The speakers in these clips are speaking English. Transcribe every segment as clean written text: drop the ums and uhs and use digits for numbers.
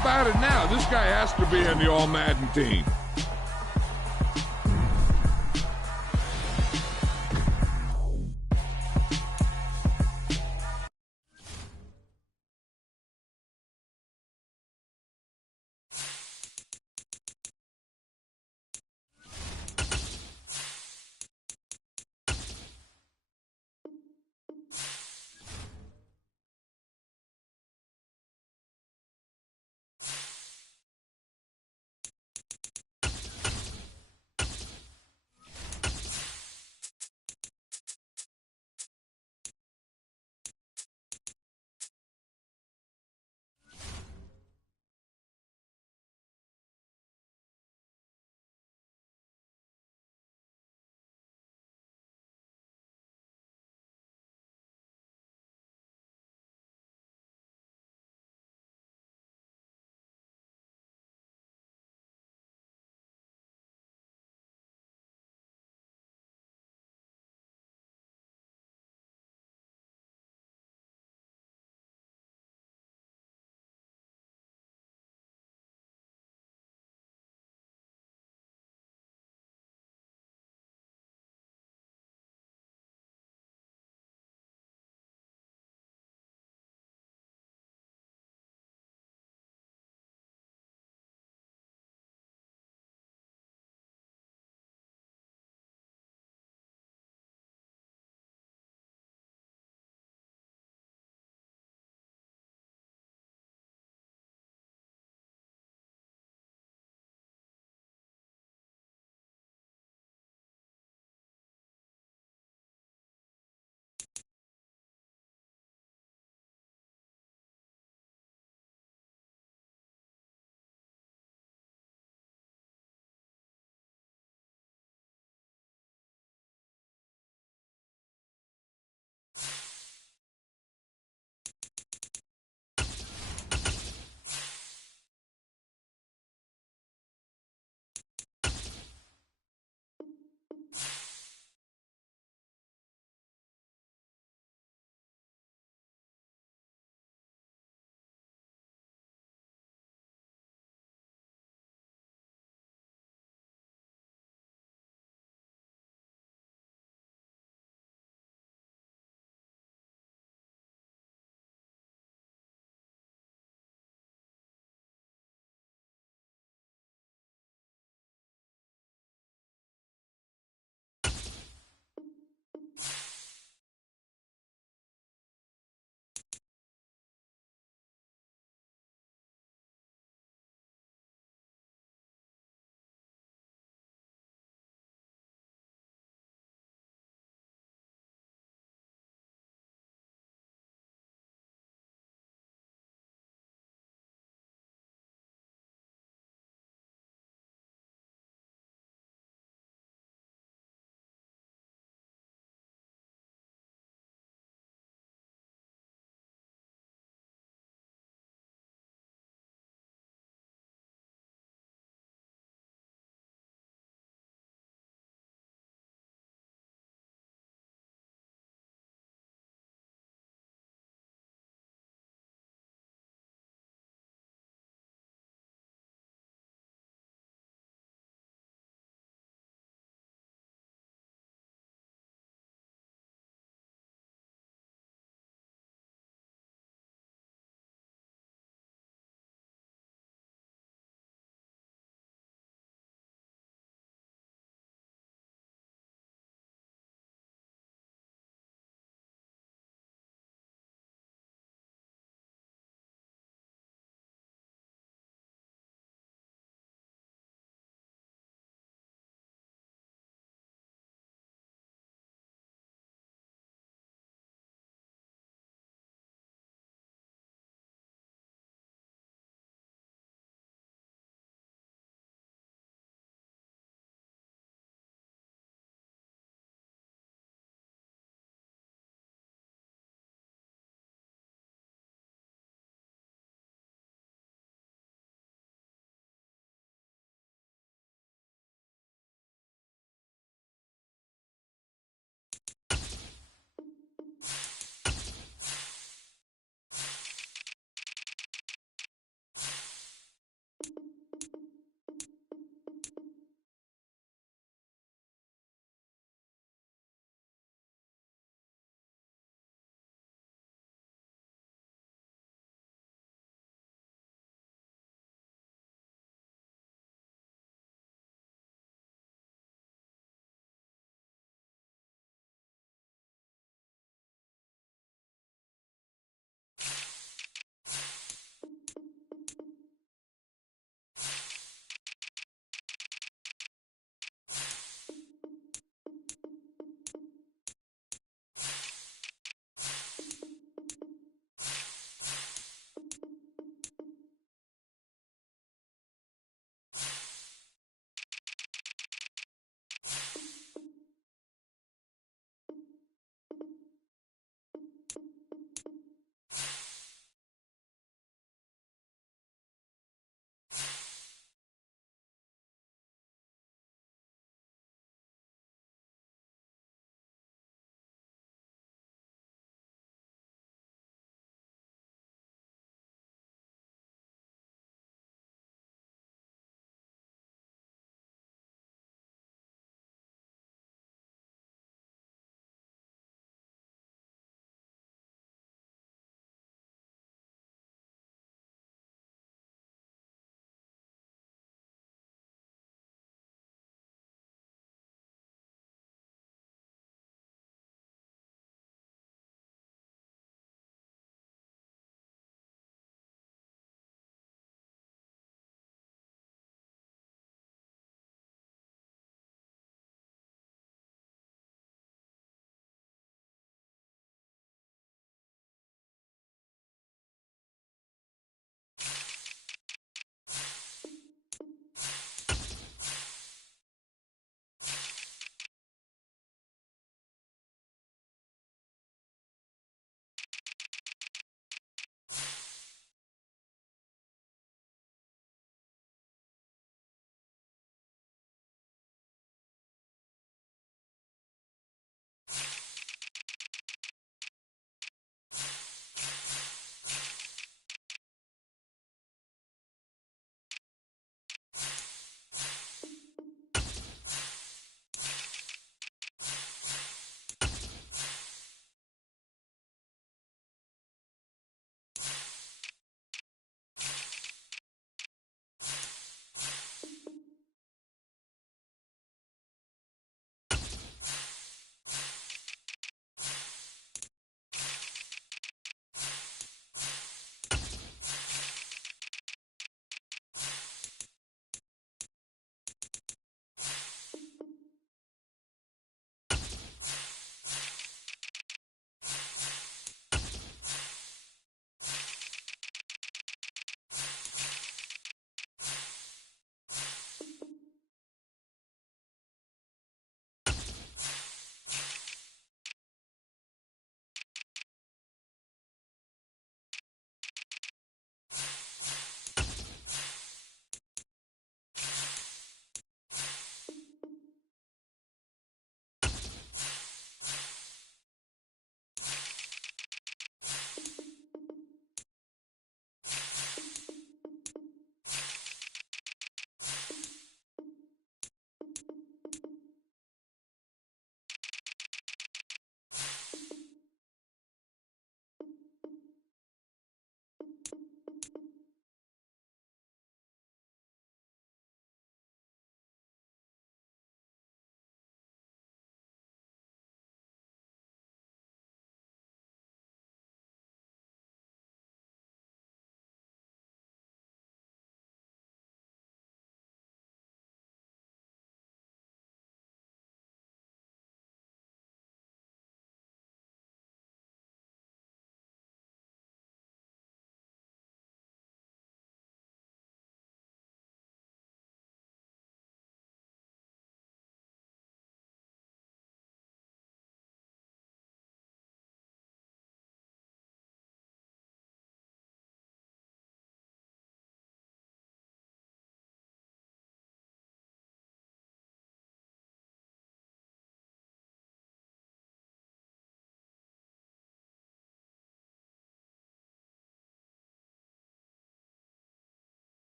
about it now. This guy has to be on the All Madden team.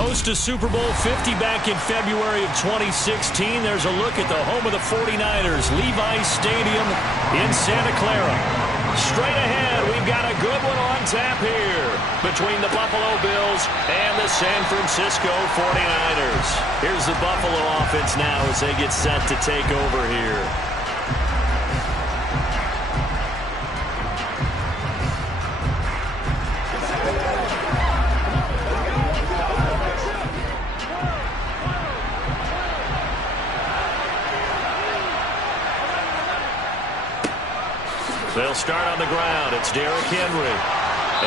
host to Super Bowl 50 back in February of 2016. There's a look at the home of the 49ers, Levi's Stadium in Santa Clara. Straight ahead, we've got a good one on tap here between the Buffalo Bills and the San Francisco 49ers. Here's the Buffalo offense now as they get set to take over here. They'll start on the ground. It's Derrick Henry.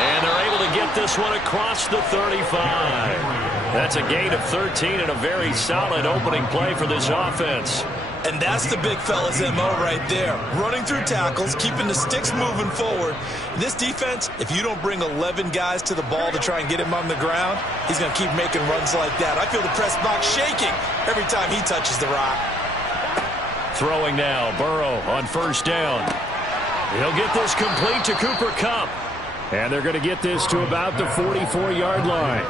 And they're able to get this one across the 35. That's a gain of 13 and a very solid opening play for this offense. And that's the big fella's MO right there. Running through tackles, keeping the sticks moving forward. This defense, if you don't bring 11 guys to the ball to try and get him on the ground, he's going to keep making runs like that. I feel the press box shaking every time he touches the rock. Throwing now, Burrow on first down. He'll get this complete to Cooper Kupp. And they're going to get this to about the 44-yard line.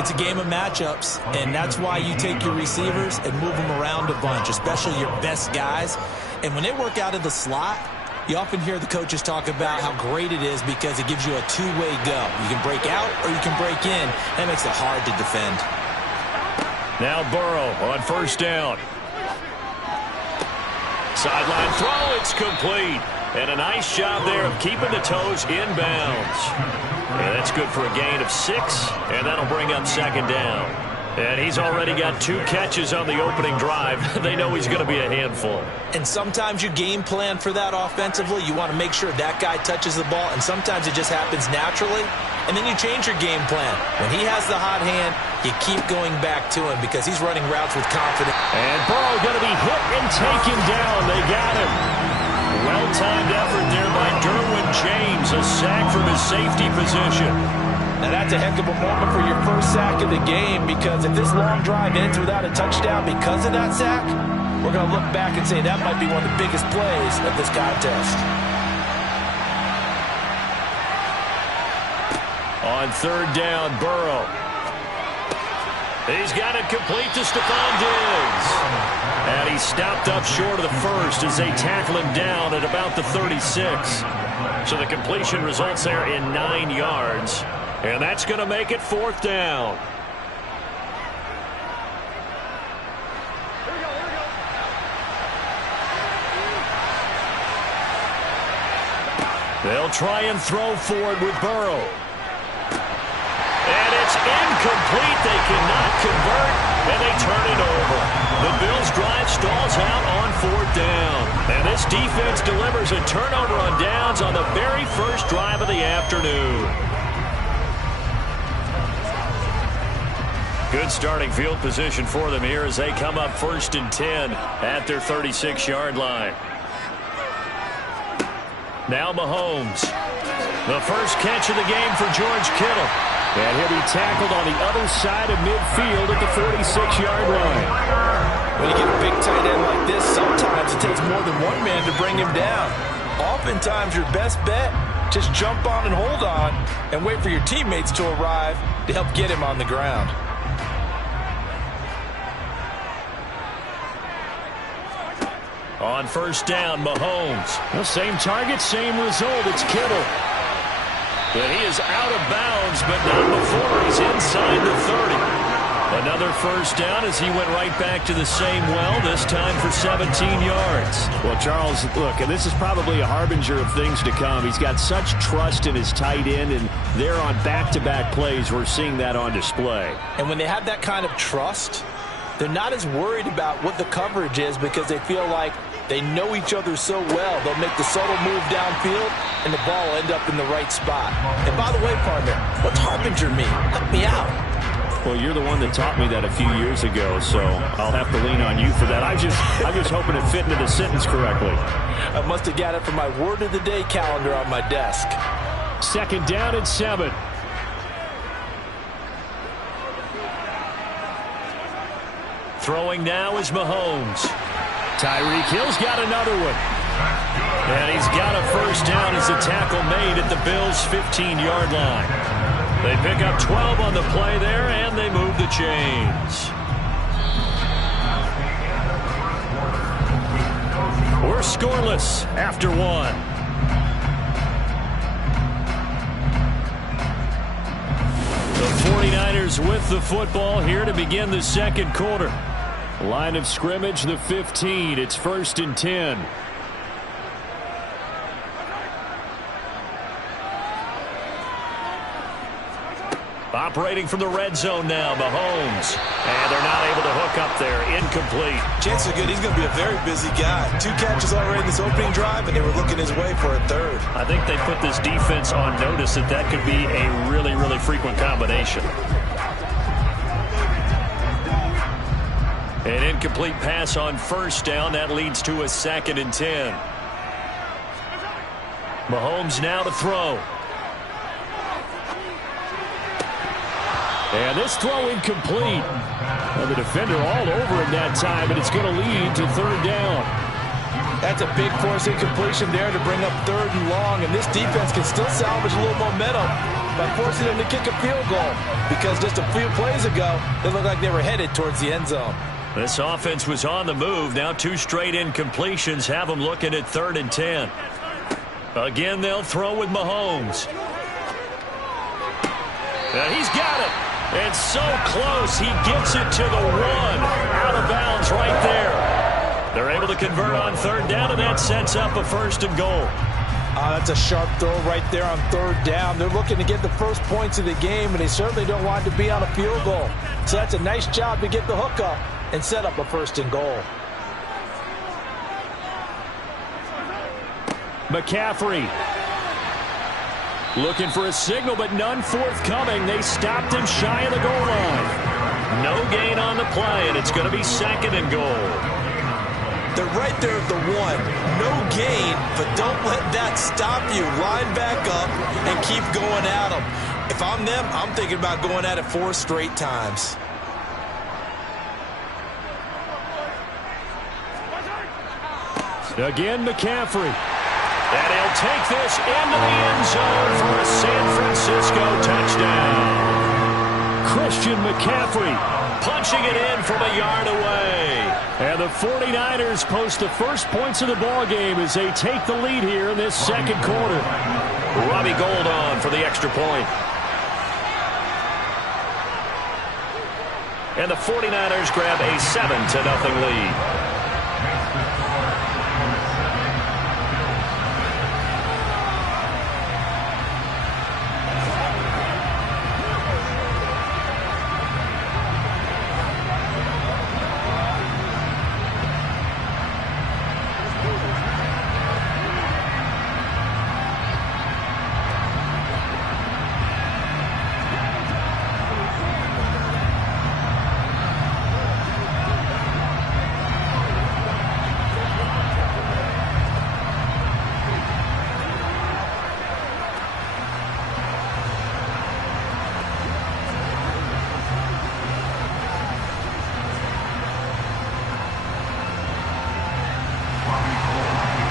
It's a game of matchups, and that's why you take your receivers and move them around a bunch, especially your best guys. And when they work out of the slot, you often hear the coaches talk about how great it is because it gives you a two-way go. You can break out or you can break in. That makes it hard to defend. Now Burrow on first down. Sideline throw, it's complete. And a nice job there of keeping the toes inbounds. And that's good for a gain of 6, and that'll bring up second down. And he's already got 2 catches on the opening drive. They know he's going to be a handful. And sometimes you game plan for that offensively. You want to make sure that guy touches the ball, and sometimes it just happens naturally. And then you change your game plan. When he has the hot hand, you keep going back to him because he's running routes with confidence. And Burrow going to be hit and taken down. They got him. Well-timed effort there by Derwin James, a sack from his safety position. Now that's a heck of a moment for your first sack of the game because if this long drive ends without a touchdown because of that sack, we're going to look back and say that might be one of the biggest plays of this contest. On third down, Burrow. He's got it complete to Stephon Diggs. And he stopped up short of the first as they tackle him down at about the 36. So the completion results there in 9 yards. And that's going to make it fourth down. They'll try and throw forward with Burrow. And it's incomplete. They cannot convert, and they turn it over. The Bills' drive stalls out on fourth down. And this defense delivers a turnover on downs on the very first drive of the afternoon. Good starting field position for them here as they come up 1st and 10 at their 36-yard line. Now Mahomes. The first catch of the game for George Kittle. And he'll be tackled on the other side of midfield at the 46-yard line. When you get a big tight end like this, sometimes it takes more than one man to bring him down. Oftentimes, your best bet, just jump on and hold on and wait for your teammates to arrive to help get him on the ground. On first down, Mahomes. Well, same target, same result. It's Kittle. But he is out of bounds, but not before he's inside the 30. Another first down as he went right back to the same well, this time for 17 yards. Well, Charles, look, and this is probably a harbinger of things to come. He's got such trust in his tight end, and there on back-to-back plays, we're seeing that on display. And when they have that kind of trust, they're not as worried about what the coverage is because they feel like they know each other so well. They'll make the subtle move downfield, and the ball will end up in the right spot. And by the way, partner, what's harbinger mean? Help me out. Well, you're the one that taught me that a few years ago, so I'll have to lean on you for that. I'm just hoping it fit into the sentence correctly. I must have got it from my word of the day calendar on my desk. Second down and 7. Throwing now is Mahomes. Tyreek Hill's got another one. And he's got a first down as the tackle made at the Bills' 15-yard line. They pick up 12 on the play there, and they move the chains. We're scoreless after one. The 49ers with the football here to begin the second quarter. Line of scrimmage, the 15. It's 1st and 10. Operating from the red zone now, Mahomes. And they're not able to hook up there. Incomplete. Chances are good he's going to be a very busy guy. 2 catches already in this opening drive, and they were looking his way for a third. I think they put this defense on notice that that could be a really, really frequent combination. An incomplete pass on first down. That leads to a 2nd and 10. Mahomes now to throw. And this throw incomplete. And the defender all over him that time, and it's going to lead to 3rd down. That's a big force incompletion there to bring up 3rd and long, and this defense can still salvage a little momentum by forcing them to kick a field goal, because just a few plays ago, they looked like they were headed towards the end zone. This offense was on the move. Now 2 straight incompletions have them looking at 3rd and 10. Again, they'll throw with Mahomes. And he's got it. And so close, he gets it to the 1. Out of bounds right there. They're able to convert on 3rd down, and that sets up a 1st and goal. That's a sharp throw right there on 3rd down. They're looking to get the first points of the game, and they certainly don't want to be on a field goal. So that's a nice job to get the hook up and set up a 1st and goal. McCaffrey. Looking for a signal, but none forthcoming. They stopped him shy of the goal line. No gain on the play, and it's going to be 2nd and goal. They're right there at the 1. No gain, but don't let that stop you. Line back up and keep going at them. If I'm them, I'm thinking about going at it 4 straight times. Again, McCaffrey. And he'll take this into the end zone for a San Francisco touchdown. Christian McCaffrey punching it in from a yard away. And the 49ers post the first points of the ball game as they take the lead here in this second quarter. Robbie Gould on for the extra point. And the 49ers grab a 7-0 lead.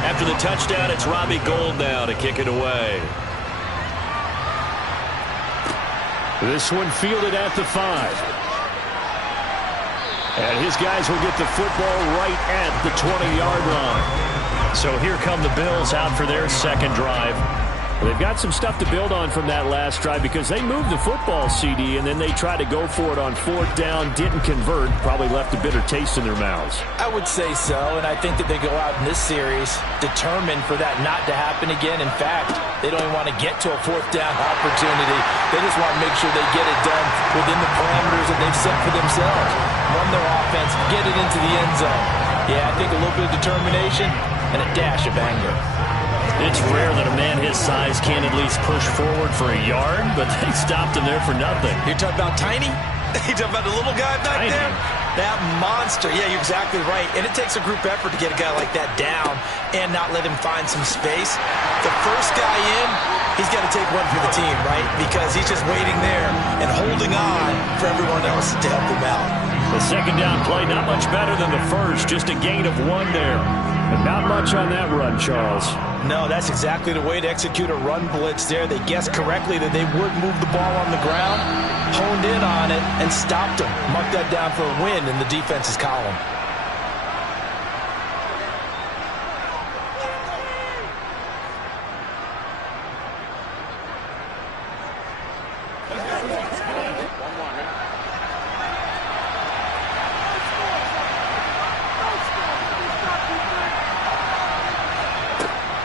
After the touchdown, it's Robbie Gould now to kick it away. This one fielded at the 5. And his guys will get the football right at the 20-yard line. So here come the Bills out for their second drive. Well, they've got some stuff to build on from that last drive because they moved the football, CD, and then they tried to go for it on 4th down, didn't convert, probably left a bitter taste in their mouths. I would say so, and I think that they go out in this series determined for that not to happen again. In fact, they don't even want to get to a 4th down opportunity. They just want to make sure they get it done within the parameters that they've set for themselves. Run their offense, get it into the end zone. Yeah, I think a little bit of determination and a dash of anger. It's rare that a man his size can't at least push forward for a yard, but they stopped him there for nothing. You're talking about tiny? You're talking about the little guy back there? That monster. Yeah, you're exactly right. And it takes a group effort to get a guy like that down and not let him find some space. The first guy in, he's got to take one for the team, right? Because he's just waiting there and holding on for everyone else to help him out. The second down play, not much better than the first, just a gain of 1 there. And not much on that run, Charles. No, that's exactly the way to execute a run blitz there. They guessed correctly that they would move the ball on the ground, honed in on it, and stopped them. Marked that down for a win in the defense's column.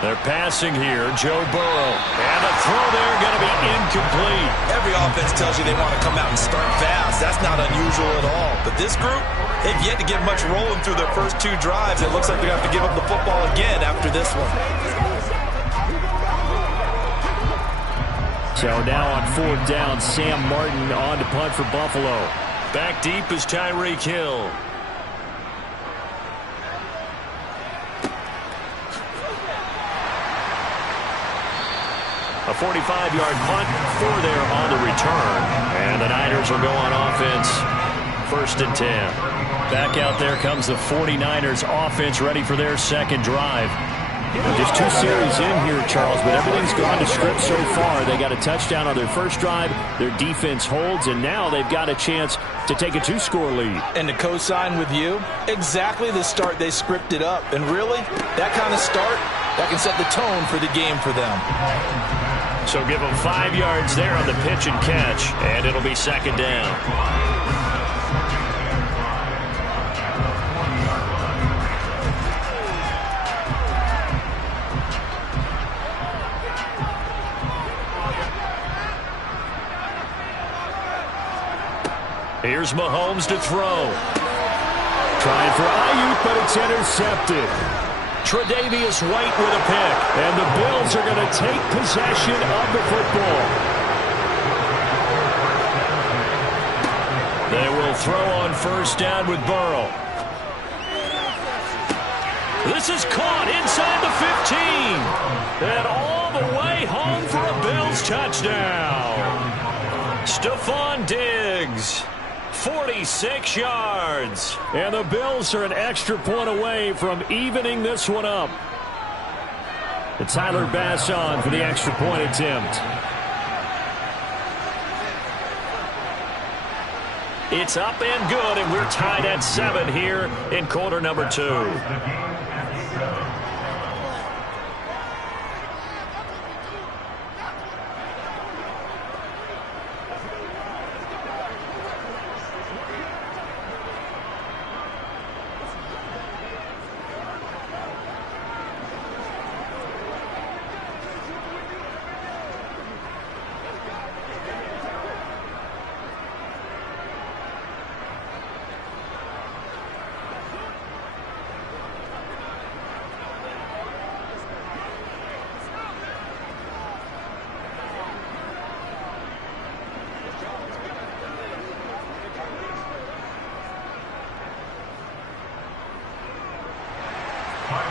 They're passing here, Joe Burrow. And the throw there going to be incomplete. Every offense tells you they want to come out and start fast. That's not unusual at all. But this group, they've yet to get much rolling through their first 2 drives. It looks like they're going to have to give up the football again after this one. So now on 4th down, Sam Martin on to punt for Buffalo. Back deep is Tyreek Hill. A 45-yard punt, 4 there on the return. And the Niners will go on offense, 1st and 10. Back out there comes the 49ers offense ready for their second drive. Just 2 series in here, Charles, but everything's gone to script so far. They got a touchdown on their first drive. Their defense holds, and now they've got a chance to take a 2-score lead. And to co-sign with you, exactly the start they scripted up. And really, that kind of start, that can set the tone for the game for them. So give them 5 yards there on the pitch and catch, and it'll be 2nd down. Here's Mahomes to throw. Trying for Ayuk, but it's intercepted. Tre'Davious White with a pick. And the Bills are going to take possession of the football. They will throw on 1st down with Burrow. This is caught inside the 15. And all the way home for a Bills touchdown. Stephon Diggs. 46 yards. And the Bills are an extra point away from evening this one up. And Tyler Bass on for the extra point attempt. It's up and good, and we're tied at 7 here in quarter number 2.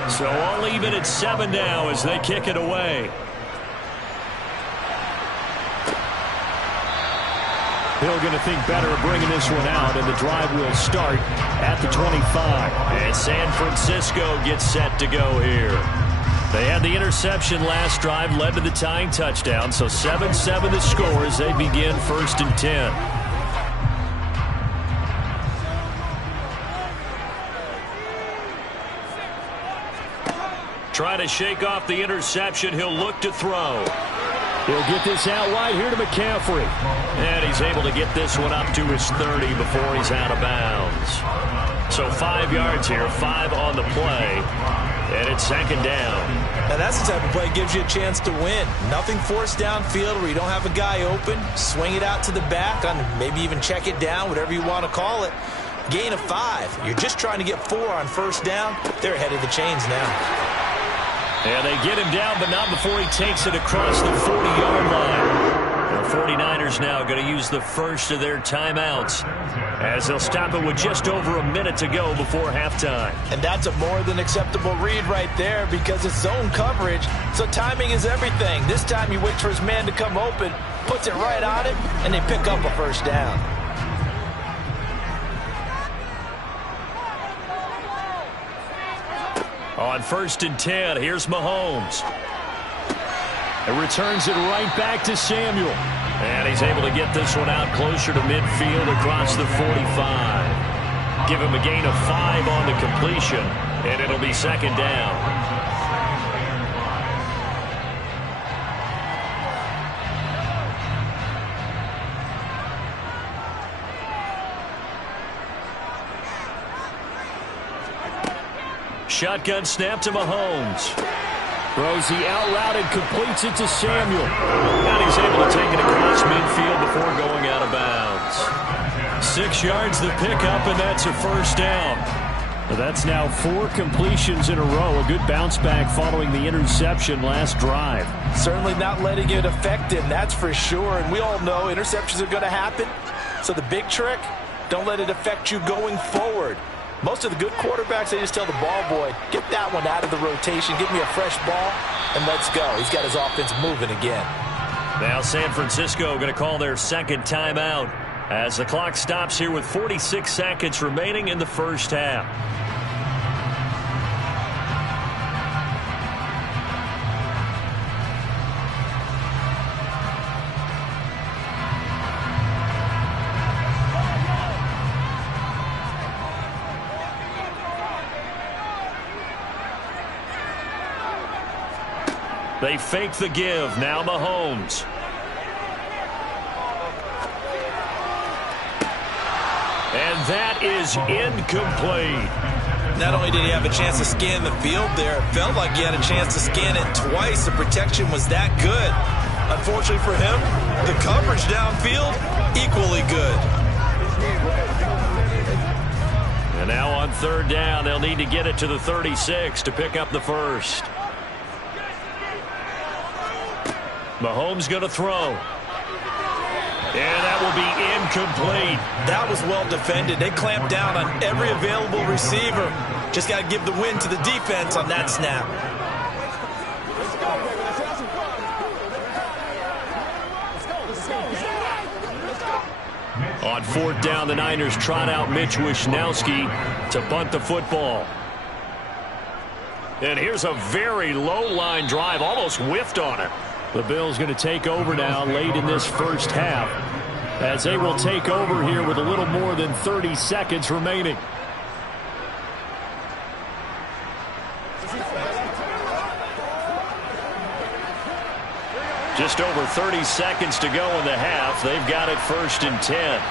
So all even at 7 now as they kick it away. Hill going to think better of bringing this one out, and the drive will start at the 25. And San Francisco gets set to go here. They had the interception last drive, led to the tying touchdown, so 7-7 the score as they begin 1st and 10. Trying to shake off the interception. He'll look to throw. He'll get this out wide here to McCaffrey. And he's able to get this one up to his 30 before he's out of bounds. So 5 yards here, 5 on the play. And it's 2nd down. Now that's the type of play that gives you a chance to win. Nothing forced downfield where you don't have a guy open. Swing it out to the back, on maybe even check it down, whatever you want to call it. Gain of 5. You're just trying to get 4 on 1st down. They're ahead of the chains now. And they get him down, but not before he takes it across the 40-yard line. The 49ers now going to use the first of their timeouts as they'll stop it with just over a minute to go before halftime. And that's a more than acceptable read right there because it's zone coverage, so timing is everything. This time he waits for his man to come open, puts it right on him, and they pick up a 1st down. On 1st and 10, here's Mahomes. And returns it right back to Samuel. And he's able to get this one out closer to midfield across the 45. Give him a gain of 5 on the completion, and it'll be 2nd down. Shotgun snap to Mahomes. Throws the out route and completes it to Samuel. And he's able to take it across midfield before going out of bounds. 6 yards the pickup, and that's a 1st down. Well, that's now 4 completions in a row. A good bounce back following the interception last drive. Certainly not letting it affect him, that's for sure. And we all know interceptions are going to happen. So the big trick, don't let it affect you going forward. Most of the good quarterbacks, they just tell the ball boy, get that one out of the rotation, give me a fresh ball, and let's go. He's got his offense moving again. Now San Francisco going to call their 2nd timeout as the clock stops here with 46 seconds remaining in the 1st half. They fake the give. Now Mahomes. And that is incomplete. Not only did he have a chance to scan the field there, it felt like he had a chance to scan it twice. The protection was that good. Unfortunately for him, the coverage downfield, equally good. And now on 3rd down, they'll need to get it to the 36 to pick up the 1st. Mahomes going to throw. And that will be incomplete. That was well defended. They clamped down on every available receiver. Just got to give the win to the defense on that snap. On 4th down, the Niners trot out Mitch Wishnowsky to bunt the football. And here's a very low-line drive, almost whiffed on it. The Bills going to take over now late in this 1st half as they will take over here with a little more than 30 seconds remaining. Just over 30 seconds to go in the half. They've got it 1st and 10.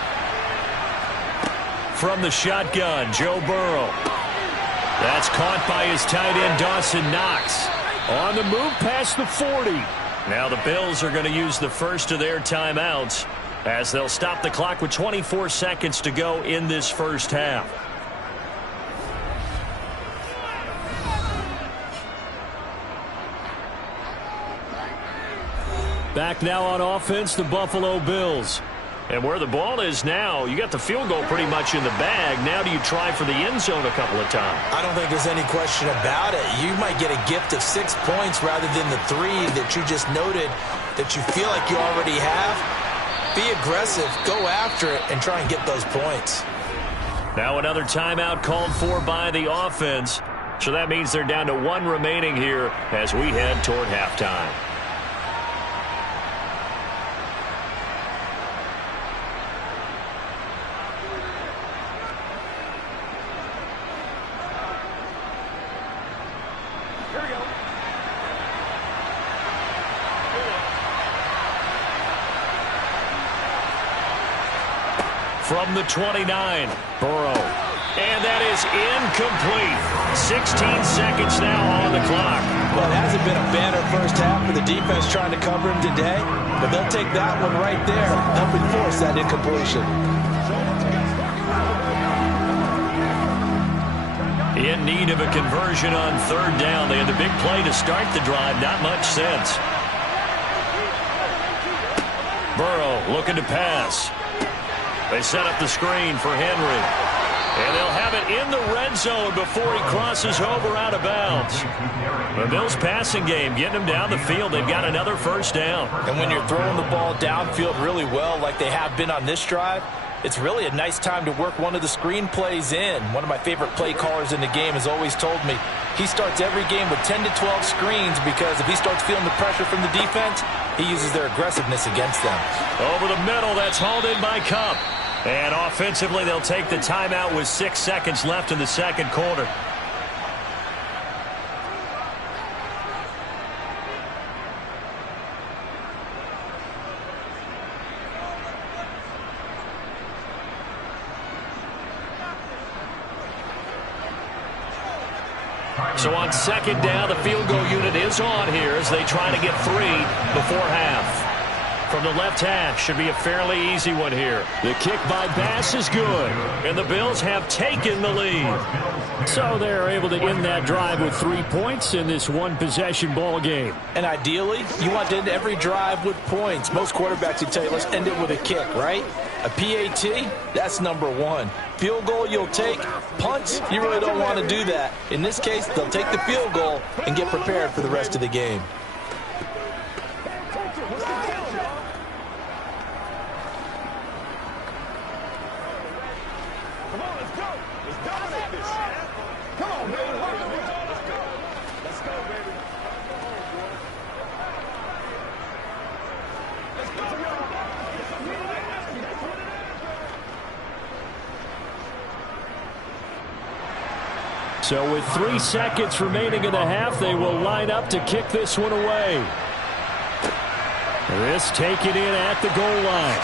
From the shotgun, Joe Burrow. That's caught by his tight end, Dawson Knox. On the move past the 40. Now the Bills are going to use the first of their timeouts as they'll stop the clock with 24 seconds to go in this 1st half. Back now on offense, the Buffalo Bills. And where the ball is now, you got the field goal pretty much in the bag. Now do you try for the end zone a couple of times? I don't think there's any question about it. You might get a gift of 6 points rather than the 3 that you just noted that you feel like you already have. Be aggressive, go after it, and try and get those points. Now another timeout called for by the offense. So that means they're down to 1 remaining here as we head toward halftime. From the 29, Burrow. And that is incomplete. 16 seconds now on the clock. Well, it hasn't been a banner 1st half for the defense trying to cover him today, but they'll take that one right there, helping force that incompletion. In need of a conversion on 3rd down. They had the big play to start the drive. Not much sense. Burrow looking to pass. They set up the screen for Henry. And they'll have it in the red zone before he crosses over out of bounds. The Bills passing game, getting them down the field. They've got another 1st down. And when you're throwing the ball downfield really well like they have been on this drive, It's really a nice time to work one of the screen plays in. One of my favorite play callers in the game has always told me he starts every game with 10 to 12 screens because if he starts feeling the pressure from the defense, he uses their aggressiveness against them. Over the middle, that's hauled in by Kupp. And offensively, they'll take the timeout with 6 seconds left in the second quarter. So on second down, the field goal unit is on here as they try to get 3 before half. From the left hash, should be a fairly easy one here. The kick by Bass is good, and the Bills have taken the lead. So they're able to end that drive with 3 points in this one-possession ball game. And ideally, you want to end every drive with points. Most quarterbacks would tell you, let's end it with a kick, right? A PAT, that's number 1. Field goal you'll take. Punts, you really don't want to do that. In this case, they'll take the field goal and get prepared for the rest of the game. So with 3 seconds remaining in the half, they will line up to kick this one away. This taken in at the goal line.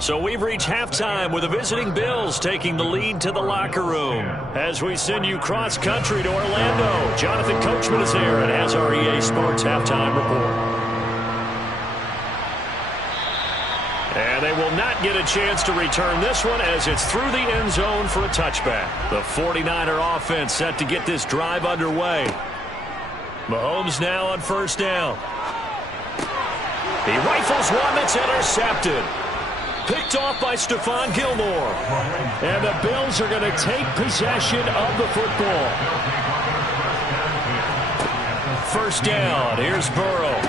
So we've reached halftime with the visiting Bills taking the lead to the locker room. As we send you cross-country to Orlando, Jonathan Coachman is here and has our EA Sports Halftime Report. And they will not get a chance to return this one as it's through the end zone for a touchback. The 49er offense set to get this drive underway. Mahomes now on first down. He rifles one that's intercepted. Picked off by Stephon Gilmore. And the Bills are going to take possession of the football. First down. Here's Burrow.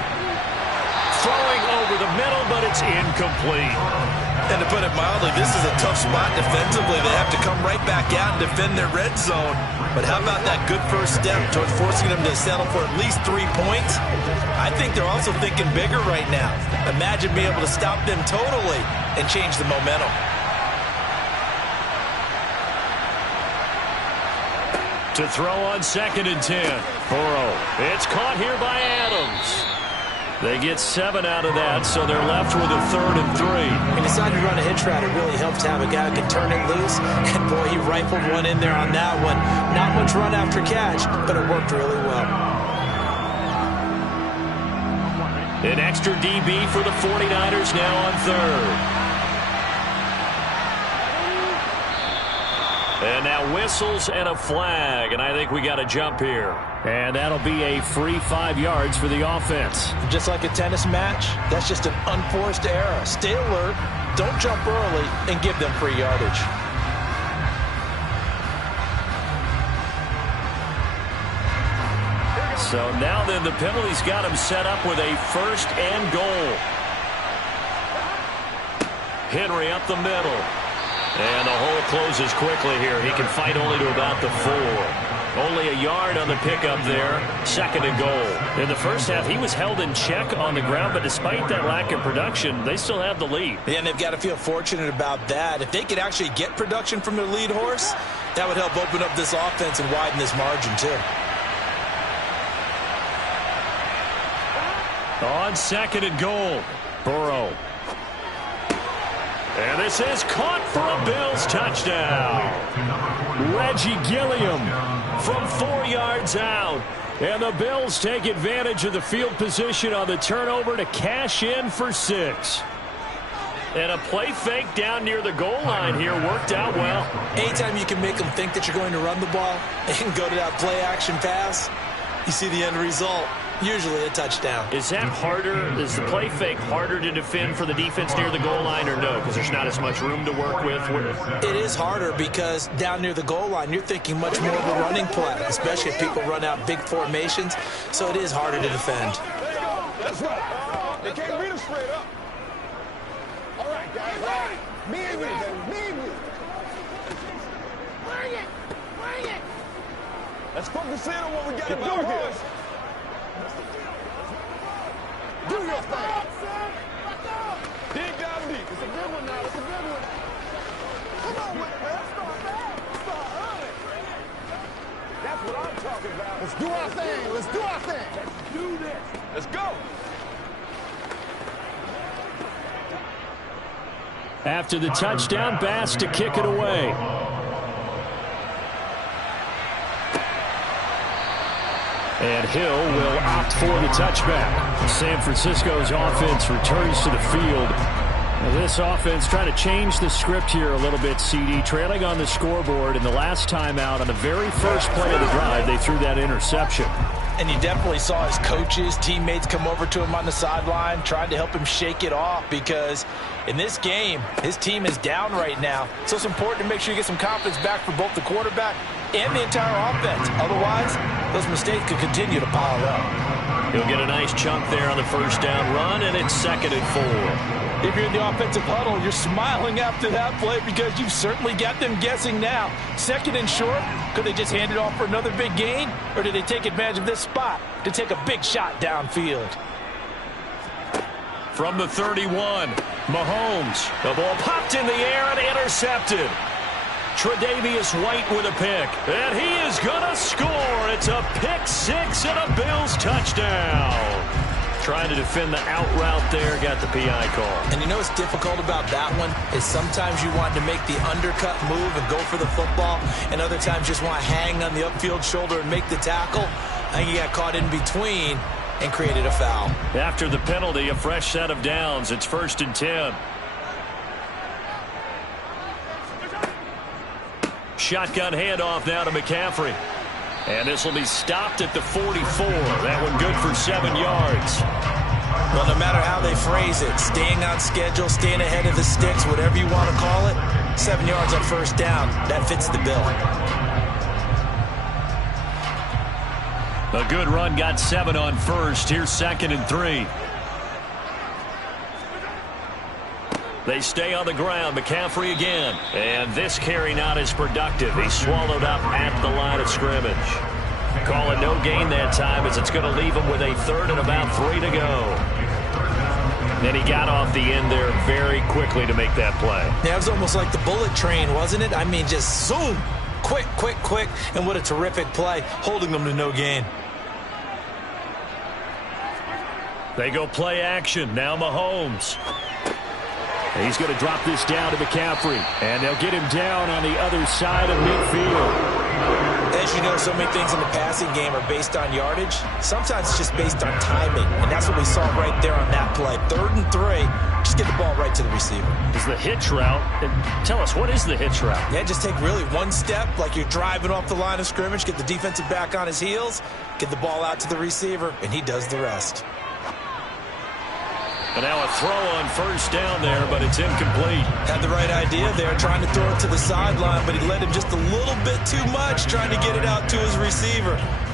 Throwing over the middle, but it's incomplete. And to put it mildly, this is a tough spot defensively. They have to come right back out and defend their red zone. But how about that good first step towards forcing them to settle for at least 3 points? I think they're also thinking bigger right now. Imagine being able to stop them totally and change the momentum. To throw on 2nd and 10. Burrow. It's caught here by Adams. They get 7 out of that, so they're left with a 3rd and 3. When you decide to run a hitch route, it really helps to have a guy who can turn it loose. And, boy, he rifled one in there on that one. Not much run after catch, but it worked really well. An extra DB for the 49ers now on 3rd. And now whistles and a flag, and I think we got a jump here. And that'll be a free 5 yards for the offense. Just like a tennis match, that's just an unforced error. Stay alert, don't jump early, and give them free yardage. So now then the penalty's got him set up with a 1st and goal. Henry up the middle. And the hole closes quickly here. He can fight only to about the 4. Only a yard on the pickup there. 2nd and goal. In the first half, he was held in check on the ground, but despite that lack of production, they still have the lead. Yeah, and they've got to feel fortunate about that. If they could actually get production from their lead horse, that would help open up this offense and widen this margin, too. On 2nd and goal, Burrow. And this is caught for a Bills touchdown. Reggie Gilliam from 4 yards out. And the Bills take advantage of the field position on the turnover to cash in for 6. And a play fake down near the goal line here worked out well. Anytime you can make them think that you're going to run the ball and go to that play action pass, you see the end result. Usually a touchdown. Is that harder? Is the play fake harder to defend for the defense near the goal line or no? Because there's not as much room to work with? It is harder because down near the goal line, you're thinking much more of a running play, especially if people run out big formations. So it is harder to defend. That's right. They can't beat us straight up. All right, guys. All right. Me and you, baby. Me and you. Bring it. Bring it. Let's focus in on what we got to do here. Do your thing. Dig down deep. It's a good one now. It's a good one. Come on with it, man. Start early. That's what I'm talking about. Let's do our thing. Let's do our thing. Let's do this. Let's go. After the touchdown, Bass to kick it away. And Hill will opt for the touchback. San Francisco's offense returns to the field. This offense trying to change the script here a little bit, CD. Trailing on the scoreboard, and the last time out on the very first play of the drive, they threw that interception. And you definitely saw his coaches, teammates come over to him on the sideline, trying to help him shake it off, because in this game, his team is down right now. So it's important to make sure you get some confidence back for both the quarterback and the entire offense. Otherwise, those mistakes could continue to pile up. He'll get a nice chunk there on the first down run, and it's 2nd and 4. If you're in the offensive huddle, you're smiling after that play because you've certainly got them guessing now. 2nd and short, could they just hand it off for another big gain? Or did they take advantage of this spot to take a big shot downfield? From the 31, Mahomes. The ball popped in the air and intercepted. Tre'Davious White with a pick. And he is going to score. It's a pick six and a Bills touchdown. Trying to defend the out route there, got the PI call. And you know what's difficult about that one is sometimes you want to make the undercut move and go for the football, and other times just want to hang on the upfield shoulder and make the tackle. I think he got caught in between and created a foul. After the penalty, a fresh set of downs. It's 1st and 10. Shotgun handoff now to McCaffrey. And this will be stopped at the 44. That one good for 7 yards. Well, no matter how they phrase it, staying on schedule, staying ahead of the sticks, whatever you want to call it, 7 yards on first down, that fits the bill. A good run got 7 on first. Here's 2nd and 3. They stay on the ground. McCaffrey again. And this carry not as productive. He's swallowed up at the line of scrimmage. Call it no gain that time as it's going to leave him with a 3rd and about 3 to go. And he got off the end there very quickly to make that play. Yeah, it was almost like the bullet train, wasn't it? I mean, just zoom. Quick, quick, quick. And what a terrific play, holding them to no gain. They go play action. Now Mahomes. He's going to drop this down to McCaffrey. And they'll get him down on the other side of midfield. As you know, so many things in the passing game are based on yardage. Sometimes it's just based on timing. And that's what we saw right there on that play. 3rd and 3. Just get the ball right to the receiver. Is the hitch route. Tell us, what is the hitch route? Yeah, just take really one step like you're driving off the line of scrimmage, get the defensive back on his heels, get the ball out to the receiver, and he does the rest. And now a throw on first down there, but it's incomplete. Had the right idea there, trying to throw it to the sideline, but he led him just a little bit too much, trying to get it out to his receiver.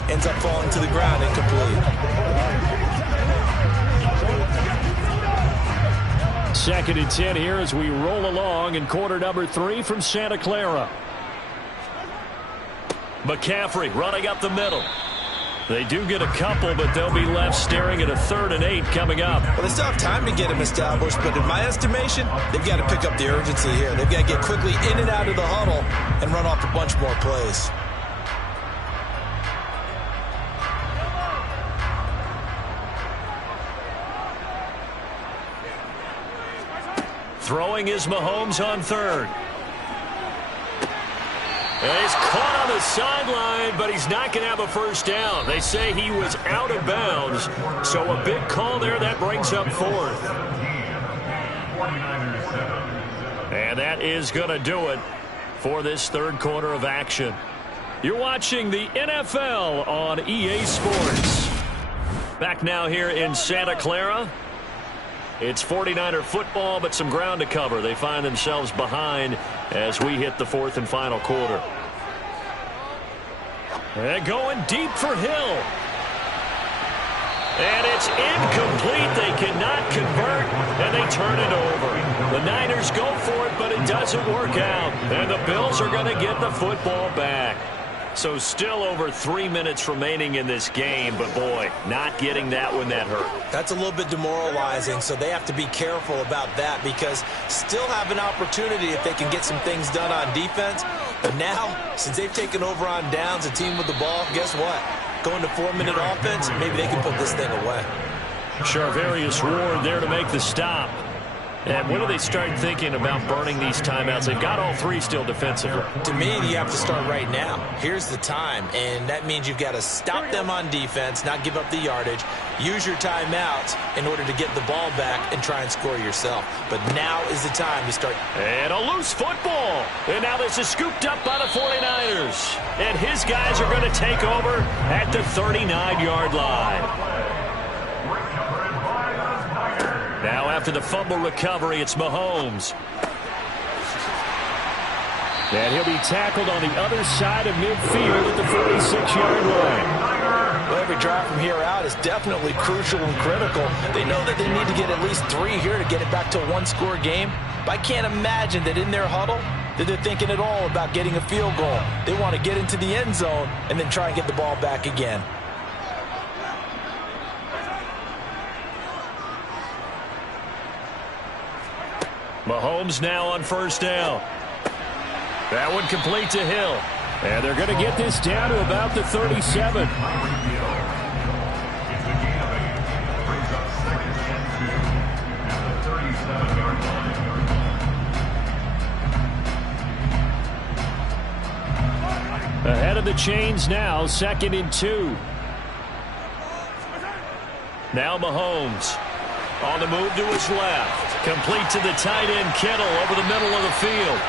Ends up falling to the ground, incomplete. 2nd and 10 here as we roll along in quarter number 3 from Santa Clara. McCaffrey running up the middle. They do get a couple, but they'll be left staring at a 3rd and 8 coming up. Well, they still have time to get him established, but in my estimation, they've got to pick up the urgency here. They've got to get quickly in and out of the huddle and run off a bunch more plays. Throwing is Mahomes on 3rd. And he's caught on the sideline, but he's not going to have a first down. They say he was out of bounds, so a big call there. That brings up 4th. And that is going to do it for this 3rd quarter of action. You're watching the NFL on EA Sports. Back now here in Santa Clara. It's 49er football, but some ground to cover. They find themselves behind as we hit the 4th and final quarter. And going deep for Hill. And it's incomplete. They cannot convert, and they turn it over. The Niners go for it, but it doesn't work out. And the Bills are going to get the football back. So still over 3 minutes remaining in this game, but boy, not getting that one that hurt. That's a little bit demoralizing, so they have to be careful about that because still have an opportunity if they can get some things done on defense. But now, since they've taken over on downs, a team with the ball, guess what? Going to 4-minute offense, maybe they can put this thing away. Charvarius Ward there to make the stop. And when do they start thinking about burning these timeouts? They've got all three still defensively. To me, you have to start right now. Here's the time, and that means you've got to stop them on defense, not give up the yardage, use your timeouts in order to get the ball back and try and score yourself. But now is the time to start. And a loose football. And now this is scooped up by the 49ers. And his guys are going to take over at the 39-yard line. Now after the fumble recovery, it's Mahomes. And he'll be tackled on the other side of midfield at the 46-yard line. Well, every drive from here out is definitely crucial and critical. They know that they need to get at least 3 here to get it back to a one-score game. But I can't imagine that in their huddle that they're thinking at all about getting a field goal. They want to get into the end zone and then try and get the ball back again. Mahomes now on first down. That one complete to Hill. And they're going to get this down to about the 37. Ahead of the chains now, 2nd and 2. Now Mahomes on the move to his left. Complete to the tight end, Kittle, over the middle of the field.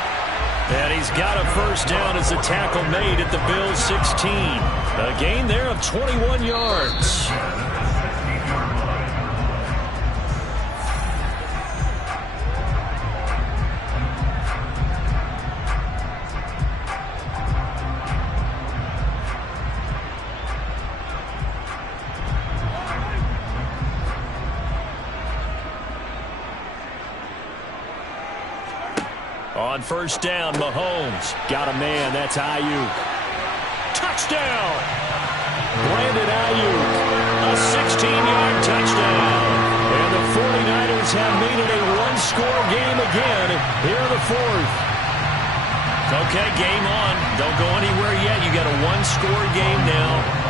And he's got a first down as a tackle made at the Bills' 16. A gain there of 21 yards. On first down, Mahomes. Got a man, that's Ayuk. Touchdown! Brandon Ayuk, a 16-yard touchdown. And the 49ers have made it a one-score game again here in the 4th. Okay, game on. Don't go anywhere yet. You got a one-score game now.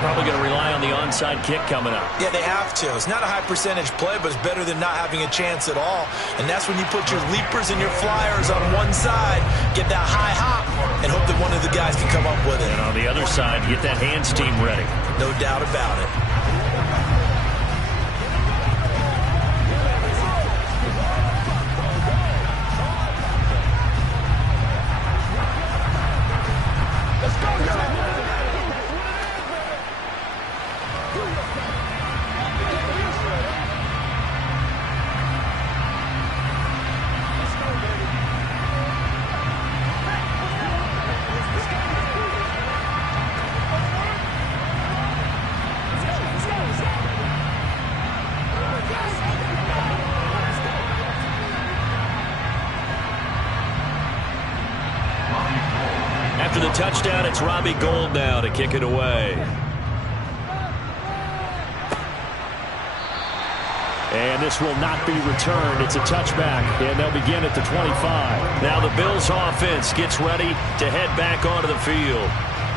Probably going to rely on the onside kick coming up. Yeah, they have to. It's not a high percentage play, but it's better than not having a chance at all. And that's when you put your leapers and your flyers on one side, get that high hop, and hope that one of the guys can come up with it. And on the other side, get that hands team ready. No doubt about it. After the touchdown, it's Robbie Gould now to kick it away. And this will not be returned. It's a touchback, and they'll begin at the 25. Now the Bills offense gets ready to head back onto the field.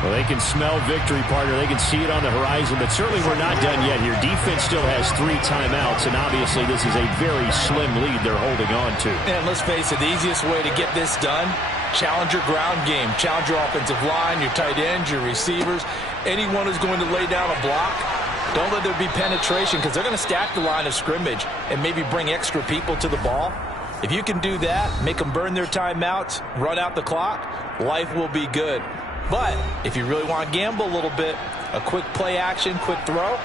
Well, they can smell victory, partner. They can see it on the horizon, but certainly we're not done yet here. Defense still has 3 timeouts, and obviously this is a very slim lead they're holding on to. And let's face it, the easiest way to get this done, challenge your ground game. Challenge your offensive line, your tight ends, your receivers. Anyone who's going to lay down a block, don't let there be penetration because they're going to stack the line of scrimmage and maybe bring extra people to the ball. If you can do that, make them burn their timeouts, run out the clock, life will be good. But if you really want to gamble a little bit, a quick play action, quick throw,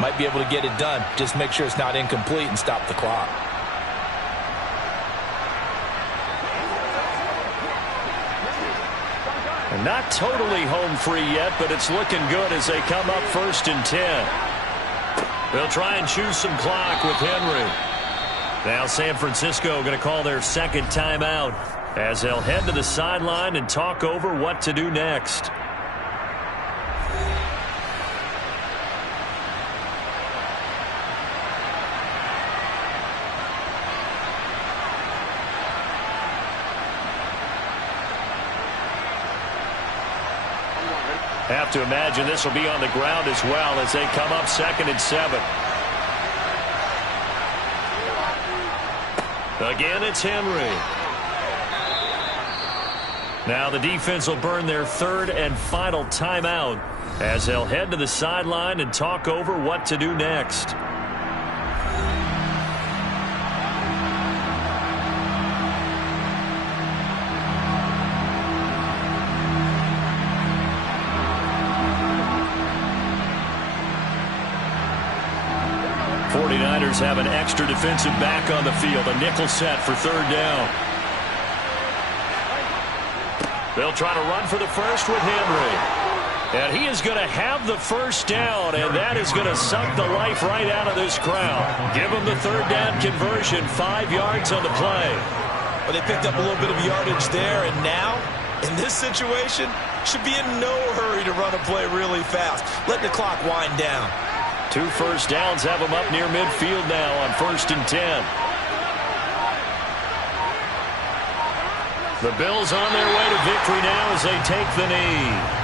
might be able to get it done. Just make sure it's not incomplete and stop the clock. And not totally home free yet, but it's looking good as they come up 1st and 10. They'll try and choose some clock with Henry. Now San Francisco going to call their second timeout as they'll head to the sideline and talk over what to do next. Have to imagine this will be on the ground as well as they come up 2nd and 7. Again, it's Henry. Now the defense will burn their 3rd and final timeout as they'll head to the sideline and talk over what to do next. '49ers have an extra defensive back on the field. A nickel set for 3rd down. They'll try to run for the first with Henry. And he is going to have the first down, and that is going to suck the life right out of this crowd. Give him the 3rd down conversion, 5 yards on the play. Well, they picked up a little bit of yardage there, and now, in this situation, should be in no hurry to run a play really fast. Let the clock wind down. 2 first downs have them up near midfield now on 1st and 10. The Bills on their way to victory now as they take the knee.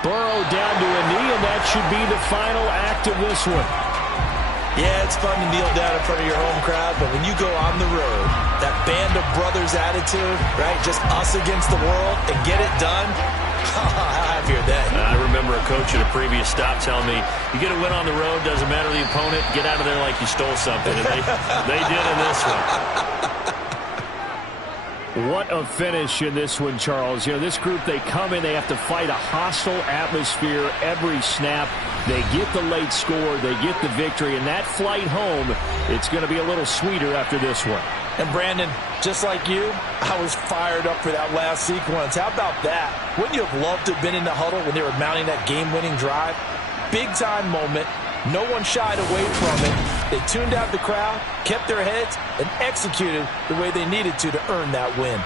Burrow down to a knee, and that should be the final act of this one. Yeah, it's fun to kneel down in front of your home crowd, but when you go on the road, that band of brothers attitude, right, just us against the world, and get it done, how happy are they? I remember a coach at a previous stop telling me, you get a win on the road, doesn't matter the opponent, get out of there like you stole something, and they did in this one. What a finish in this one, Charles. You know, this group, they come in, they have to fight a hostile atmosphere every snap. They get the late score, they get the victory, and that flight home, it's going to be a little sweeter after this one. And Brandon, just like you, I was fired up for that last sequence. How about that? Wouldn't you have loved to have been in the huddle when they were mounting that game-winning drive? Big-time moment. No one shied away from it. They tuned out the crowd, kept their heads, and executed the way they needed to earn that win.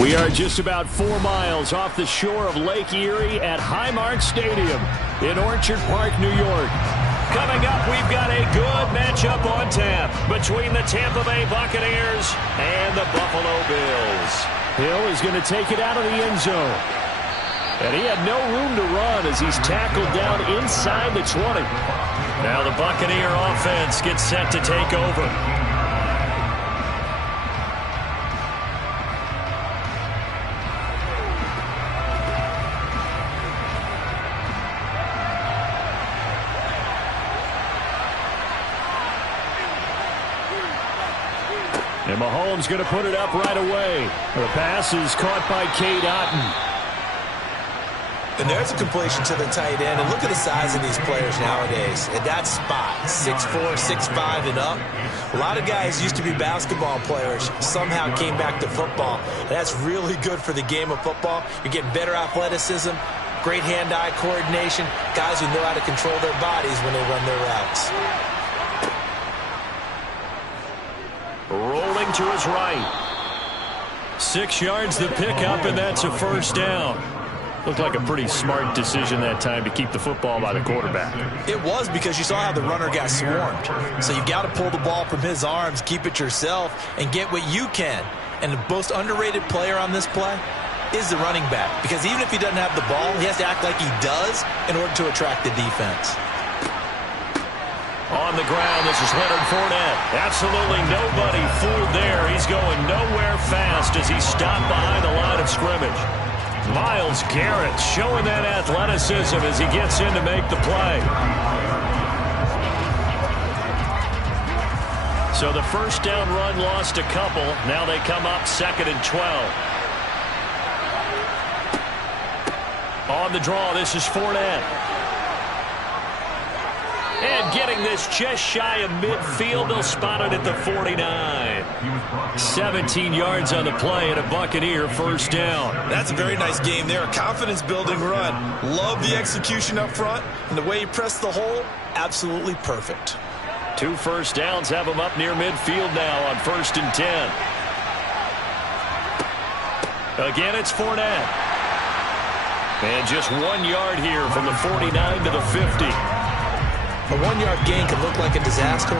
We are just about 4 miles off the shore of Lake Erie at Highmark Stadium in Orchard Park, New York. Coming up, we've got a good matchup on tap between the Tampa Bay Buccaneers and the Buffalo Bills. Hill is going to take it out of the end zone. And he had no room to run as he's tackled down inside the 20. Now the Buccaneer offense gets set to take over. And Mahomes going to put it up right away. The pass is caught by Cade Otton. And there's a completion to the tight end. And look at the size of these players nowadays. At that spot, 6'4", 6'5", and up. A lot of guys used to be basketball players, somehow came back to football. And that's really good for the game of football. You're getting better athleticism, great hand-eye coordination, guys who know how to control their bodies when they run their routes. Rolling to his right. 6 yards the pickup, and that's a first down. Looked like a pretty smart decision that time to keep the football by the quarterback. It was, because you saw how the runner got swarmed. So you've got to pull the ball from his arms, keep it yourself, and get what you can. And the most underrated player on this play is the running back. Because even if he doesn't have the ball, he has to act like he does in order to attract the defense. On the ground, this is Leonard Fournette. Absolutely nobody fooled there. He's going nowhere fast as he's stopped behind the line of scrimmage. Myles Garrett showing that athleticism as he gets in to make the play. So the first down run lost a couple. Now they come up 2nd and 12. On the draw, this is Fournette. And getting this just shy of midfield, they'll spot it at the 49. 17 yards on the play and a Buccaneer first down. That's a very nice game there. A confidence-building run. Love the execution up front. And the way he pressed the hole, absolutely perfect. 2 first downs have him up near midfield now on 1st and 10. Again, it's Fournette. And just 1 yard here from the 49 to the 50. A 1-yard gain can look like a disaster,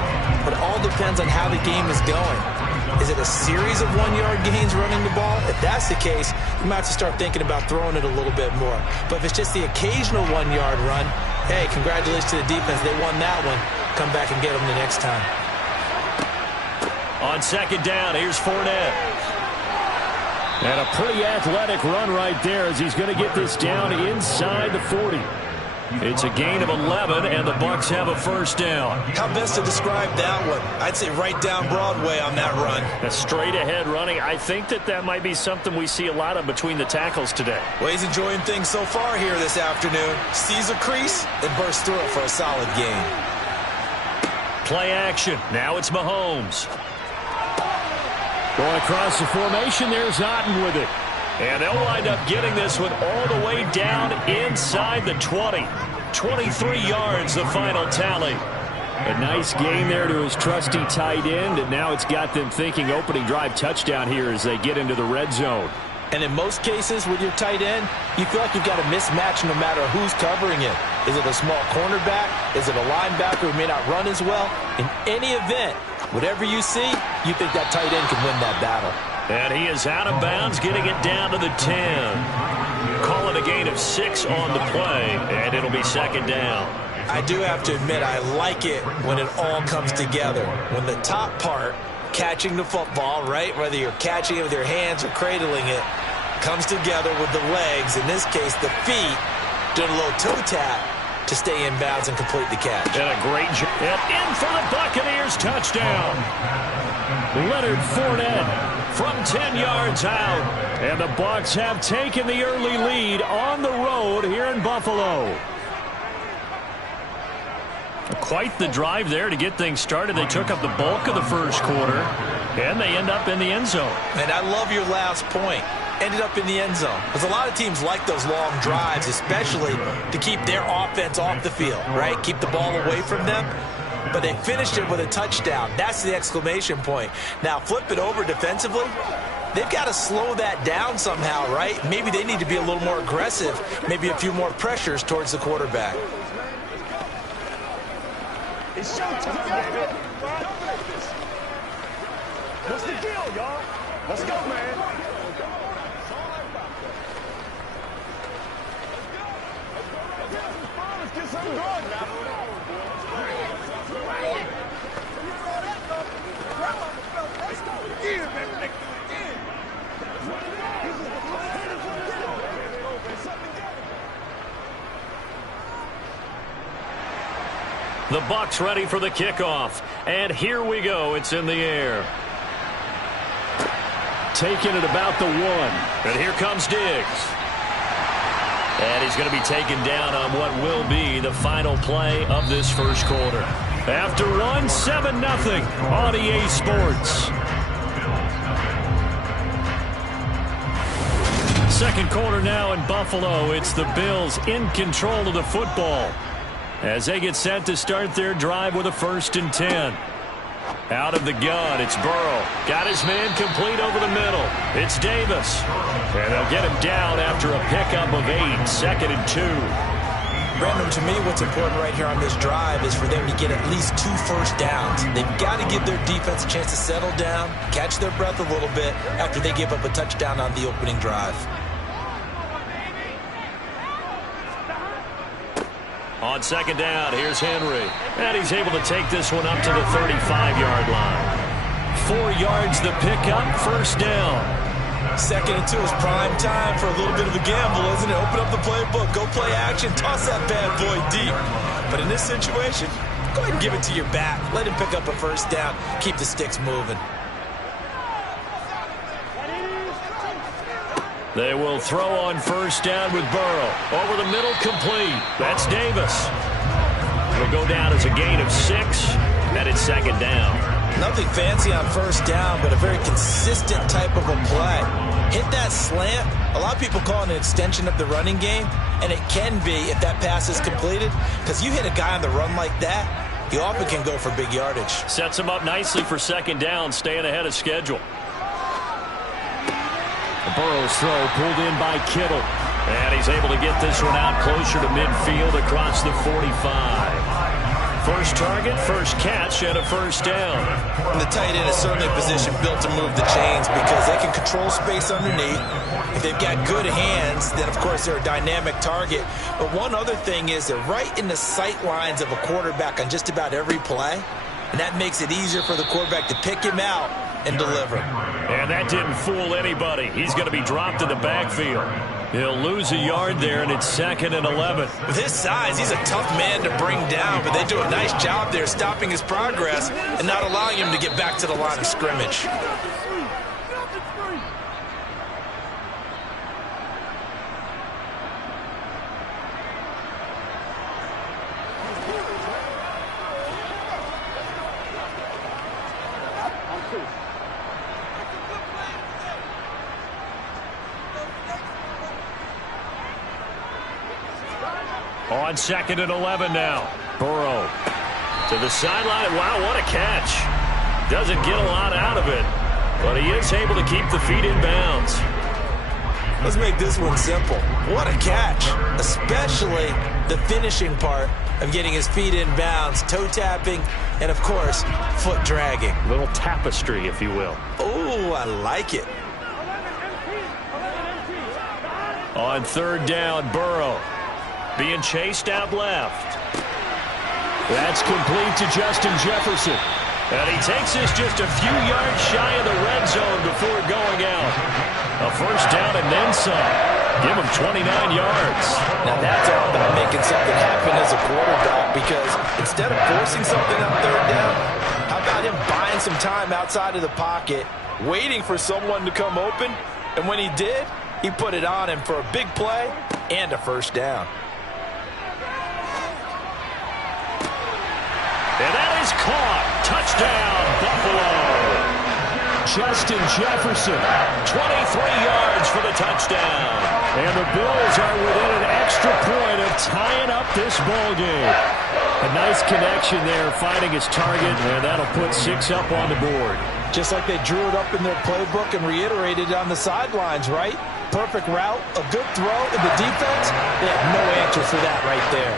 but it all depends on how the game is going. Is it a series of 1-yard gains running the ball? If that's the case, you might have to start thinking about throwing it a little bit more. But if it's just the occasional 1-yard run, hey, congratulations to the defense. They won that one. Come back and get them the next time. On 2nd down, here's Fournette. And a pretty athletic run right there as he's going to get this down inside the 40. It's a gain of 11, and the Bucs have a first down. How best to describe that one? I'd say right down Broadway on that run. A straight-ahead running. I think that might be something we see a lot of between the tackles today. Well, he's enjoying things so far here this afternoon. Sees a crease and bursts through it for a solid gain. Play action. Now it's Mahomes. Going across the formation, there's Otton with it. And they'll wind up getting this one all the way down inside the 20. 23 yards, the final tally. A nice gain there to his trusty tight end, and now it's got them thinking opening drive touchdown here as they get into the red zone. And in most cases with your tight end, you feel like you've got a mismatch no matter who's covering it. Is it a small cornerback? Is it a linebacker who may not run as well? In any event, whatever you see, you think that tight end can win that battle. And he is out of bounds, getting it down to the 10. Call it a gain of 6 on the play, and it'll be 2nd down. I do have to admit, I like it when it all comes together. When the top part, catching the football, right, whether you're catching it with your hands or cradling it, comes together with the legs, in this case the feet, doing a little toe tap to stay in bounds and complete the catch. And a great job. And in for the Buccaneers touchdown. Leonard Fournette from 10 yards out. And the Bucs have taken the early lead on the road here in Buffalo. Quite the drive there to get things started. They took up the bulk of the first quarter, and they end up in the end zone. And I love your last point. Ended up in the end zone. Because a lot of teams like those long drives, especially to keep their offense off the field, right? Keep the ball away from them. But they finished it with a touchdown. That's the exclamation point. Now, flip it over defensively. they've got to slow that down somehow, right? Maybe they need to be a little more aggressive, maybe a few more pressures towards the quarterback. It's showtime, baby. What's the deal, y'all? Let's go, man. Let's get something going now. The Bucs ready for the kickoff. And here we go. It's in the air. Taking it about the 1. And here comes Diggs. And he's going to be taken down on what will be the final play of this first quarter. After 1, 7-0 on EA Sports. Second quarter now in Buffalo. It's the Bills in control of the football as they get set to start their drive with a 1st and 10. Out of the gun, it's Burrow. Got his man complete over the middle. It's Davis. And they'll get him down after a pickup of 8, 2nd and 2. Brandon, to me, what's important right here on this drive is for them to get at least 2 first downs. They've got to give their defense a chance to settle down, catch their breath a little bit after they give up a touchdown on the opening drive. On 2nd down, here's Henry. And he's able to take this one up to the 35-yard line. 4 yards the pickup, 1st down. 2nd and 2 is prime time for a little bit of a gamble, isn't it? Open up the playbook, go play action, toss that bad boy deep. But in this situation, go ahead and give it to your back. Let him pick up a 1st down. Keep the sticks moving. They will throw on 1st down with Burrow. Over the middle, complete. That's Davis. It'll go down as a gain of 6, and it's 2nd down. Nothing fancy on 1st down, but a very consistent type of a play. Hit that slant. A lot of people call it an extension of the running game, and it can be if that pass is completed, because you hit a guy on the run like that, he often can go for big yardage. Sets him up nicely for 2nd down, staying ahead of schedule. Burrow's throw pulled in by Kittle. And he's able to get this one out closer to midfield across the 45. First target, first catch, and a 1st down. And the tight end is certainly a position built to move the chains because they can control space underneath. If they've got good hands, then, of course, they're a dynamic target. But one other thing is they're right in the sight lines of a quarterback on just about every play. And that makes it easier for the quarterback to pick him out and deliver. And that didn't fool anybody. He's going to be dropped in the backfield. He'll lose a yard there, and it's 2nd and 11. With his size, he's a tough man to bring down, but they do a nice job there stopping his progress and not allowing him to get back to the line of scrimmage. On 2nd and 11 now. Burrow to the sideline. Wow, what a catch. Doesn't get a lot out of it, but he is able to keep the feet in bounds. Let's make this one simple. What a catch, especially the finishing part of getting his feet in bounds, toe tapping, and, of course, foot dragging. A little tapestry, if you will. Oh, I like it. On 3rd down, Burrow being chased out left. That's complete to Justin Jefferson. And he takes this just a few yards shy of the red zone before going out. A 1st down and then some. Give him 29 yards. Now that's all about making something happen as a quarterback, because instead of forcing something on 3rd down, how about him buying some time outside of the pocket, waiting for someone to come open, and when he did, he put it on him for a big play and a 1st down. And that is caught. Touchdown, Buffalo. Justin Jefferson. 23 yards for the touchdown. And the Bills are within an extra point of tying up this ball game. A nice connection there, finding his target, and that'll put 6 up on the board. Just like they drew it up in their playbook and reiterated it on the sidelines, right? Perfect route, a good throw, and the defense, they have no answer for that right there.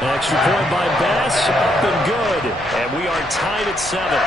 An extra point by Bass, up and good. And we are tied at 7.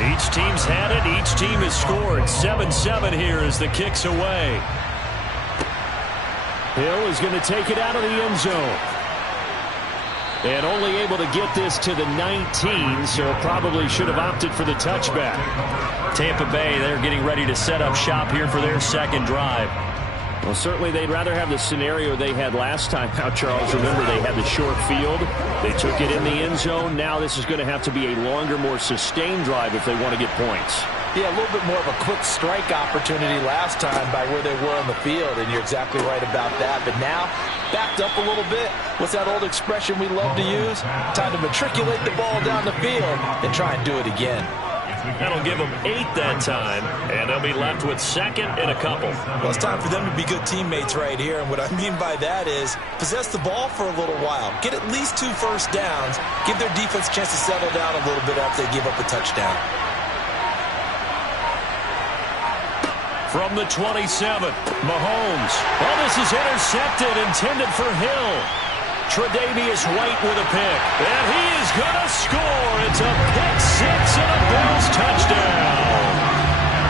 Each team's had it. Each team has scored. 7-7 here as the kick's away. Hill is going to take it out of the end zone. And only able to get this to the 19, so probably should have opted for the touchback. Tampa Bay, they're getting ready to set up shop here for their second drive. Well, certainly they'd rather have the scenario they had last time out, Charles. Remember, they had the short field. They took it in the end zone. Now this is going to have to be a longer, more sustained drive if they want to get points. Yeah, a little bit more of a quick strike opportunity last time by where they were on the field, and you're exactly right about that. But now, backed up a little bit. What's that old expression we love to use? Time to matriculate the ball down the field and try and do it again. That'll give them 8 that time, and they'll be left with second and a couple. Well, it's time for them to be good teammates right here, and what I mean by that is possess the ball for a little while. Get at least 2 first downs. Give their defense a chance to settle down a little bit after they give up a touchdown. From the 27, Mahomes. Oh, this is intercepted, intended for Hill. Tre'Davious White with a pick. And he is going to score. It's a pick 6 and a Bills touchdown.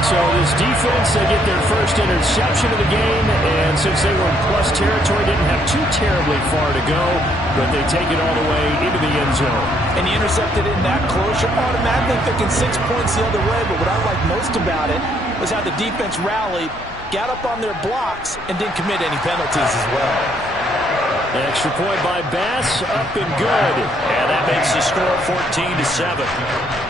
So this defense, they get their first interception of the game. And since they were in plus territory, didn't have too terribly far to go. But they take it all the way into the end zone. And you intercepted in that close, you're automatically thinking 6 points the other way. But what I like most about it was how the defense rallied, got up on their blocks, and didn't commit any penalties as well. An extra point by Bass, up and good. And that makes the score 14-7.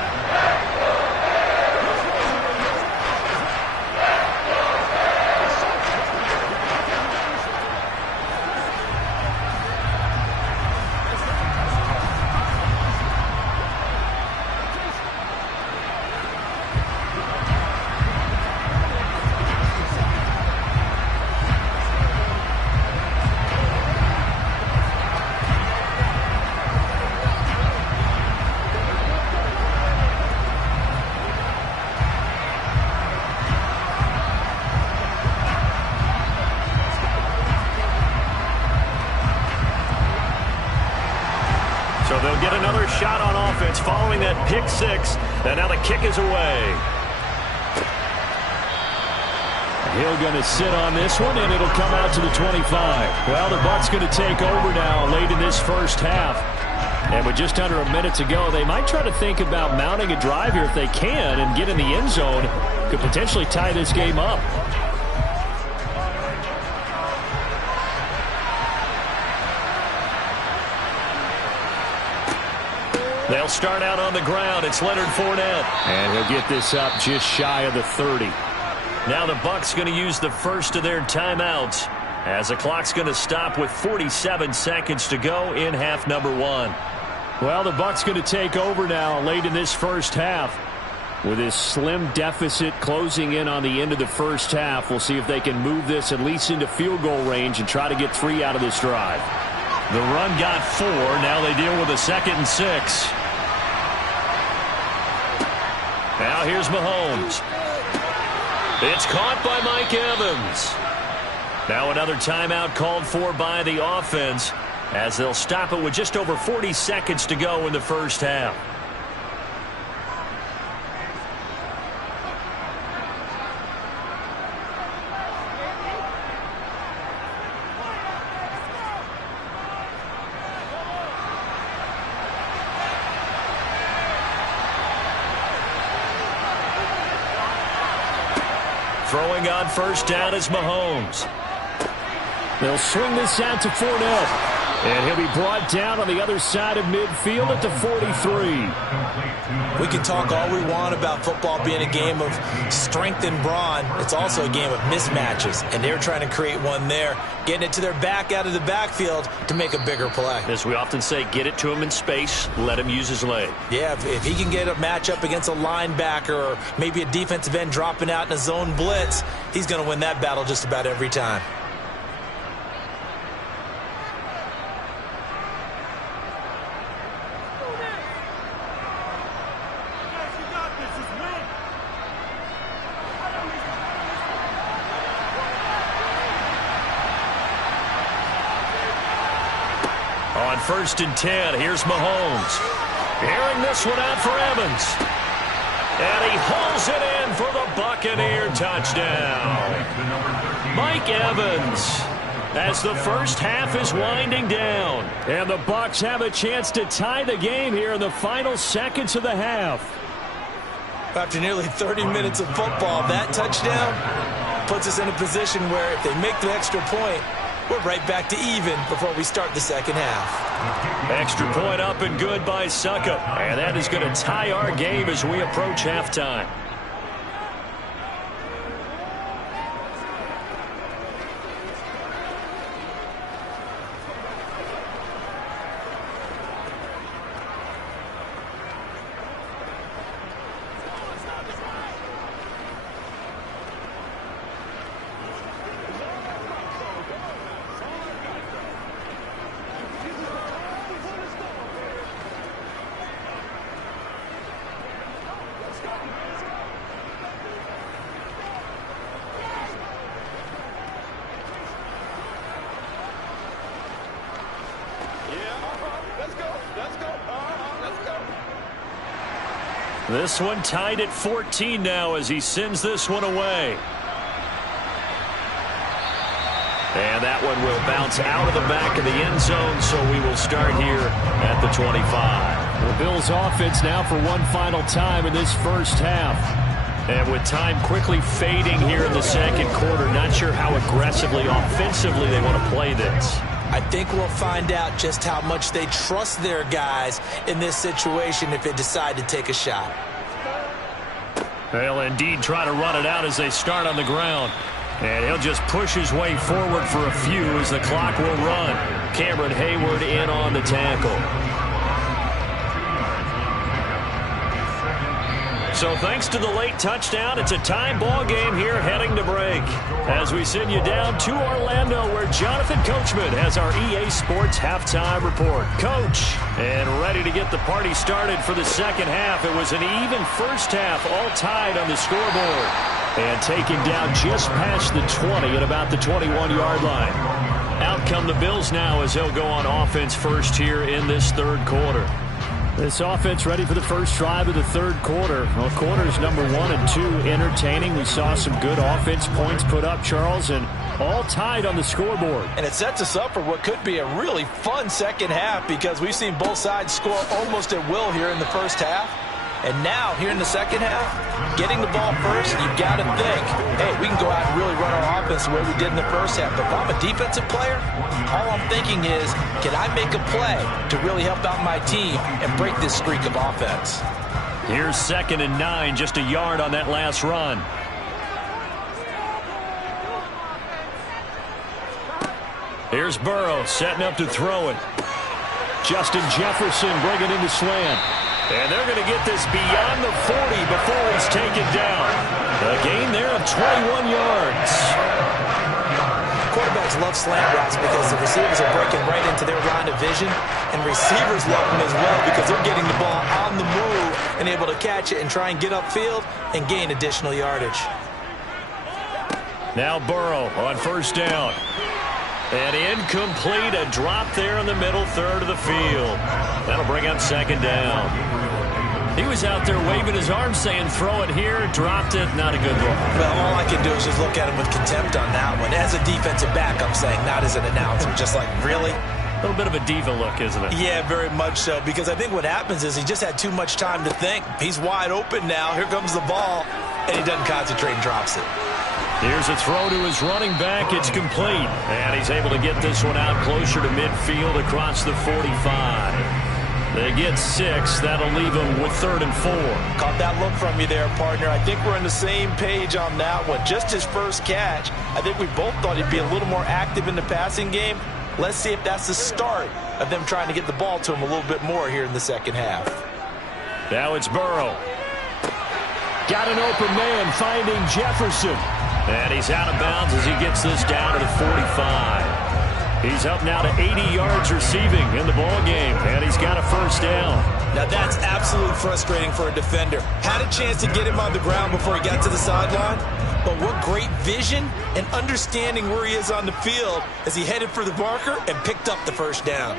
So they'll get another shot on offense following that pick 6. And now the kick is away. Hill going to sit on this one, and it'll come out to the 25. Well, the Bucs going to take over now late in this first half. And with just under a minute to go, they might try to think about mounting a drive here if they can and get in the end zone. Could potentially tie this game up. They'll start out on the ground. It's Leonard Fournette. And he'll get this up just shy of the 30. Now the Bucs going to use the first of their timeouts as the clock's going to stop with 47 seconds to go in half number 1. Well, the Bucs going to take over now late in this first half. With this slim deficit closing in on the end of the first half, we'll see if they can move this at least into field goal range and try to get 3 out of this drive. The run got 4. Now they deal with a 2nd and 6. Now here's Mahomes. It's caught by Mike Evans. Now another timeout called for by the offense as they'll stop it with just over 40 seconds to go in the first half. Throwing on first down is Mahomes. They'll swing this out to Fournette. And he'll be brought down on the other side of midfield at the 43. We can talk all we want about football being a game of strength and brawn. It's also a game of mismatches, and they're trying to create one there, getting it to their back out of the backfield to make a bigger play. As we often say, get it to him in space, let him use his leg. Yeah, if he can get a matchup against a linebacker or maybe a defensive end dropping out in a zone blitz, he's going to win that battle just about every time. On 1st and 10, here's Mahomes. Airing this one out for Evans. And he hauls it in for the Buccaneer touchdown. Mike Evans, as the first half is winding down. And the Bucs have a chance to tie the game here in the final seconds of the half. After nearly 30 minutes of football, that touchdown puts us in a position where if they make the extra point, we're right back to even before we start the second half. Extra point up and good by Succop. And that is going to tie our game as we approach halftime. This one tied at 14 now as he sends this one away. And that one will bounce out of the back of the end zone, so we will start here at the 25. The Bills offense now for one final time in this first half. And with time quickly fading here in the second quarter, not sure how aggressively, offensively they want to play this. I think we'll find out just how much they trust their guys in this situation if they decide to take a shot. They'll indeed try to run it out as they start on the ground. And he'll just push his way forward for a few as the clock will run. Cameron Hayward in on the tackle. So thanks to the late touchdown, it's a tie ball game here heading to break. As we send you down to Orlando where Jonathan Coachman has our EA Sports halftime report. Coach, and ready to get the party started for the second half. It was an even first half, all tied on the scoreboard. And taken down just past the 20 at about the 21-yard line. Out come the Bills now as they'll go on offense first here in this third quarter. This offense ready for the first drive of the third quarter. Well, quarters number 1 and 2 entertaining. We saw some good offense points put up, Charles, and all tied on the scoreboard. And it sets us up for what could be a really fun second half because we've seen both sides score almost at will here in the first half. And now, here in the second half, getting the ball first, you've got to think, hey, we can go out and really run our offense the way we did in the first half. But if I'm a defensive player, all I'm thinking is, can I make a play to really help out my team and break this streak of offense? Here's 2nd and 9, just a yard on that last run. Here's Burrow setting up to throw it. Justin Jefferson bringing in the slant. And they're going to get this beyond the 40 before he's taken down. A gain there of 21 yards. Quarterbacks love slant routes because the receivers are breaking right into their line of vision, and receivers love them as well because they're getting the ball on the move and able to catch it and try and get upfield and gain additional yardage. Now Burrow on first down. And incomplete, a drop there in the middle third of the field. That'll bring up 2nd down. He was out there waving his arms saying, throw it here, dropped it, not a good look. Well, all I can do is just look at him with contempt on that one. As a defensive back, I'm saying, not as an announcer. Just like, really? A little bit of a diva look, isn't it? Yeah, very much so. Because I think what happens is he just had too much time to think. He's wide open now. Here comes the ball. And he doesn't concentrate and drops it. Here's a throw to his running back. It's complete. And he's able to get this one out closer to midfield across the 45. They get 6. That'll leave them with 3rd and 4. Caught that look from you there, partner. I think we're on the same page on that one. Just his first catch. I think we both thought he'd be a little more active in the passing game. Let's see if that's the start of them trying to get the ball to him a little bit more here in the second half. Now it's Burrow. Got an open man finding Jefferson. And he's out of bounds as he gets this down to the 45. He's up now to 80 yards receiving in the ball game, and he's got a first down. Now that's absolutely frustrating for a defender. Had a chance to get him on the ground before he got to the sideline, but what great vision and understanding where he is on the field as he headed for the marker and picked up the first down.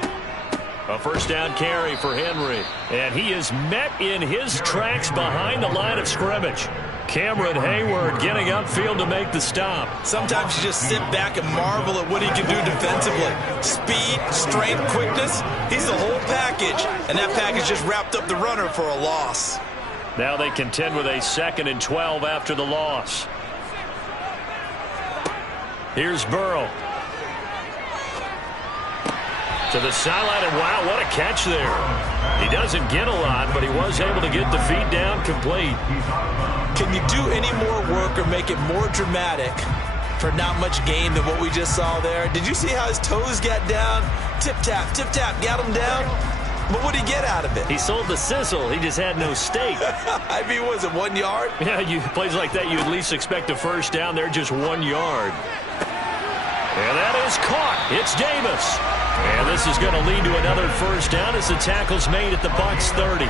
A first down carry for Henry, and he is met in his tracks behind the line of scrimmage. Cameron Hayward getting upfield to make the stop. Sometimes you just sit back and marvel at what he can do defensively. Speed, strength, quickness, he's the whole package. And that package just wrapped up the runner for a loss. Now they contend with a 2nd and 12 after the loss. Here's Burrow. To the sideline, and wow, what a catch there. He doesn't get a lot, but he was able to get the feet down complete. Can you do any more work or make it more dramatic for not much gain than what we just saw there? Did you see how his toes got down? Tip-tap, got him down. But what did he get out of it? He sold the sizzle. He just had no steak. I mean, was it 1 yard? Yeah, plays like that, you at least expect a first down. They're just 1 yard. And that is caught. It's Davis. And this is going to lead to another first down as the tackle's made at the Bucs 30.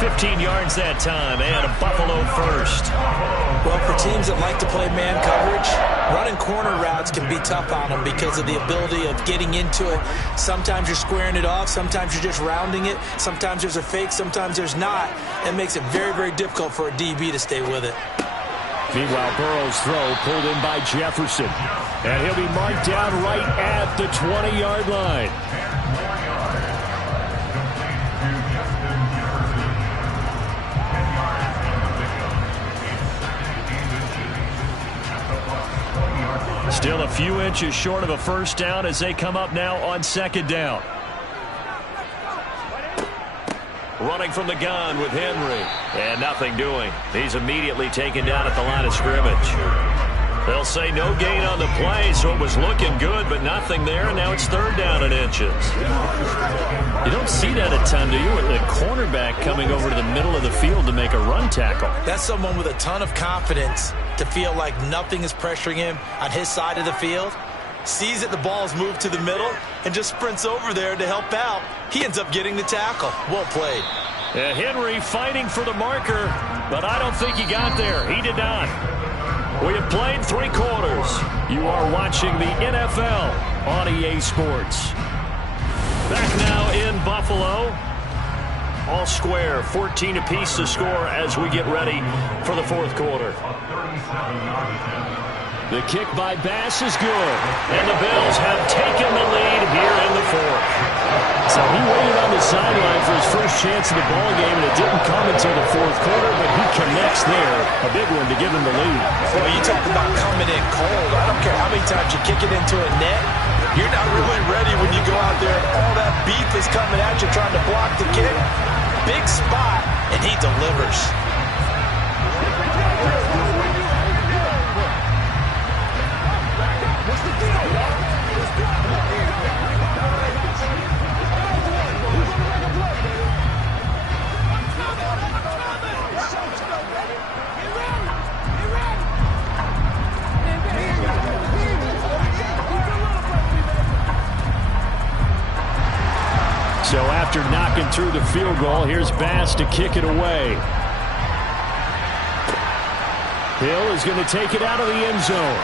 15 yards that time, and a Buffalo first. Well, for teams that like to play man coverage, running corner routes can be tough on them because of the ability of getting into it. Sometimes you're squaring it off. Sometimes you're just rounding it. Sometimes there's a fake. Sometimes there's not. It makes it very, very difficult for a DB to stay with it. Meanwhile, Burrow's throw pulled in by Jefferson. And he'll be marked down right at the 20-yard line. Still a few inches short of a first down as they come up now on 2nd down. Running from the gun with Henry. And nothing doing. He's immediately taken down at the line of scrimmage. They'll say no gain on the play, so it was looking good, but nothing there, and now it's 3rd down and inches. You don't see that a ton, do you? With a cornerback coming over to the middle of the field to make a run tackle. That's someone with a ton of confidence to feel like nothing is pressuring him on his side of the field. Sees that the ball's moved to the middle and just sprints over there to help out. He ends up getting the tackle. Well played. And Henry fighting for the marker, but I don't think he got there. He did not. We have played 3 quarters. You are watching the NFL on EA Sports. Back now in Buffalo. All square, 14 apiece to score as we get ready for the 4th quarter. The kick by Bass is good, and the Bills have taken the lead here in the 4th. So he waited on the sideline for his first chance in the ball game, and it didn't come until the 4th quarter, but he connects there, a big one to give him the lead. Well, you talk about coming in cold. I don't care how many times you kick it into a net. You're not really ready when you go out there and all that beef is coming at you trying to block the kick. Big spot, and he delivers. So after knocking through the field goal, here's Bass to kick it away. Hill is going to take it out of the end zone.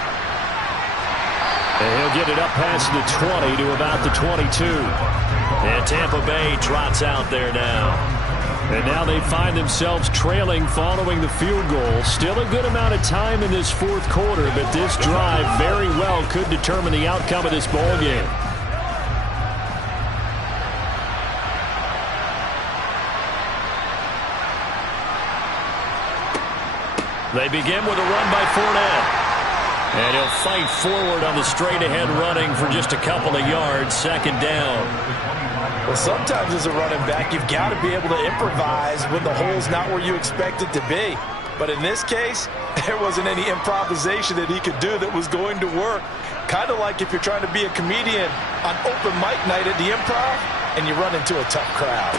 And he'll get it up past the 20 to about the 22. And Tampa Bay trots out there now. And now they find themselves trailing following the field goal. Still a good amount of time in this 4th quarter, but this drive very well could determine the outcome of this ball game. They begin with a run by Fournette. And he'll fight forward on the straight-ahead running for just a couple of yards, second down. Well, sometimes as a running back, you've got to be able to improvise when the hole's not where you expect it to be. But in this case, there wasn't any improvisation that he could do that was going to work. Kind of like if you're trying to be a comedian on open mic night at the Improv and you run into a tough crowd.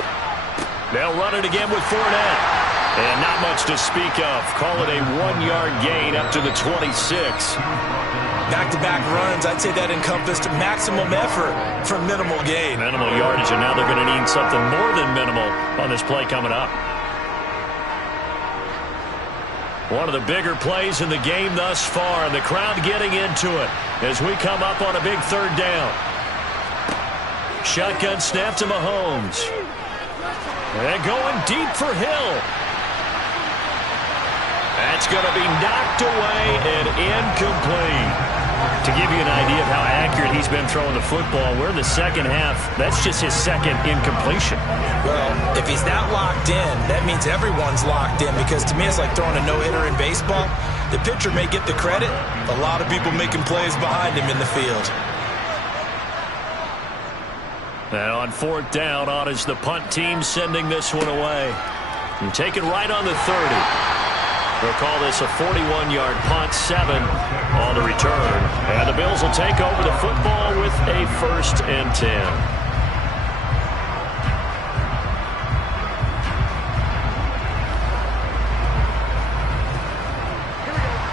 They'll run it again with Fournette. And not much to speak of. Call it a 1-yard gain up to the 26. Back-to-back runs, I'd say that encompassed maximum effort for minimal gain. Minimal yardage, and now they're going to need something more than minimal on this play coming up. One of the bigger plays in the game thus far, and the crowd getting into it as we come up on a big third down. Shotgun snap to Mahomes. And going deep for Hill. That's going to be knocked away and incomplete. To give you an idea of how accurate he's been throwing the football, we're in the second half. That's just his second incompletion. Well, if he's not locked in, that means everyone's locked in, because to me it's like throwing a no-hitter in baseball. The pitcher may get the credit, a lot of people making plays behind him in the field. And on fourth down, on is the punt team sending this one away. And take it right on the 30. They'll call this a 41-yard punt, 7 on the return. And the Bills will take over the football with a 1st and 10.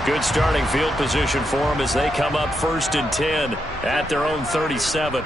Good starting field position for them as they come up 1st and 10 at their own 37.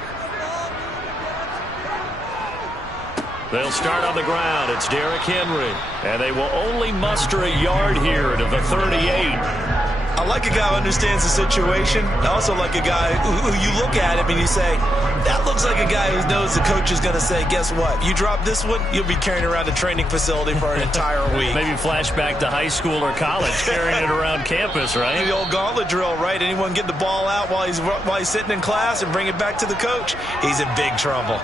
They'll start on the ground. It's Derrick Henry. And they will only muster a yard here to the 38. I like a guy who understands the situation. I also like a guy who you look at him and you say, that looks like a guy who knows the coach is going to say, guess what? You drop this one, you'll be carrying around a training facility for an entire week. Maybe flashback to high school or college, carrying it around campus, right? The old gauntlet drill, right? Anyone get the ball out while he's sitting in class and bring it back to the coach? He's in big trouble.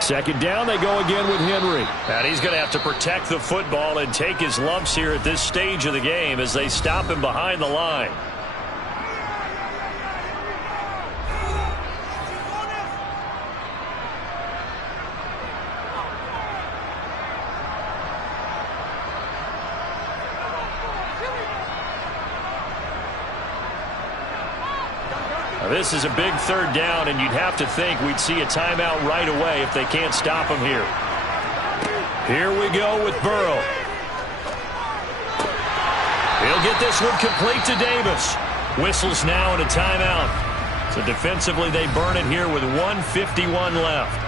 Second down, they go again with Henry. And he's going to have to protect the football and take his lumps here at this stage of the game as they stop him behind the line. This is a big third down, and you'd have to think we'd see a timeout right away if they can't stop him here. Here we go with Burrow. He'll get this one complete to Davis. Whistles now and a timeout. So defensively they burn it here with 1:51 left.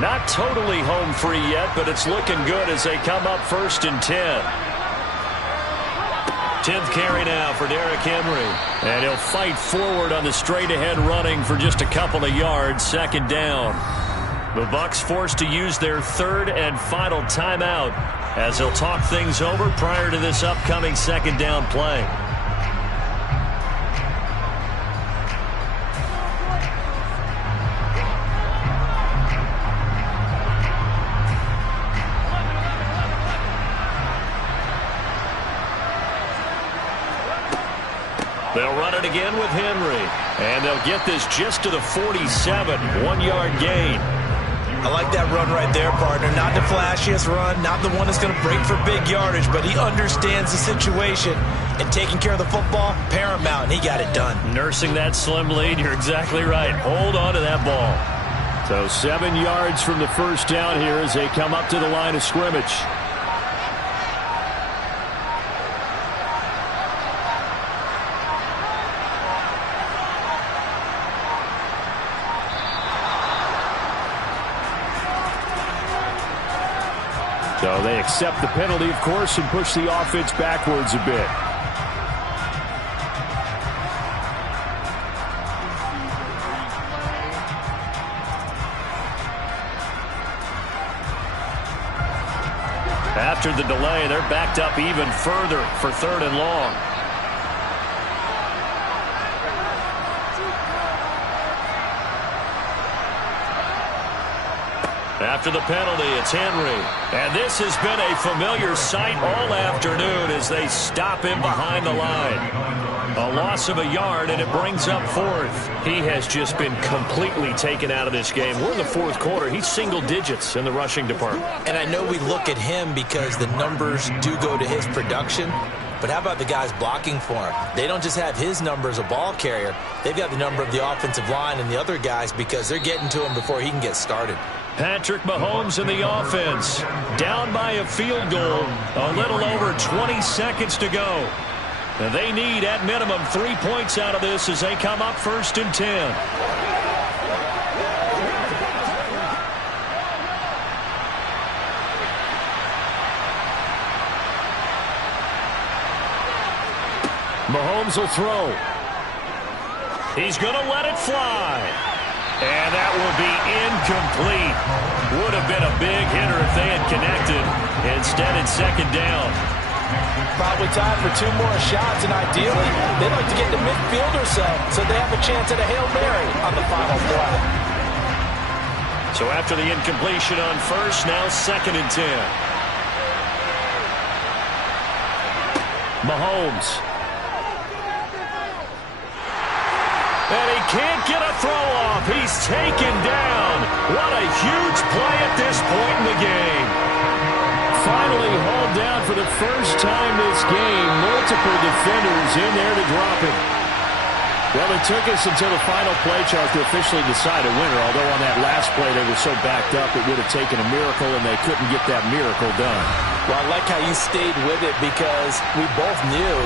Not totally home free yet, but it's looking good as they come up 1st and 10. 10th carry now for Derrick Henry. And he'll fight forward on the straight-ahead running for just a couple of yards, second down. The Bucs forced to use their 3rd and final timeout as they'll talk things over prior to this upcoming second down play. They'll run it again with Henry. And they'll get this just to the 47, 1-yard gain. I like that run right there, partner. Not the flashiest run, not the one that's going to break for big yardage, but he understands the situation, and taking care of the football, paramount, and he got it done. Nursing that slim lead, you're exactly right. Hold on to that ball. So 7 yards from the first down here as they come up to the line of scrimmage. So they accept the penalty, of course, and push the offense backwards a bit. After the delay, they're backed up even further for 3rd and long. After the penalty, it's Henry. And this has been a familiar sight all afternoon as they stop him behind the line. A loss of a yard, and it brings up 4th. He has just been completely taken out of this game. We're in the 4th quarter. He's single digits in the rushing department. And I know we look at him because the numbers do go to his production. But how about the guys blocking for him? They don't just have his number as a ball carrier. They've got the number of the offensive line and the other guys because they're getting to him before he can get started. Patrick Mahomes in the offense. Down by a field goal. A little over 20 seconds to go. And they need, at minimum, 3 points out of this as they come up 1st and 10. Mahomes will throw. He's going to let it fly. And that will be incomplete. Would have been a big hitter if they had connected. Instead, it's 2nd down. Probably time for 2 more shots, and ideally, they'd like to get to midfield or so they have a chance at a Hail Mary on the final play. So after the incompletion on 1st, now 2nd and 10. Mahomes. And he can't get a throw off. He's taken down. What a huge play at this point in the game. Finally hauled down for the first time this game. Multiple defenders in there to drop him. Well, it took us until the final play chart to officially decide a winner, although on that last play they were so backed up it would have taken a miracle, and they couldn't get that miracle done. Well, I like how you stayed with it because we both knew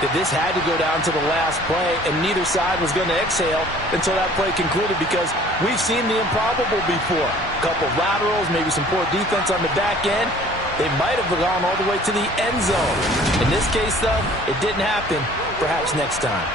that this had to go down to the last play, and neither side was going to exhale until that play concluded because we've seen the improbable before. A couple laterals, maybe some poor defense on the back end. They might have gone all the way to the end zone. In this case, though, it didn't happen. Perhaps next time.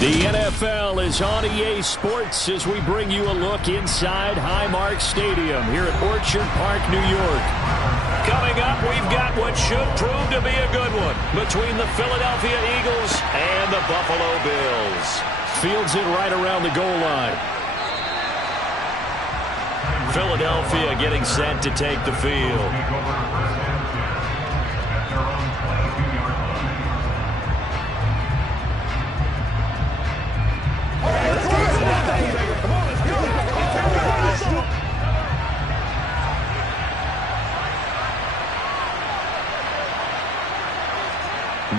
The NFL is on EA Sports as we bring you a look inside Highmark Stadium here at Orchard Park, New York. Coming up, we've got what should prove to be a good one between the Philadelphia Eagles and the Buffalo Bills. Fields it right around the goal line. Philadelphia getting set to take the field.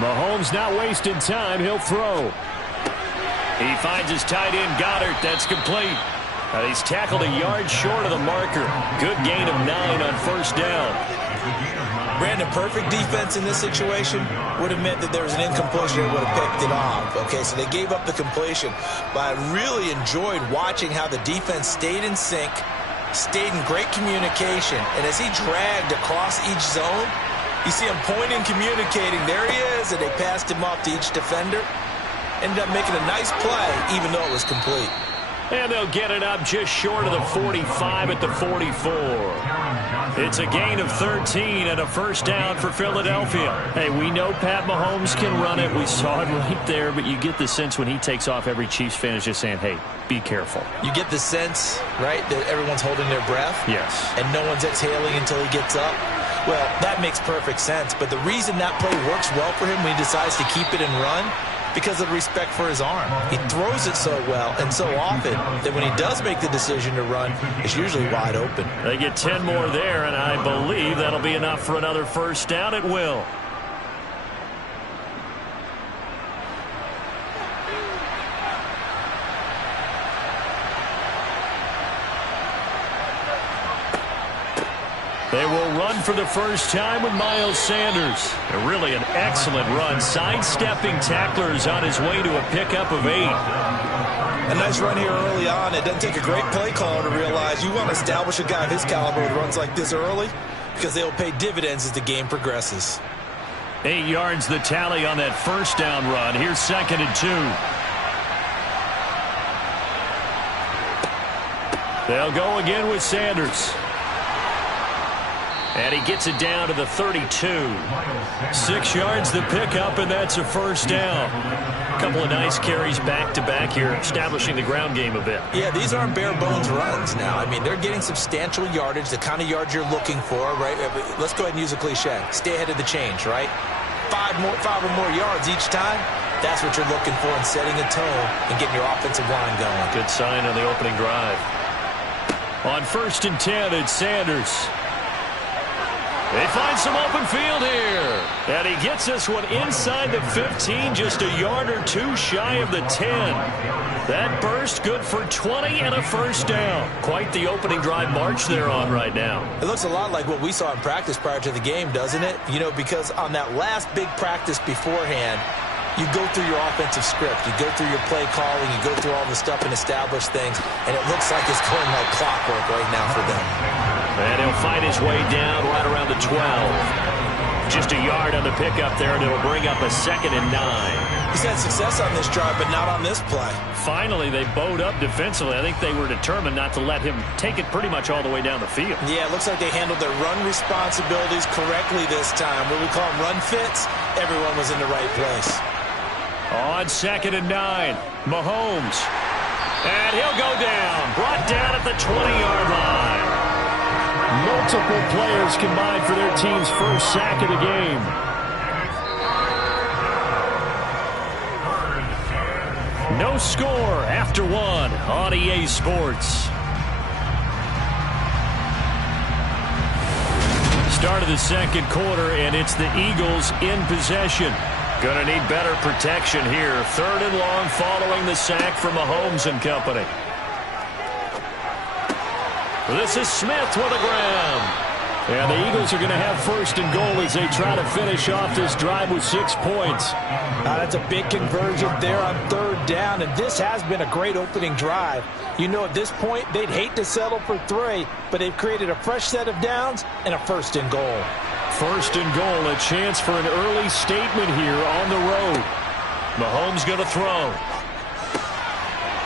Mahomes not wasting time. He'll throw. He finds his tight end, Goddard. That's complete. He's tackled a yard short of the marker. Good gain of 9 on first down. Brandon, perfect defense in this situation would have meant that there was an incompletion that would have picked it off. Okay, so they gave up the completion. But I really enjoyed watching how the defense stayed in sync, stayed in great communication, and as he dragged across each zone, you see him pointing, communicating. There he is, and they passed him off to each defender. Ended up making a nice play, even though it was complete. And they'll get it up just short of the 45 at the 44. It's a gain of 13 and a first down for Philadelphia. Hey, we know Pat Mahomes can run it. We saw it right there, but you get the sense when he takes off, every Chiefs fan is just saying, hey, be careful. You get the sense, right, that everyone's holding their breath? Yes. And no one's exhaling until he gets up? Well, that makes perfect sense. But the reason that play works well for him when he decides to keep it and run, because of the respect for his arm. He throws it so well and so often that when he does make the decision to run, it's usually wide open. They get 10 more there, and I believe that'll be enough for another first down at will. They will run for the first time with Miles Sanders. Really an excellent run, sidestepping tacklers on his way to a pickup of 8. A nice run here early on. It doesn't take a great play caller to realize you want to establish a guy of his caliber who runs like this early because they will pay dividends as the game progresses. 8 yards the tally on that first down run. Here's 2nd and 2. They'll go again with Sanders. And he gets it down to the 32. 6 yards the pickup, and that's a first down. A couple of nice carries back-to-back here, establishing the ground game a bit. Yeah, these aren't bare-bones runs now. I mean, they're getting substantial yardage, the kind of yards you're looking for, right? Let's go ahead and use a cliche. Stay ahead of the change, right? 5 or more yards each time. That's what you're looking for in setting a tone and getting your offensive line going. Good sign on the opening drive. On 1st and 10, it's Sanders. They find some open field here. And he gets this one inside the 15, just a yard or 2 shy of the 10. That burst good for 20 and a first down. Quite the opening drive march they're on right now. It looks a lot like what we saw in practice prior to the game, doesn't it? You know, because on that last big practice beforehand, you go through your offensive script. You go through your play calling. You go through all the stuff and establish things. And it looks like it's going like clockwork right now for them. And he'll find his way down right around the 12. Just a yard on the pickup there, and it'll bring up a 2nd and 9. He's had success on this drive, but not on this play. Finally, they bowed up defensively. I think they were determined not to let him take it pretty much all the way down the field. Yeah, it looks like they handled their run responsibilities correctly this time. What we call them run fits, everyone was in the right place. On 2nd and 9, Mahomes. And he'll go down. Brought down at the 20-yard line. Multiple players combined for their team's first sack of the game. No score after 1 on EA Sports. Start of the 2nd quarter, and it's the Eagles in possession. Gonna need better protection here. 3rd and long following the sack from Mahomes and company. This is Smith with a grab. And the Eagles are going to have 1st and goal as they try to finish off this drive with 6 points. That's a big conversion there on 3rd down, and this has been a great opening drive. You know, at this point, they'd hate to settle for 3, but they've created a fresh set of downs and a 1st and goal. 1st and goal, a chance for an early statement here on the road. Mahomes going to throw.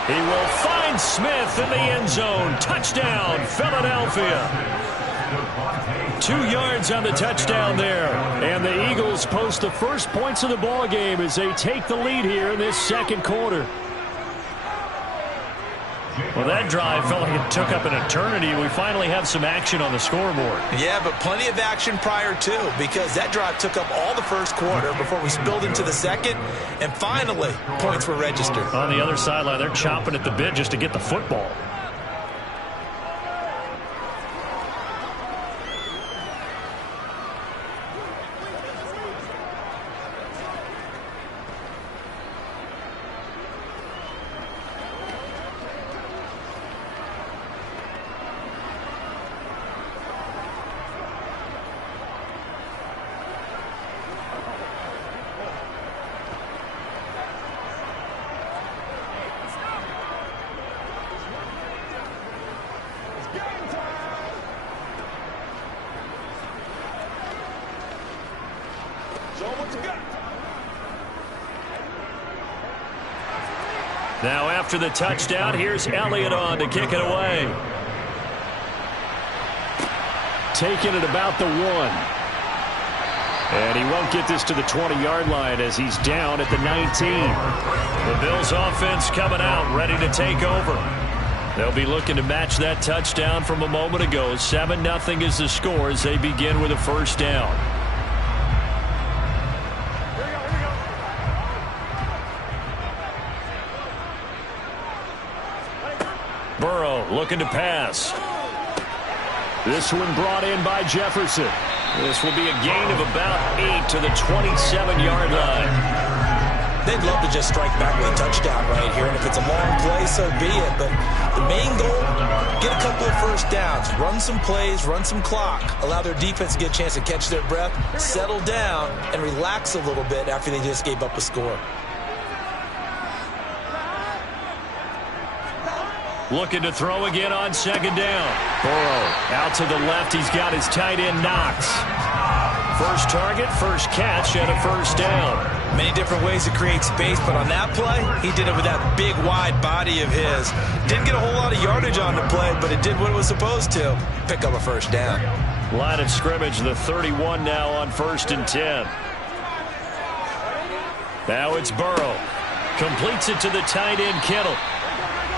He will find Smith in the end zone. Touchdown, Philadelphia. 2 yards on the touchdown there. And the Eagles post the first points of the ball game as they take the lead here in this second quarter. Well, that drive felt like it took up an eternity. We finally have some action on the scoreboard. Yeah, but plenty of action prior to, because that drive took up all the first quarter before we spilled into the second, and finally, points were registered. On the other sideline, they're chomping at the bit just to get the football. Now after the touchdown, here's Elliott on to kick it away. Taking it about the 1. And he won't get this to the 20-yard line as he's down at the 19. The Bills offense coming out, ready to take over. They'll be looking to match that touchdown from a moment ago. 7-0 is the score as they begin with a first down. Burrow looking to pass. This one brought in by Jefferson. This will be a gain of about 8 to the 27-yard line. They'd love to just strike back with a touchdown right here, and if it's a long play, so be it. But the main goal, get a couple of first downs, run some plays, run some clock, allow their defense to get a chance to catch their breath, settle down, and relax a little bit after they just gave up a score. Looking to throw again on second down. Burrow out to the left. He's got his tight end Knox. First target, first catch, and a first down. Many different ways to create space, but on that play, he did it with that big, wide body of his. Didn't get a whole lot of yardage on the play, but it did what it was supposed to. Pick up a first down. Line of scrimmage, the 31 now on 1st and 10. Now it's Burrow. Completes it to the tight end Kittle.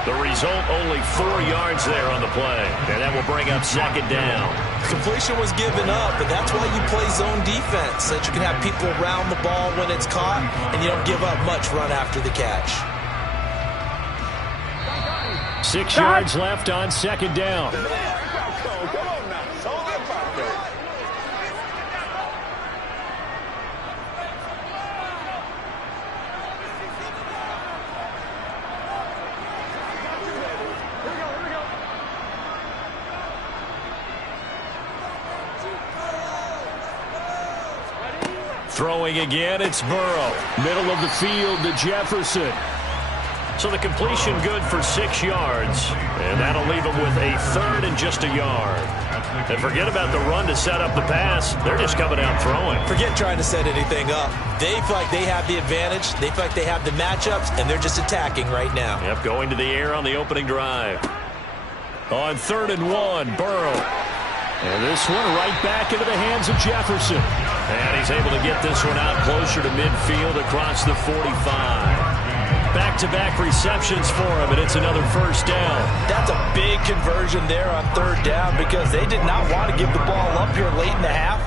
The result, only 4 yards there on the play. And that will bring up second down. Completion was given up, but that's why you play zone defense, so that you can have people around the ball when it's caught, and you don't give up much run after the catch. 6 yards left on second down. Throwing again, it's Burrow. Middle of the field to Jefferson. So the completion good for 6 yards. And that'll leave him with a third and just a yard. And forget about the run to set up the pass. They're just coming out throwing. Forget trying to set anything up. They feel like they have the advantage. They feel like they have the matchups, and they're just attacking right now. Yep, going to the air on the opening drive. On 3rd and 1, Burrow. And this one right back into the hands of Jefferson. And he's able to get this one out closer to midfield across the 45. Back-to-back receptions for him, and it's another first down. That's a big conversion there on 3rd down because they did not want to give the ball up here late in the half.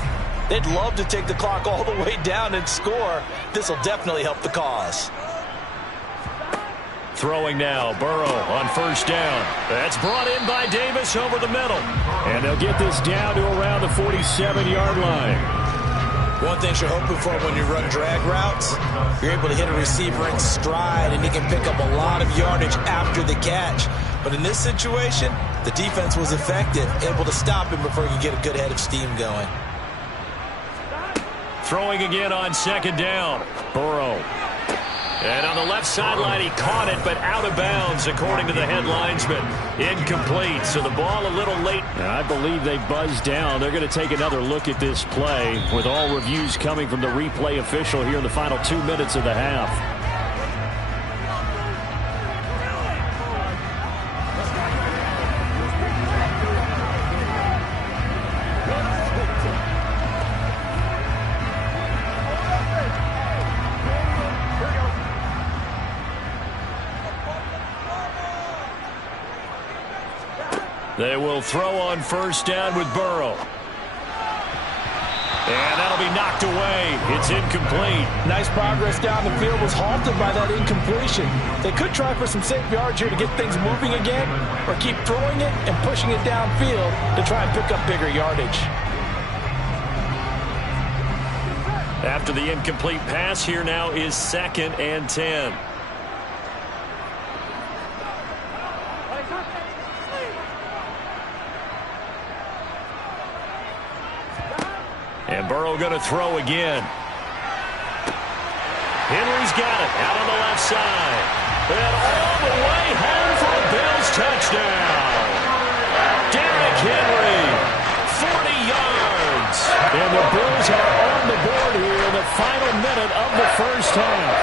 They'd love to take the clock all the way down and score. This will definitely help the cause. Throwing now, Burrow on first down. That's brought in by Davis over the middle. And they'll get this down to around the 47-yard line. One thing you're hoping for when you run drag routes, you're able to hit a receiver in stride, and he can pick up a lot of yardage after the catch. But in this situation, the defense was effective, able to stop him before he could get a good head of steam going. Throwing again on second down, Burrow. And on the left sideline, he caught it, but out of bounds, according to the head linesman. Incomplete, so the ball a little late. I believe they buzzed down. They're going to take another look at this play, with all reviews coming from the replay official here in the final 2 minutes of the half. They will throw on first down with Burrow. And that'll be knocked away. It's incomplete. Nice progress down the field, was halted by that incompletion. They could try for some safe yards here to get things moving again, or keep throwing it and pushing it downfield to try and pick up bigger yardage. After the incomplete pass, here now is 2nd and 10. And Burrow going to throw again. Henry's got it out on the left side. And all the way home for a Bills touchdown. Derrick Henry, 40 yards. And the Bills are on the board here in the final minute of the first half.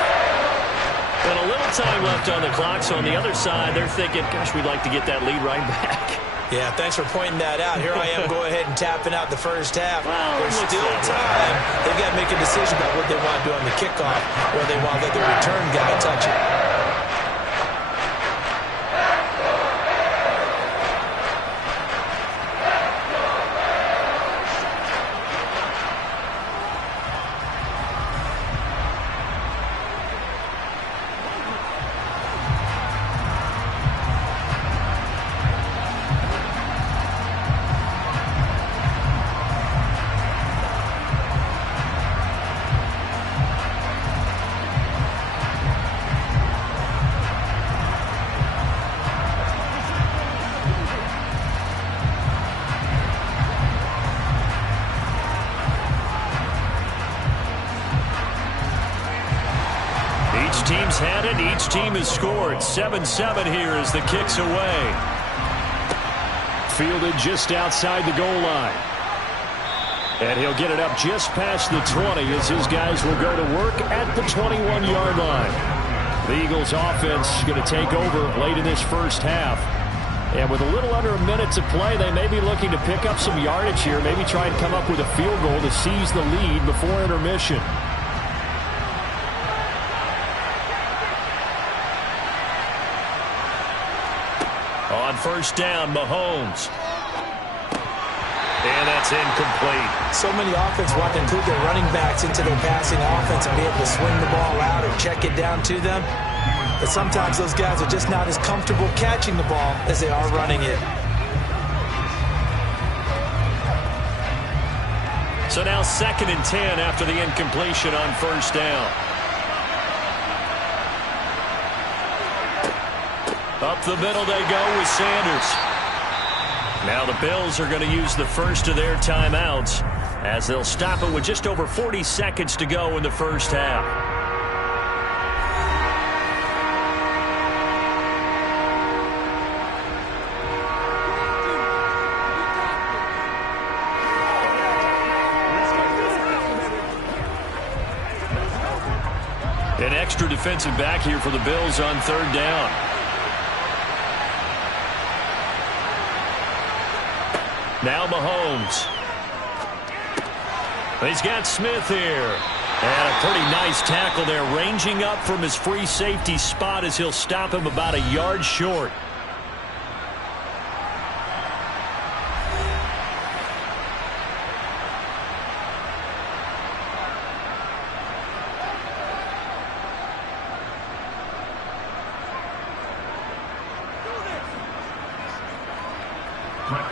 And a little time left on the clock, so on the other side, they're thinking, gosh, we'd like to get that lead right back. Yeah, thanks for pointing that out. Here I am, go ahead and tapping out the first half. Well, There's still time. They've got to make a decision about what they want to do on the kickoff, or they want to let the return guy touch it. Team's had it. Each team has scored. 7-7 here as the kick's away. Fielded just outside the goal line. And he'll get it up just past the 20 as his guys will go to work at the 21-yard line. The Eagles offense going to take over late in this first half. And with a little under a minute to play, they may be looking to pick up some yardage here, maybe try and come up with a field goal to seize the lead before intermission. On first down, Mahomes. And that's incomplete. So many offenses want to include their running backs into their passing offense and be able to swing the ball out or check it down to them. But sometimes those guys are just not as comfortable catching the ball as they are running it. So now 2nd and 10 after the incompletion on first down. Up the middle they go with Sanders. Now the Bills are going to use the first of their timeouts as they'll stop it with just over 40 seconds to go in the first half. An extra defensive back here for the Bills on third down. Now Mahomes. He's got Smith here. And a pretty nice tackle there, ranging up from his free safety spot as he'll stop him about a yard short.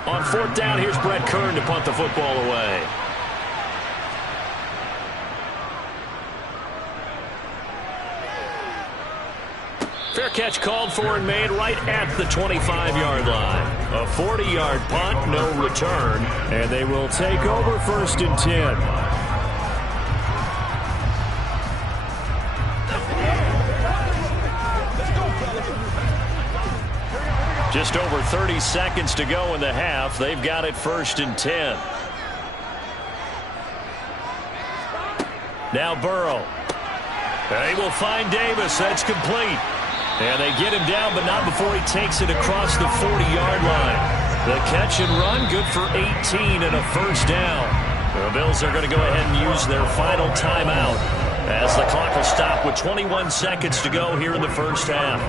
On fourth down, here's Brett Kern to punt the football away. Fair catch called for and made right at the 25-yard line. A 40-yard punt, no return, and they will take over 1st and 10. Just over 30 seconds to go in the half. They've got it 1st and 10. Now Burrow. They will find Davis. That's complete. And they get him down, but not before he takes it across the 40-yard line. The catch and run, good for 18 and a first down. The Bills are going to go ahead and use their final timeout as the clock will stop with 21 seconds to go here in the first half.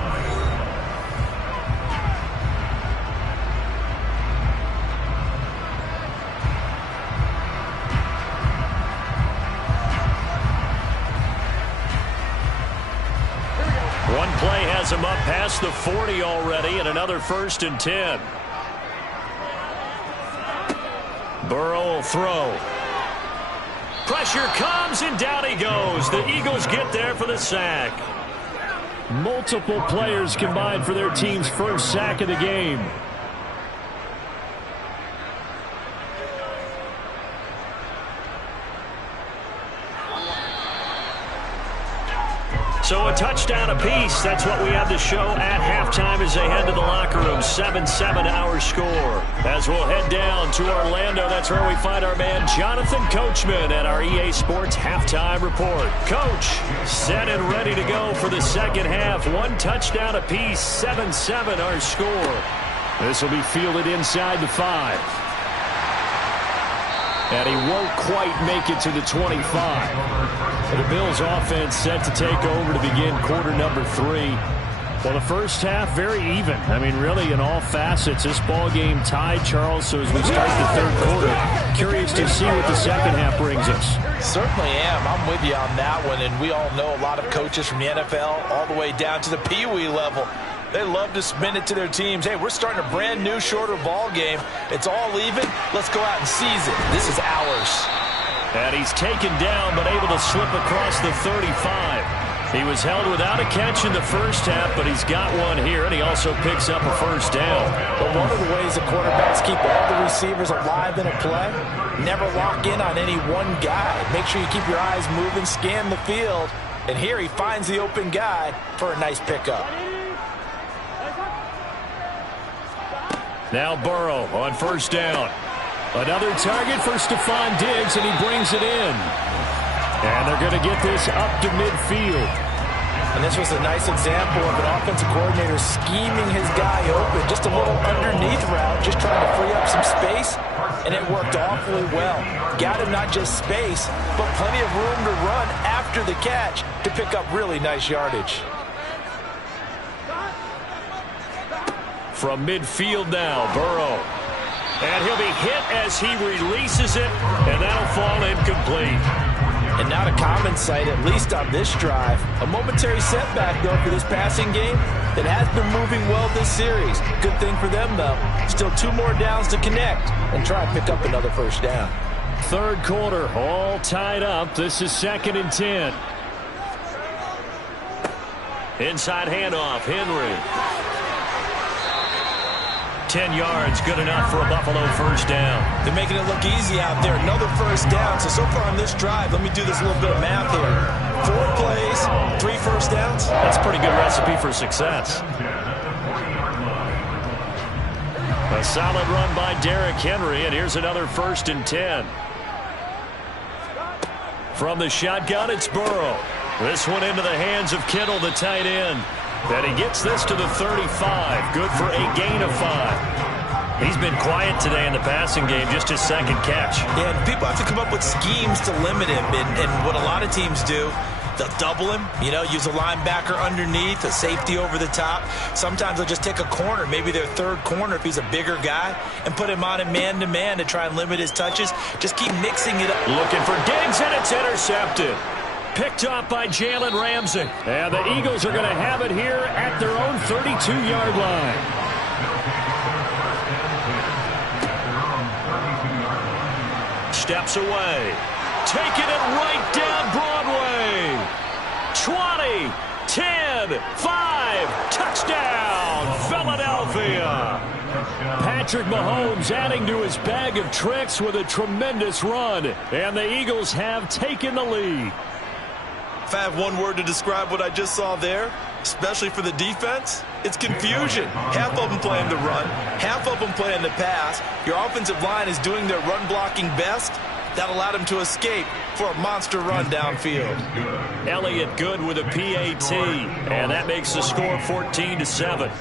One play has him up past the 40 already, and another 1st and 10. Burrow will throw. Pressure comes, and down he goes. The Eagles get there for the sack. Multiple players combined for their team's first sack of the game. So a touchdown apiece. That's what we have to show at halftime as they head to the locker room. 7-7 our score. As we'll head down to Orlando, that's where we find our man Jonathan Coachman at our EA Sports Halftime Report. Coach, set and ready to go for the second half. One touchdown apiece. 7-7 our score. This will be fielded inside the 5. And he won't quite make it to the 25. But the Bills offense set to take over to begin quarter number 3. Well, the first half, very even. I mean, really, in all facets, this ball game tied, Charles. So as we start the third quarter, curious to see what the second half brings us. Certainly am. I'm with you on that one. And we all know a lot of coaches from the NFL all the way down to the Pee-wee level. They love to spin it to their teams. Hey, we're starting a brand new, shorter ball game. It's all even. Let's go out and seize it. This is ours. And he's taken down, but able to slip across the 35. He was held without a catch in the first half, but he's got one here, and he also picks up a first down. But one of the ways the quarterbacks keep all the receivers alive in a play, never lock in on any one guy. Make sure you keep your eyes moving, scan the field. And here he finds the open guy for a nice pickup. Now Burrow on first down. Another target for Stephon Diggs, and he brings it in. And they're going to get this up to midfield. And this was a nice example of an offensive coordinator scheming his guy open. Just a little underneath route, just trying to free up some space, and it worked awfully well. Got him not just space, but plenty of room to run after the catch to pick up really nice yardage. From midfield now, Burrow. And he'll be hit as he releases it, and that'll fall incomplete. And not a common sight, at least on this drive. A momentary setback, though, for this passing game that has been moving well this series. Good thing for them, though. Still 2 more downs to connect and try and pick up another first down. Third quarter, all tied up. This is 2nd and 10. Inside handoff, Henry. 10 yards, good enough for a Buffalo first down. They're making it look easy out there. Another first down. So far on this drive, let me do this little bit of math here. 4 plays, 3 first downs. That's a pretty good recipe for success. A solid run by Derrick Henry, and here's another 1st and 10. From the shotgun, it's Burrow. This one into the hands of Kittle, the tight end. And he gets this to the 35. Good for a gain of 5. He's been quiet today in the passing game, just his 2nd catch. Yeah, and people have to come up with schemes to limit him. And what a lot of teams do, they'll double him, use a linebacker underneath, a safety over the top. Sometimes they'll just take a corner, maybe their 3rd corner if he's a bigger guy, and put him on him man-to-man to try and limit his touches. Just keep mixing it up. Looking for Diggs, and it's intercepted. Picked up by Jalen Ramsey. And the Eagles are going to have it here at their own 32-yard line. Steps away. Taking it right down Broadway. 20, 10, 5. Touchdown, Philadelphia. Patrick Mahomes adding to his bag of tricks with a tremendous run. And the Eagles have taken the lead. If I have one word to describe what I just saw there, especially for the defense, it's confusion. Half of them playing the run, half of them playing the pass. Your offensive line is doing their run blocking best. That allowed him to escape for a monster run downfield. Elliott good with a PAT, and that makes the score 14-7.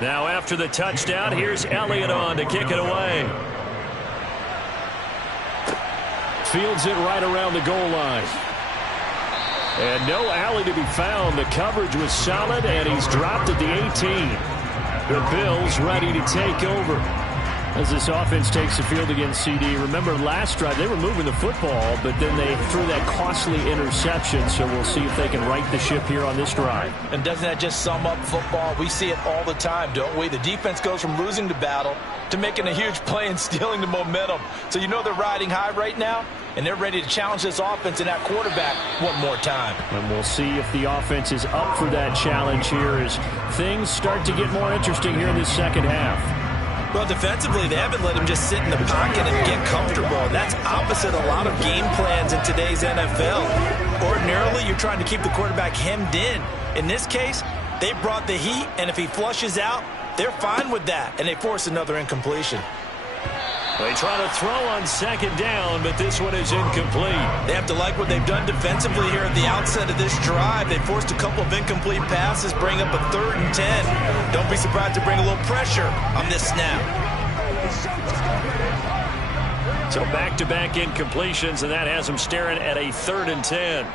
Now after the touchdown, here's Elliott on to kick it away. Fields it right around the goal line. And no alley to be found. The coverage was solid, and he's dropped at the 18. The Bills ready to take over as this offense takes the field against CD. Remember, last drive, they were moving the football, but then they threw that costly interception, so we'll see if they can right the ship here on this drive. And doesn't that just sum up football? We see it all the time, don't we? The defense goes from losing the battle to making a huge play and stealing the momentum. So you know they're riding high right now, and they're ready to challenge this offense and that quarterback one more time. And we'll see if the offense is up for that challenge here as things start to get more interesting here in this second half. Well, defensively, they haven't let him just sit in the pocket and get comfortable. That's opposite a lot of game plans in today's NFL. Ordinarily, you're trying to keep the quarterback hemmed in. In this case, they brought the heat, and if he flushes out, they're fine with that, and they force another incompletion. They try to throw on second down, but this one is incomplete. They have to like what they've done defensively here at the outset of this drive. They forced a couple of incomplete passes, bring up a 3rd and 10. Don't be surprised to bring a little pressure on this snap. So back-to-back incompletions, and that has them staring at a 3rd and 10.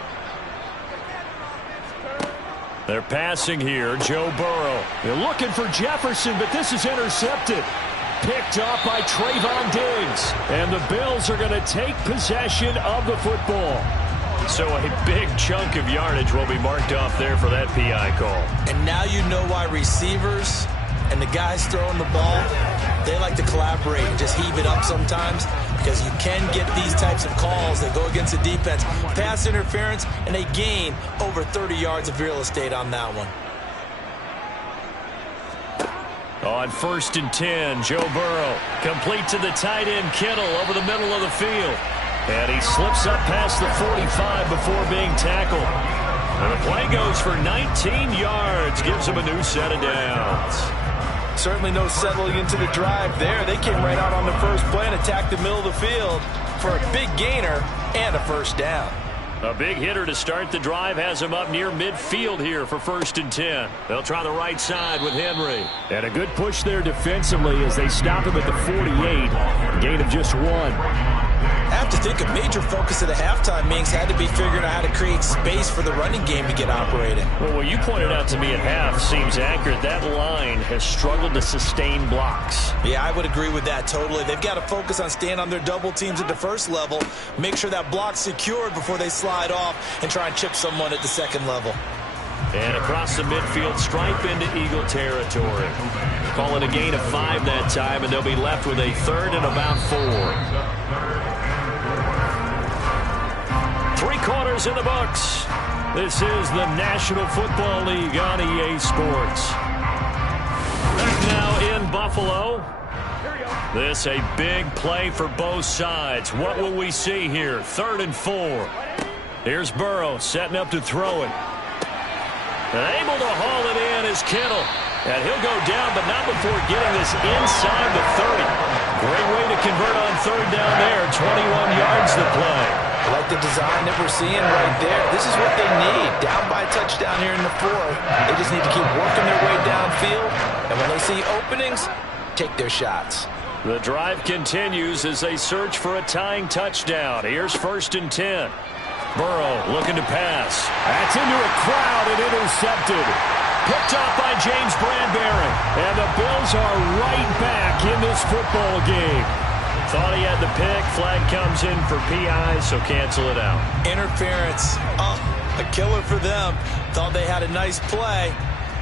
They're passing here. Joe Burrow. They're looking for Jefferson, but this is intercepted. Picked up by Trayvon Diggs. And the Bills are going to take possession of the football. So a big chunk of yardage will be marked off there for that PI call. And now you know why receivers and the guys throwing the ball, they like to collaborate and just heave it up sometimes, because you can get these types of calls that go against the defense. Pass interference, and they gain over 30 yards of real estate on that one. On 1st and 10, Joe Burrow complete to the tight end Kittle over the middle of the field. And he slips up past the 45 before being tackled. And the play goes for 19 yards, gives him a new set of downs. Certainly no settling into the drive there. They came right out on the first play and attacked the middle of the field for a big gainer and a 1st down. A big hitter to start the drive has him up near midfield here for 1st and 10. They'll try the right side with Henry. And a good push there defensively as they stop him at the 48. Gain of just 1. I have to think a major focus of the halftime meetings had to be figuring out how to create space for the running game to get operating. Well, what you pointed out to me at half seems accurate. That line has struggled to sustain blocks. Yeah, I would agree with that totally. They've got to focus on staying on their double teams at the first level, make sure that block's secured before they slide off and try and chip someone at the second level. And across the midfield, stripe into Eagle territory. Call it a gain of 5 that time, and they'll be left with a 3rd and about 4. 3 quarters in the books. This is the National Football League on EA Sports. Back now in Buffalo. This a big play for both sides. What will we see here? 3rd and 4. Here's Burrow setting up to throw it. And able to haul it in is Kittle. And he'll go down, but not before getting this inside the 30. Great way to convert on 3rd down there. 21 yards to play. I like the design that we're seeing right there. This is what they need. Down by a touchdown here in the 4th. They just need to keep working their way downfield. And when they see openings, take their shots. The drive continues as they search for a tying touchdown. Here's 1st and 10. Burrow looking to pass. That's into a crowd and intercepted. Picked off by James Bradbury. And the Bills are right back in this football game. Thought he had the pick. Flag comes in for PI, so cancel it out. Interference. Oh, a killer for them. Thought they had a nice play.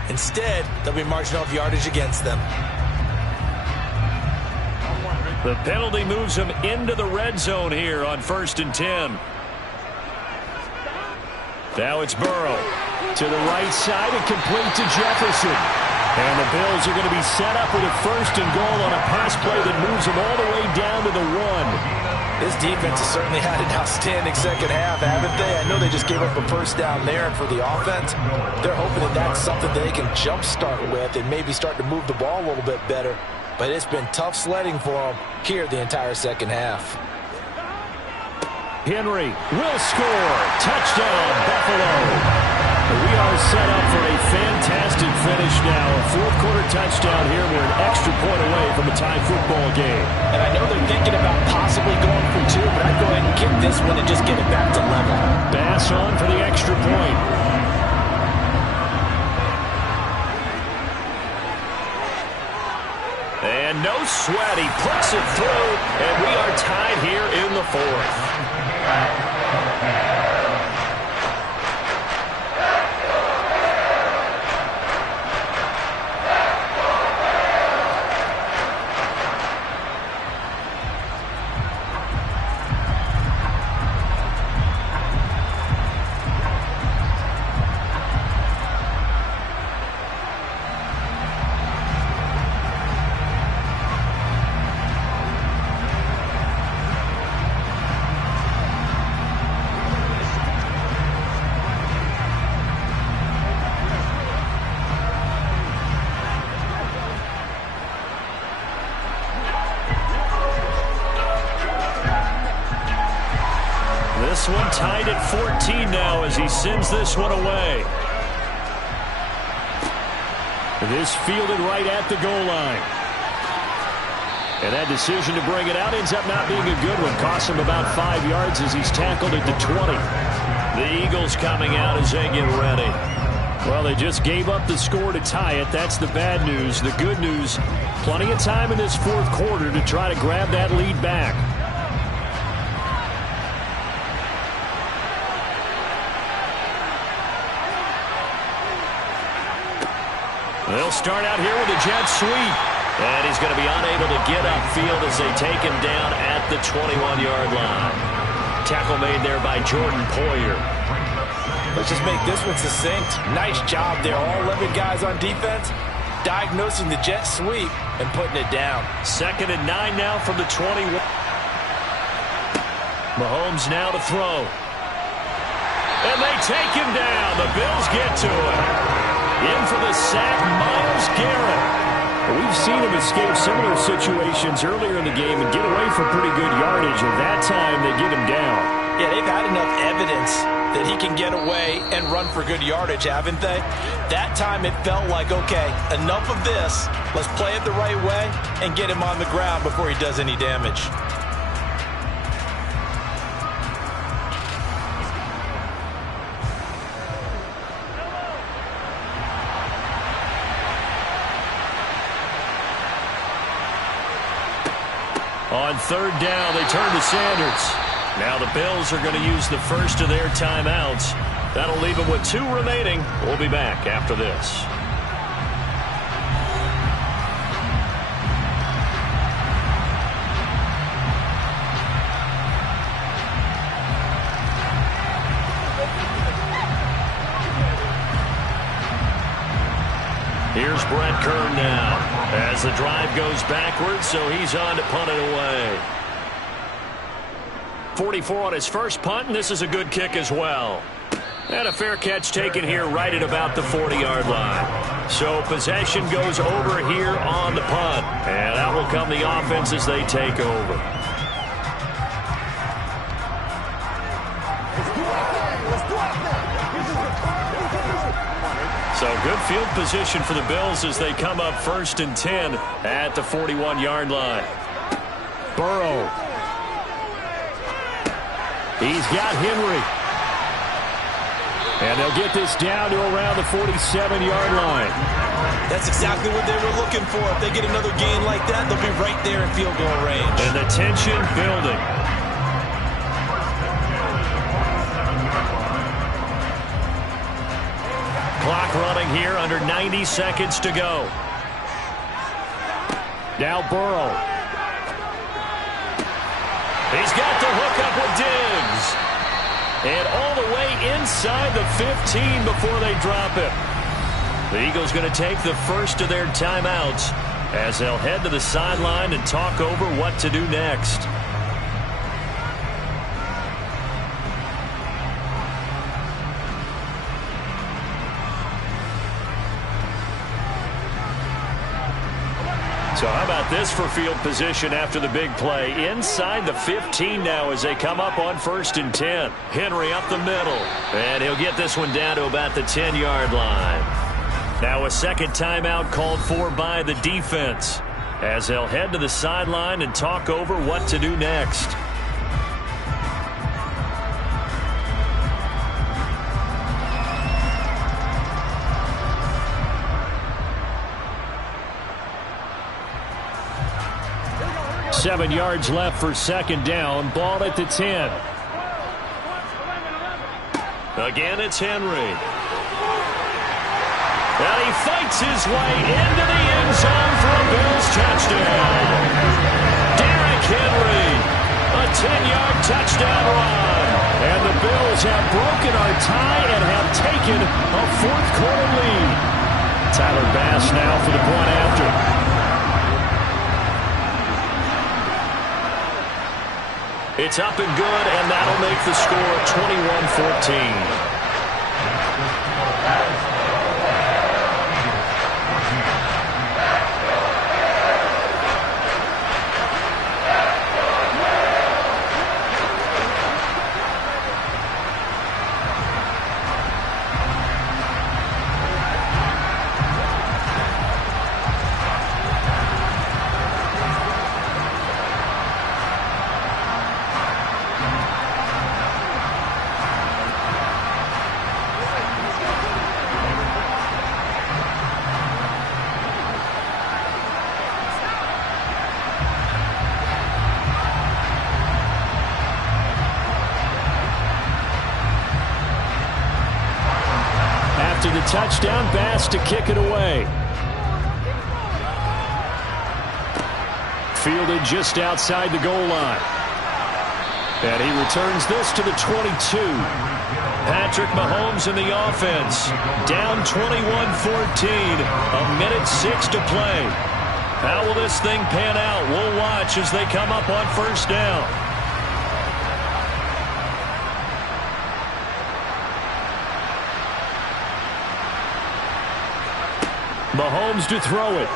Instead, they'll be marching off yardage against them. The penalty moves them into the red zone here on 1st and 10. Now it's Burrow. To the right side and complete to Jefferson. And the Bills are going to be set up with a 1st and goal on a pass play that moves them all the way down to the 1. This defense has certainly had an outstanding second half, haven't they? I know they just gave up a 1st down there, and for the offense, they're hoping that that's something they can jumpstart with and maybe start to move the ball a little bit better. But it's been tough sledding for them here the entire second half. Henry will score. Touchdown, Buffalo. We are set up for a fantastic finish now. A fourth-quarter touchdown here. We're an extra point away from a tie football game. And I know they're thinking about possibly going for two, but I'd go ahead and kick this one and just get it back to level. Bass on for the extra point. And no sweat. He puts it through, and we are tied here in the fourth. This one tied at 14 now as he sends this one away. This fielded right at the goal line. And that decision to bring it out ends up not being a good one. Costs him about 5 yards as he's tackled at the 20. The Eagles coming out as they get ready. Well, they just gave up the score to tie it. That's the bad news. The good news, plenty of time in this fourth quarter to try to grab that lead back. They'll start out here with a jet sweep. And he's going to be unable to get upfield as they take him down at the 21-yard line. Tackle made there by Jordan Poyer. Let's just make this one succinct. Nice job there. All 11 guys on defense diagnosing the jet sweep and putting it down. 2nd and 9 now from the 21. Mahomes now to throw. And they take him down. The Bills get to him. In for the sack, Myles Garrett. We've seen him escape similar situations earlier in the game and get away from pretty good yardage, and that time they get him down. Yeah, they've had enough evidence that he can get away and run for good yardage, haven't they? That time it felt like, okay, enough of this. Let's play it the right way and get him on the ground before he does any damage. On 3rd down, they turn to Sanders. Now the Bills are going to use the first of their timeouts. That'll leave them with 2 remaining. We'll be back after this. Here's Brett Kern now as the drive goes backwards, so he's on to punt it away. 44 on his first punt, and this is a good kick as well. And a fair catch taken here right at about the 40-yard line. So possession goes over here on the punt, and that will come the offense as they take over. So good field position for the Bills as they come up 1st and 10 at the 41-yard line. Burrow. He's got Henry. And they'll get this down to around the 47-yard line. That's exactly what they were looking for. If they get another gain like that, they'll be right there in field goal range. And the tension building. Clock running here, under 90 seconds to go. Now Burrow. He's got the hookup with Diggs. And all the way inside the 15 before they drop it. The Eagles going to take the first of their timeouts as they'll head to the sideline and talk over what to do next. So how about this for field position after the big play? Inside the 15 now as they come up on 1st and 10. Henry up the middle. And he'll get this one down to about the 10-yard line. Now a second timeout called for by the defense as they'll head to the sideline and talk over what to do next. Seven yards left for second down. Ball at the 10. Again, it's Henry. And he fights his way into the end zone for a Bills touchdown. Derrick Henry, a 10-yard touchdown run. And the Bills have broken our tie and have taken a fourth-quarter lead. Tyler Bass now for the point after. It's up and good, and that'll make the score 21-14. Touchdown, Bass to kick it away. Fielded just outside the goal line. And he returns this to the 22. Patrick Mahomes in the offense. Down 21-14. A minute 6 to play. How will this thing pan out? We'll watch as they come up on first down. Mahomes to throw it.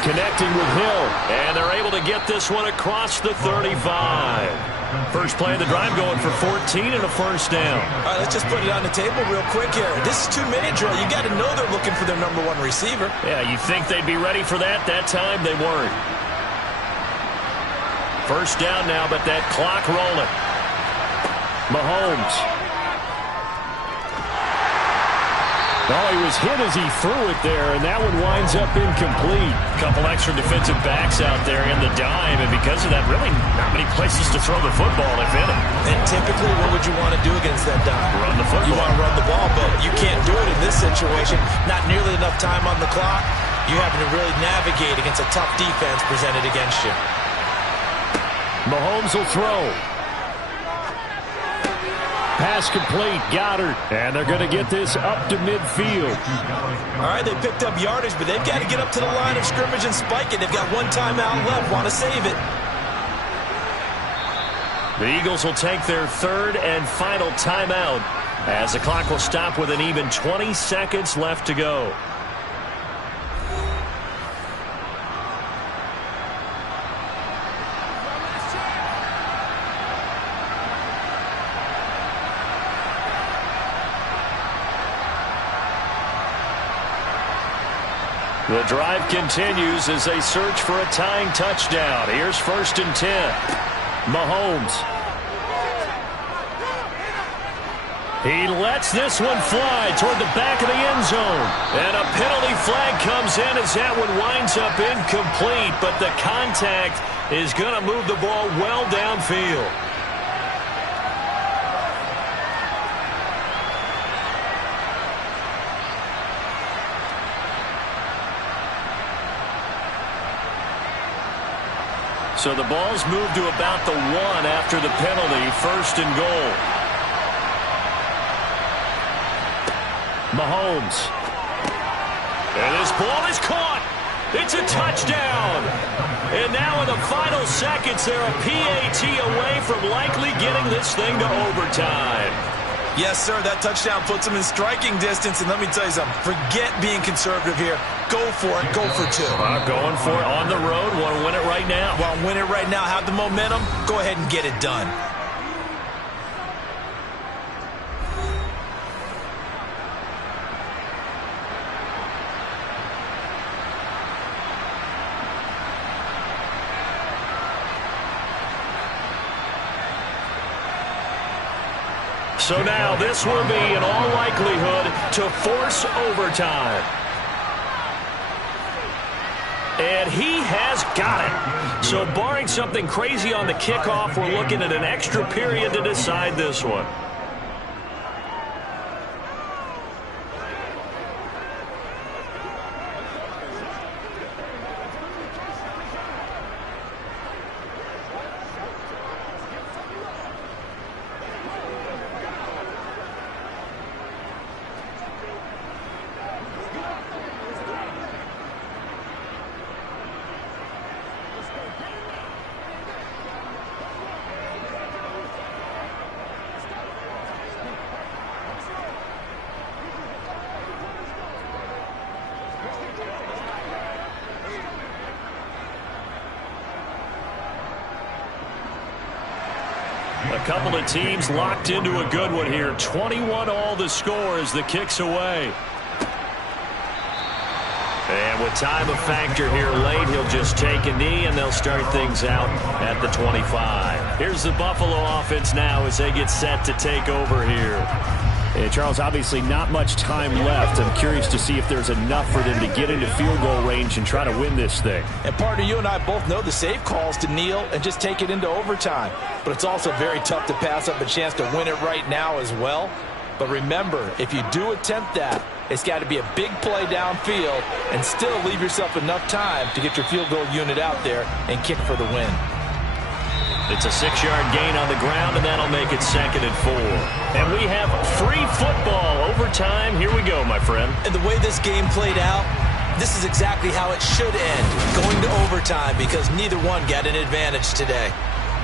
Connecting with Hill. And they're able to get this one across the 35. First play of the drive going for 14 and a first down. All right, let's just put it on the table real quick here. This is 2-minute drill. You got to know they're looking for their number one receiver. Yeah, you think they'd be ready for that? That time they weren't. First down now, but that clock rolling. Mahomes. Oh, he was hit as he threw it there, and that one winds up incomplete. A couple extra defensive backs out there in the dime, and because of that, really not many places to throw the football, if any. And typically, what would you want to do against that dime? Run the football. You want to run the ball, but you can't do it in this situation. Not nearly enough time on the clock. You're having to really navigate against a tough defense presented against you. Mahomes will throw. Pass complete, Goddard. And they're going to get this up to midfield. All right, they picked up yardage, but they've got to get up to the line of scrimmage and spike it. They've got one timeout left, want to save it. The Eagles will take their third and final timeout as the clock will stop with an even 20 seconds left to go. The drive continues as they search for a tying touchdown. Here's 1st and 10. Mahomes. He lets this one fly toward the back of the end zone. And a penalty flag comes in as that one winds up incomplete. But the contact is going to move the ball well downfield. So the ball's moved to about the 1 after the penalty. 1st and goal. Mahomes. And this ball is caught. It's a touchdown. And now in the final seconds, they're a PAT away from likely getting this thing to overtime. Yes, sir. That touchdown puts them in striking distance. And let me tell you something. Forget being conservative here. Go for it. Go for 2. Going for it on the road. Want to win it right now. Want to win it right now. Have the momentum. Go ahead and get it done. So now this will be, in all likelihood, to force overtime. And he has got it. So barring something crazy on the kickoff, we're looking at an extra period to decide this one. A couple of teams locked into a good one here. 21 all the score as the kick's away. And with time a factor here late, he'll just take a knee and they'll start things out at the 25. Here's the Buffalo offense now as they get set to take over here. And Charles, obviously not much time left. I'm curious to see if there's enough for them to get into field goal range and try to win this thing. And partner, you and I both know the safe calls to kneel and just take it into overtime. But it's also very tough to pass up a chance to win it right now as well. But remember, if you do attempt that, it's got to be a big play downfield and still leave yourself enough time to get your field goal unit out there and kick for the win. It's a 6-yard gain on the ground, and that'll make it 2nd and 4. And we have free football overtime. Here we go, my friend. And the way this game played out, this is exactly how it should end, going to overtime, because neither one got an advantage today.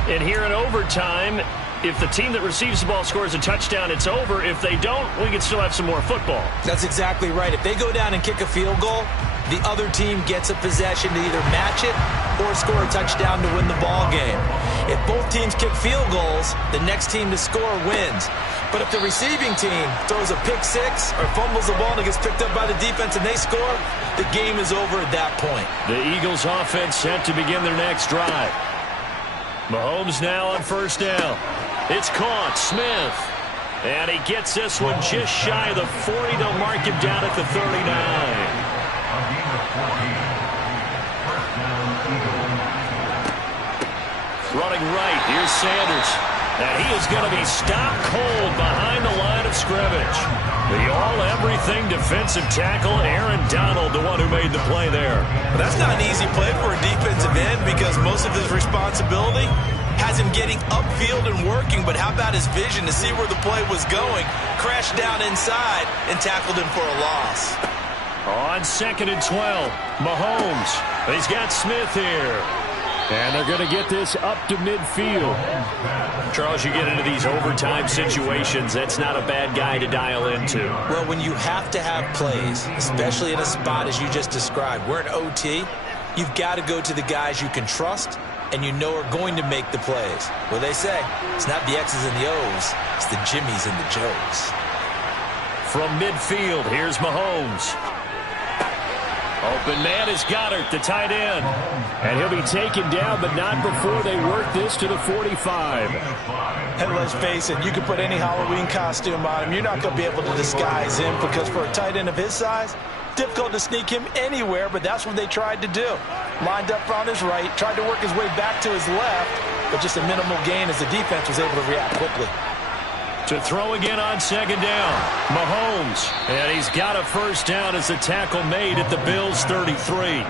And here in overtime, if the team that receives the ball scores a touchdown, it's over. If they don't, we can still have some more football. That's exactly right. If they go down and kick a field goal, the other team gets a possession to either match it or score a touchdown to win the ball game. If both teams kick field goals, the next team to score wins. But if the receiving team throws a pick six or fumbles the ball and it gets picked up by the defense and they score, the game is over at that point. The Eagles offense set to begin their next drive. Mahomes now on first down. It's caught. Smith. And he gets this one just shy of the 40. They'll mark him down at the 39. Running right, here's Sanders. And he is going to be stopped cold behind the line of scrimmage. The all-everything defensive tackle, Aaron Donald, the one who made the play there. But that's not an easy play for a defensive end because most of his responsibility has him getting upfield and working, but how about his vision to see where the play was going, crashed down inside, and tackled him for a loss. On 2nd and 12, Mahomes. He's got Smith here. And they're going to get this up to midfield. Charles, you get into these overtime situations, that's not a bad guy to dial into. Well, when you have to have plays, especially in a spot as you just described, we're in OT, you've got to go to the guys you can trust and you know are going to make the plays. Well, they say it's not the X's and the O's, it's the Jimmies and the Joes. From midfield, here's Mahomes. Open man is Goddard, the tight end. And he'll be taken down, but not before they work this to the 45. And let's face it, you can put any Halloween costume on him. You're not going to be able to disguise him because for a tight end of his size, difficult to sneak him anywhere, but that's what they tried to do. Lined up on his right, tried to work his way back to his left, but just a minimal gain as the defense was able to react quickly. To throw again on 2nd down, Mahomes. And he's got a first down as the tackle made at the Bills' 33.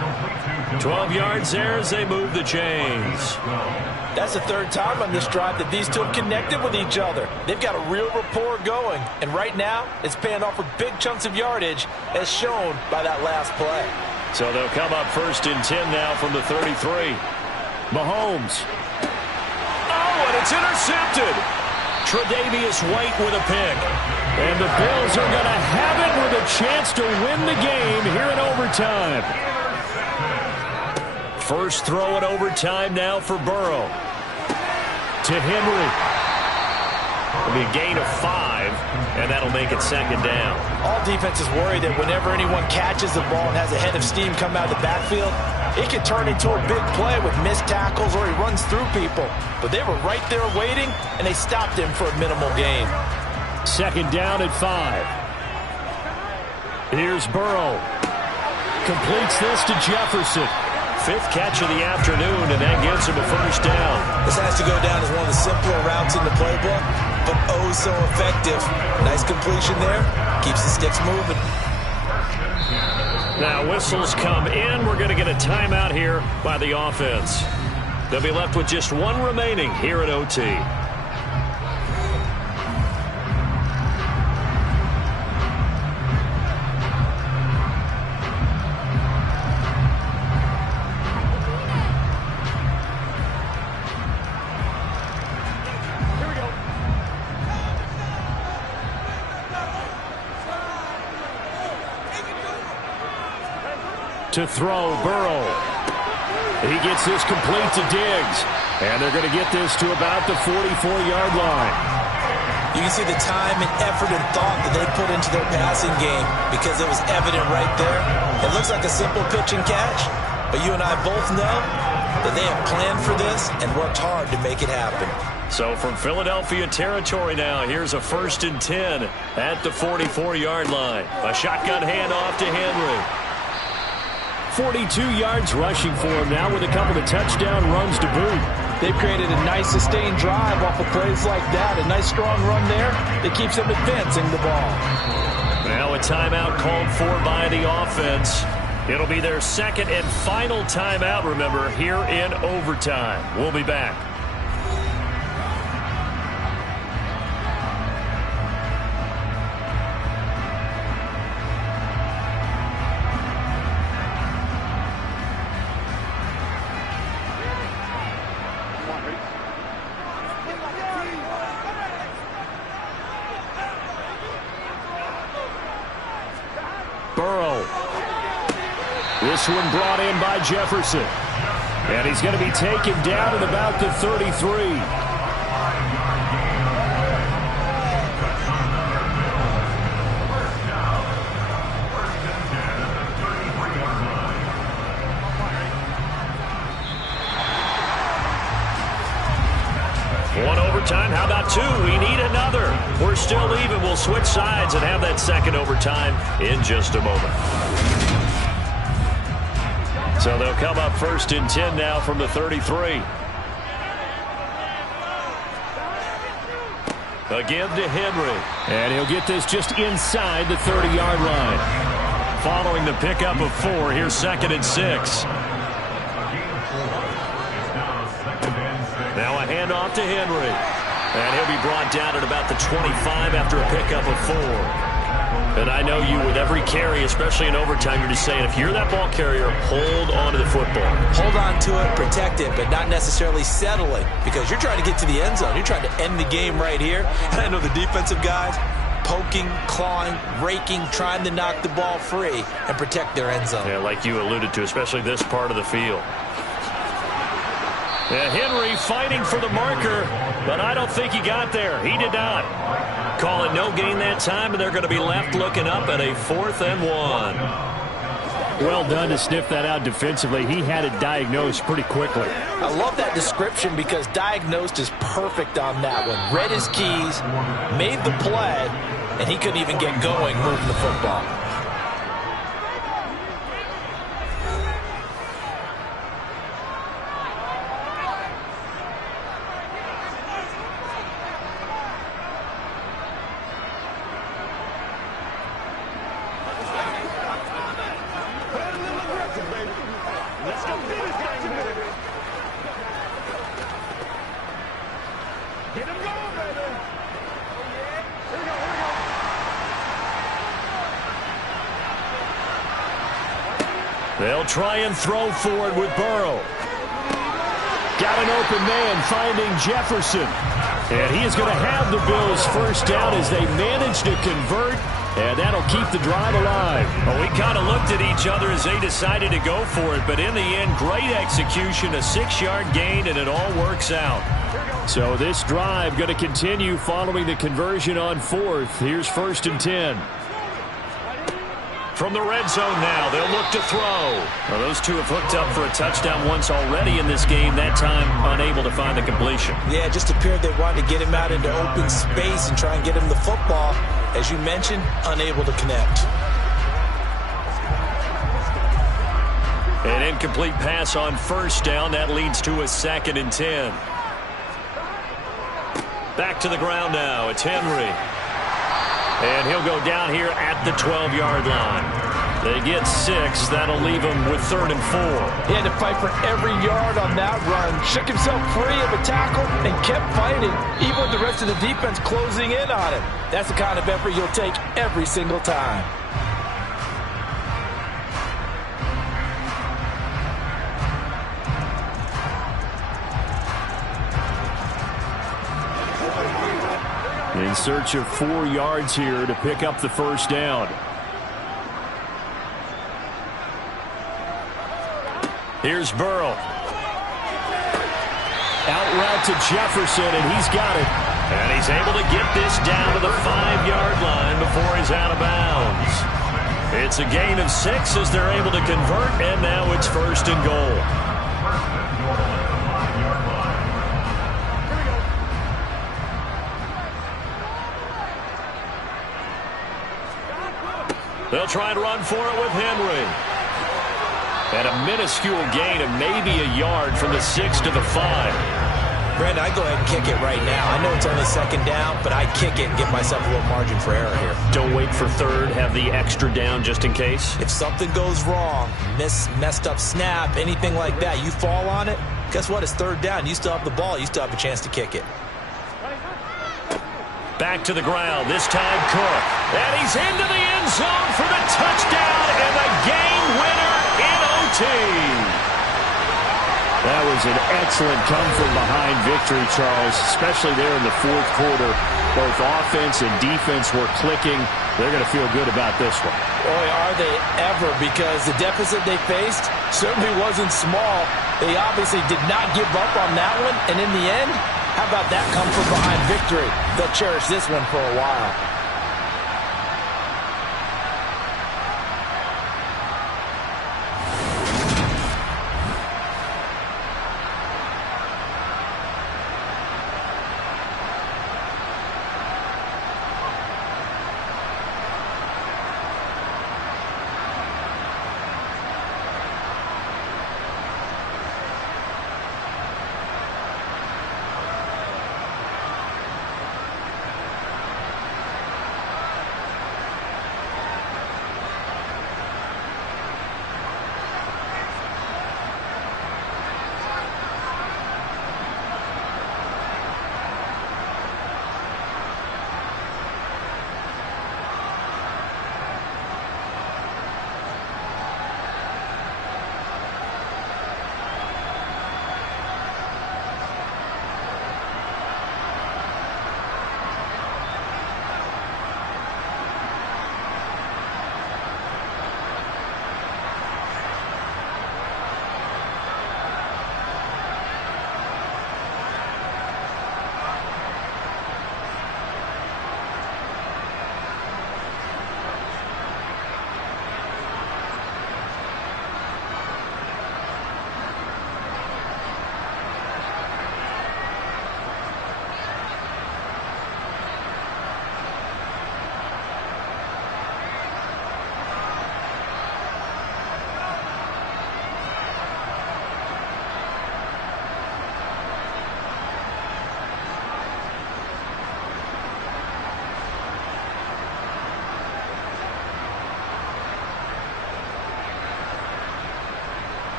12 yards there as they move the chains. That's the third time on this drive that these two have connected with each other. They've got a real rapport going. And right now, it's paying off with big chunks of yardage as shown by that last play. So they'll come up 1st and 10 now from the 33. Mahomes. Oh, and it's intercepted. Tre'Davious White with a pick. And the Bills are going to have it with a chance to win the game here in overtime. First throw in overtime now for Burrow. To Henry. It'll be a gain of 5, and that'll make it second down. All defenses worry that whenever anyone catches the ball and has a head of steam come out of the backfield, it can turn into a big play with missed tackles or he runs through people. But they were right there waiting, and they stopped him for a minimal gain. Second down at 5. Here's Burrow. Completes this to Jefferson. 5th catch of the afternoon, and that gives him a first down. This has to go down as one of the simpler routes in the playbook, but oh so effective. Nice completion there. Keeps the sticks moving. Now whistles come in. We're going to get a timeout here by the offense. They'll be left with just 1 remaining here at OT. To throw, Burrow. He gets this complete to Diggs. And they're going to get this to about the 44-yard line. You can see the time and effort and thought that they put into their passing game because it was evident right there. It looks like a simple pitch and catch, but you and I both know that they have planned for this and worked hard to make it happen. So from Philadelphia territory now, here's a 1st and 10 at the 44-yard line. A shotgun handoff to Henry. 42 yards rushing for him now with a couple of touchdown runs to boot. They've created a nice sustained drive off of plays like that. A nice strong run there that keeps them advancing the ball. Now a timeout called for by the offense. It'll be their second and final timeout, remember, here in overtime. We'll be back. Burrow. This one brought in by Jefferson. And he's going to be taken down at about the 33. One overtime. How about 2? We need another. We're still even. We'll switch sides and have that second overtime in just a moment. So they'll come up 1st and 10 now from the 33. Again to Henry. And he'll get this just inside the 30-yard line. Following the pickup of 4, here's 2nd and 6. Now a handoff to Henry. And he'll be brought down at about the 25 after a pickup of 4. And I know you, with every carry, especially in overtime, you're just saying, if you're that ball carrier, hold on to the football. Hold on to it, protect it, but not necessarily settle it, because you're trying to get to the end zone. You're trying to end the game right here. And I know the defensive guys poking, clawing, raking, trying to knock the ball free and protect their end zone. Yeah, like you alluded to, especially this part of the field. Yeah, Henry fighting for the marker, but I don't think he got there. He did not. Call it no gain that time, and they're going to be left looking up at a 4th and 1. Well done to sniff that out defensively. He had it diagnosed pretty quickly. I love that description because diagnosed is perfect on that one. Read his keys, made the play, and he couldn't even get going moving the football. They'll try and throw forward with Burrow. Got an open man finding Jefferson. And he is going to have the Bills first down as they manage to convert, and that'll keep the drive alive. Well, we kind of looked at each other as they decided to go for it, but in the end, great execution, a 6-yard gain, and it all works out. So this drive going to continue following the conversion on 4th. Here's 1st and 10. From the red zone now, they'll look to throw. Well, those two have hooked up for a touchdown once already in this game, that time unable to find the completion. Yeah, it just appeared they wanted to get him out into open space and try and get him the football. As you mentioned, unable to connect. An incomplete pass on 1st down. That leads to a 2nd and 10. Back to the ground now. It's Henry. And he'll go down here at the 12-yard line. They get 6. That'll leave him with 3rd and 4. He had to fight for every yard on that run. Shook himself free of a tackle and kept fighting, even with the rest of the defense closing in on him. That's the kind of effort you'll take every single time. In search of 4 yards here to pick up the first down. Here's Burrow. Out route to Jefferson, and he's got it. And he's able to get this down to the 5-yard line before he's out of bounds. It's a gain of 6 as they're able to convert, and now it's 1st and goal. They'll try and run for it with Henry. And a minuscule gain of maybe a yard from the 6 to the 5. Brandon, I go ahead and kick it right now. I know it's only 2nd down, but I kick it and give myself a little margin for error here. Don't wait for 3rd. Have the extra down just in case. If something goes wrong, messed up snap, anything like that, you fall on it, guess what? It's 3rd down. You still have the ball. You still have a chance to kick it. Back to the ground. This time Cook. And he's into the end zone for the touchdown and the game winner in OT. That was an excellent come-from-behind victory, Charles, especially there in the 4th quarter. Both offense and defense were clicking. They're going to feel good about this one. Boy, are they ever, because the deficit they faced certainly wasn't small. They obviously did not give up on that one, and in the end, how about that come-from-behind victory? They'll cherish this one for a while.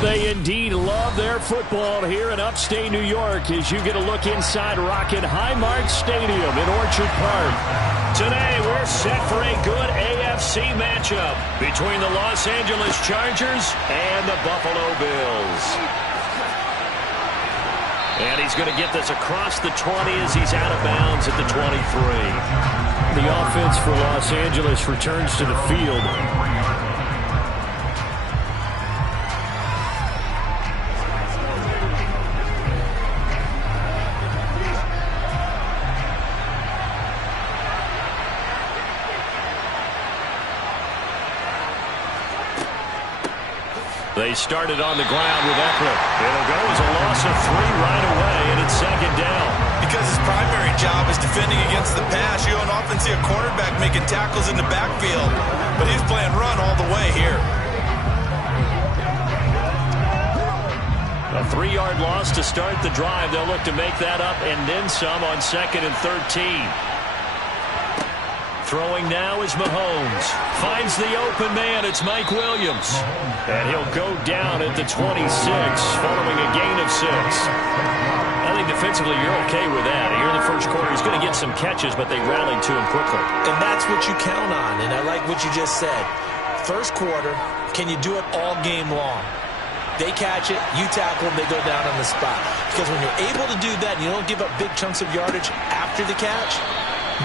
Well, they indeed love their football here in upstate New York as you get a look inside Rocket Highmark Stadium in Orchard Park. Today, we're set for a good AFC matchup between the Los Angeles Chargers and the Buffalo Bills. And he's going to get this across the 20 as he's out of bounds at the 23. The offense for Los Angeles returns to the field. They started on the ground with Eckler. It'll go as a loss of 3 right away, and it's second down. Because his primary job is defending against the pass, you don't often see a quarterback making tackles in the backfield. But he's playing run all the way here. A 3-yard loss to start the drive. They'll look to make that up and then some on 2nd and 13. Throwing now is Mahomes. Finds the open man. It's Mike Williams. And he'll go down at the 26 following a gain of 6. I think defensively you're okay with that. Here in the first quarter, he's going to get some catches, but they rallied to him quickly. And that's what you count on, and I like what you just said. First quarter, can you do it all game long? They catch it, you tackle them, they go down on the spot. Because when you're able to do that and you don't give up big chunks of yardage after the catch,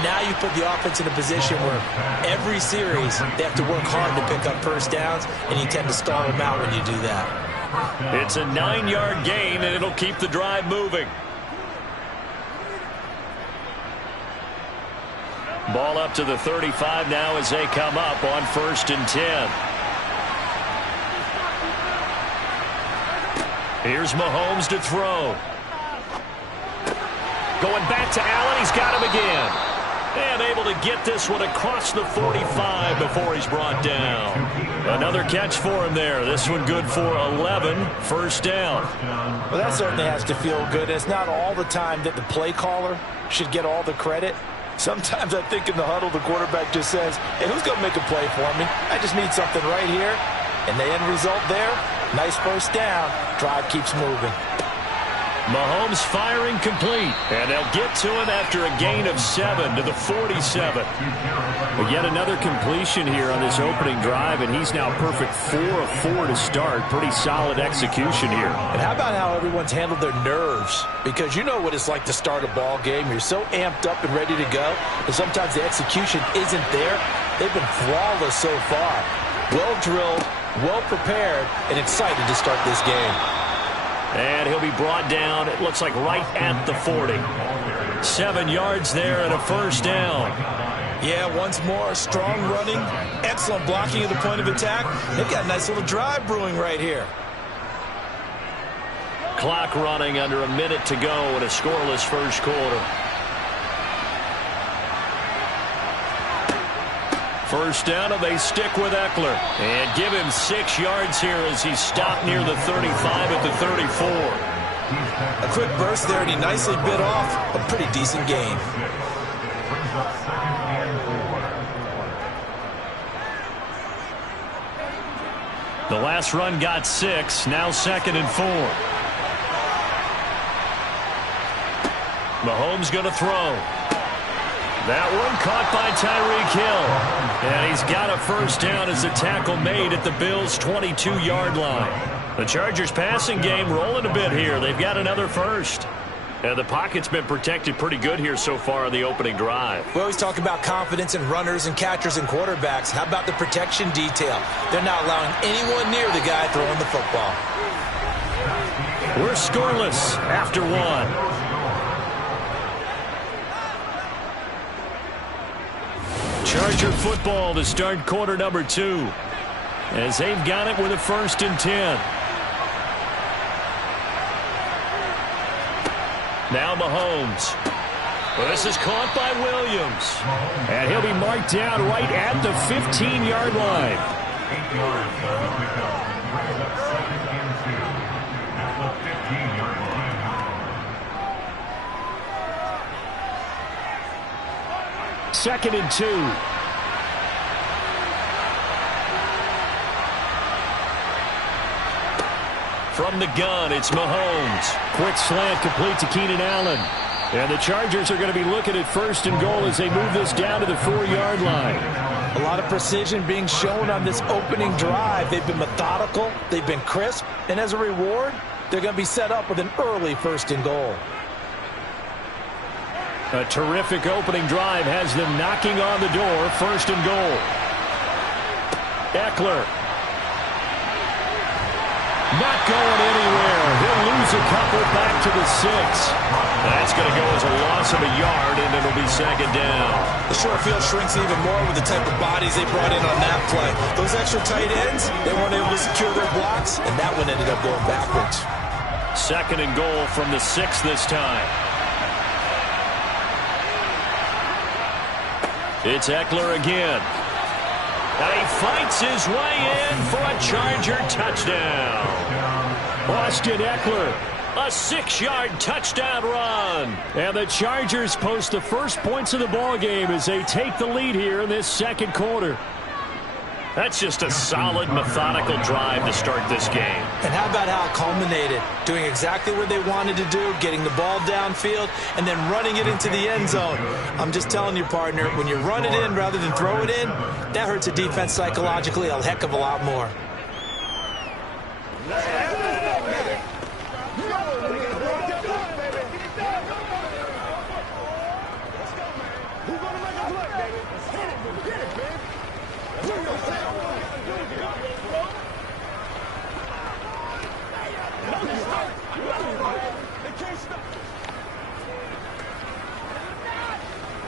now you put the offense in a position where every series they have to work hard to pick up first downs, and you tend to stall them out when you do that. It's a 9-yard gain, and it'll keep the drive moving. Ball up to the 35 now as they come up on 1st and 10. Here's Mahomes to throw. Going back to Allen. He's got him again. And able to get this one across the 45 before he's brought down. Another catch for him there. This one good for 11. First down. Well, that certainly has to feel good. It's not all the time that the play caller should get all the credit. Sometimes I think in the huddle, the quarterback just says, hey, who's going to make a play for me? I just need something right here. And the end result there, nice first down. Drive keeps moving. Mahomes firing complete, and they'll get to him after a gain of 7 to the 47. But yet another completion here on this opening drive, and he's now perfect 4 of 4 to start. Pretty solid execution here. And how about how everyone's handled their nerves? Because you know what it's like to start a ball game. You're so amped up and ready to go, and sometimes the execution isn't there. They've been flawless so far. Well drilled, well prepared, and excited to start this game. And he'll be brought down, it looks like right at the 40. 7 yards there and a first down. Yeah, once more, strong running, excellent blocking at the point of attack. They've got a nice little drive brewing right here. Clock running under a minute to go in a scoreless first quarter. First down, and they stick with Eckler. And give him 6 yards here as he stopped near the 35 at the 34. A quick burst there, and he nicely bit off a pretty decent gain. The last run got 6, now 2nd and 4. Mahomes going to throw. That one caught by Tyreek Hill. And he's got a first down as the tackle made at the Bills' 22-yard line. The Chargers passing game rolling a bit here. They've got another first. And the pocket's been protected pretty good here so far on the opening drive. We always talk about confidence in runners and catchers and quarterbacks. How about the protection detail? They're not allowing anyone near the guy throwing the football. We're scoreless after 1. Charger football to start quarter number 2. As they've got it with a 1st and 10. Now Mahomes. Well, this is caught by Williams. And he'll be marked down right at the 15-yard line. 8 yards will become second and 2 at the 15-yard line. Second and 2. From the gun, it's Mahomes. Quick slant complete to Keenan Allen. And the Chargers are going to be looking at 1st and goal as they move this down to the 4-yard line. A lot of precision being shown on this opening drive. They've been methodical, they've been crisp, and as a reward, they're going to be set up with an early 1st and goal. A terrific opening drive has them knocking on the door. 1st and goal. Eckler. Not going anywhere. He'll lose a couple back to the 6. That's going to go as a loss of a yard, and it'll be 2nd down. The short field shrinks even more with the type of bodies they brought in on that play. Those extra tight ends, they weren't able to secure their blocks, and that one ended up going backwards. 2nd and goal from the 6 this time. It's Eckler again. And he fights his way in for a Charger touchdown. Austin Eckler. A 6-yard touchdown run. And the Chargers post the first points of the ball game as they take the lead here in this 2nd quarter. That's just a solid, methodical drive to start this game. And how about how it culminated? Doing exactly what they wanted to do, getting the ball downfield, and then running it into the end zone. I'm just telling you, partner, when you run it in rather than throw it in, that hurts a defense psychologically a heck of a lot more.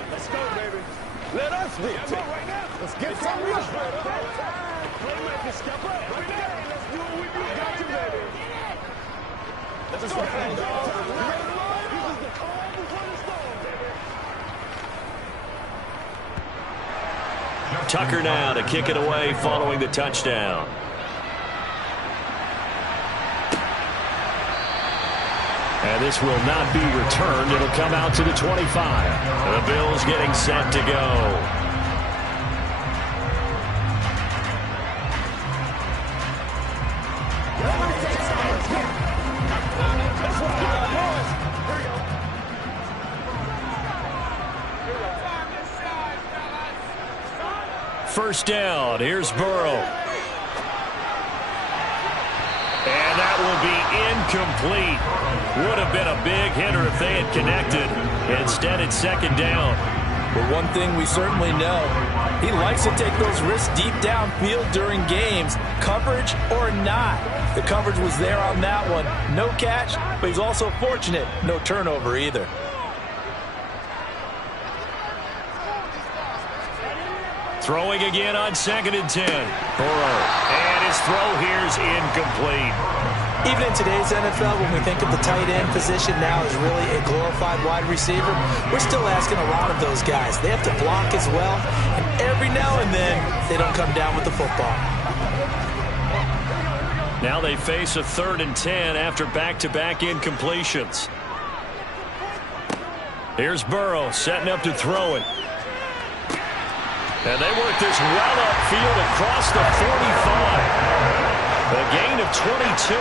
Let's go, baby. Let us dictate. Let's get some real playmakers, step up. Right there. Let's do what we do. Got you, baby. Let's go, baby. This is the calm before the storm, baby. Tucker now to kick it away following the touchdown. And this will not be returned. It'll come out to the 25. The Bills getting set to go. First down. Here's Burrow. And that will be incomplete. Would have been a big hitter if they had connected. Instead, it's 2nd down. But one thing we certainly know, he likes to take those risks deep downfield during games, coverage or not. The coverage was there on that one. No catch, but he's also fortunate. No turnover either. Throwing again on 2nd and 10. Burrow. And his throw here is incomplete. Even in today's NFL, when we think of the tight end position now as really a glorified wide receiver, we're still asking a lot of those guys. They have to block as well, and every now and then, they don't come down with the football. Now they face a 3rd and 10 after back-to-back incompletions. Here's Burrow setting up to throw it. And they work this well upfield across the 45. A gain of 22.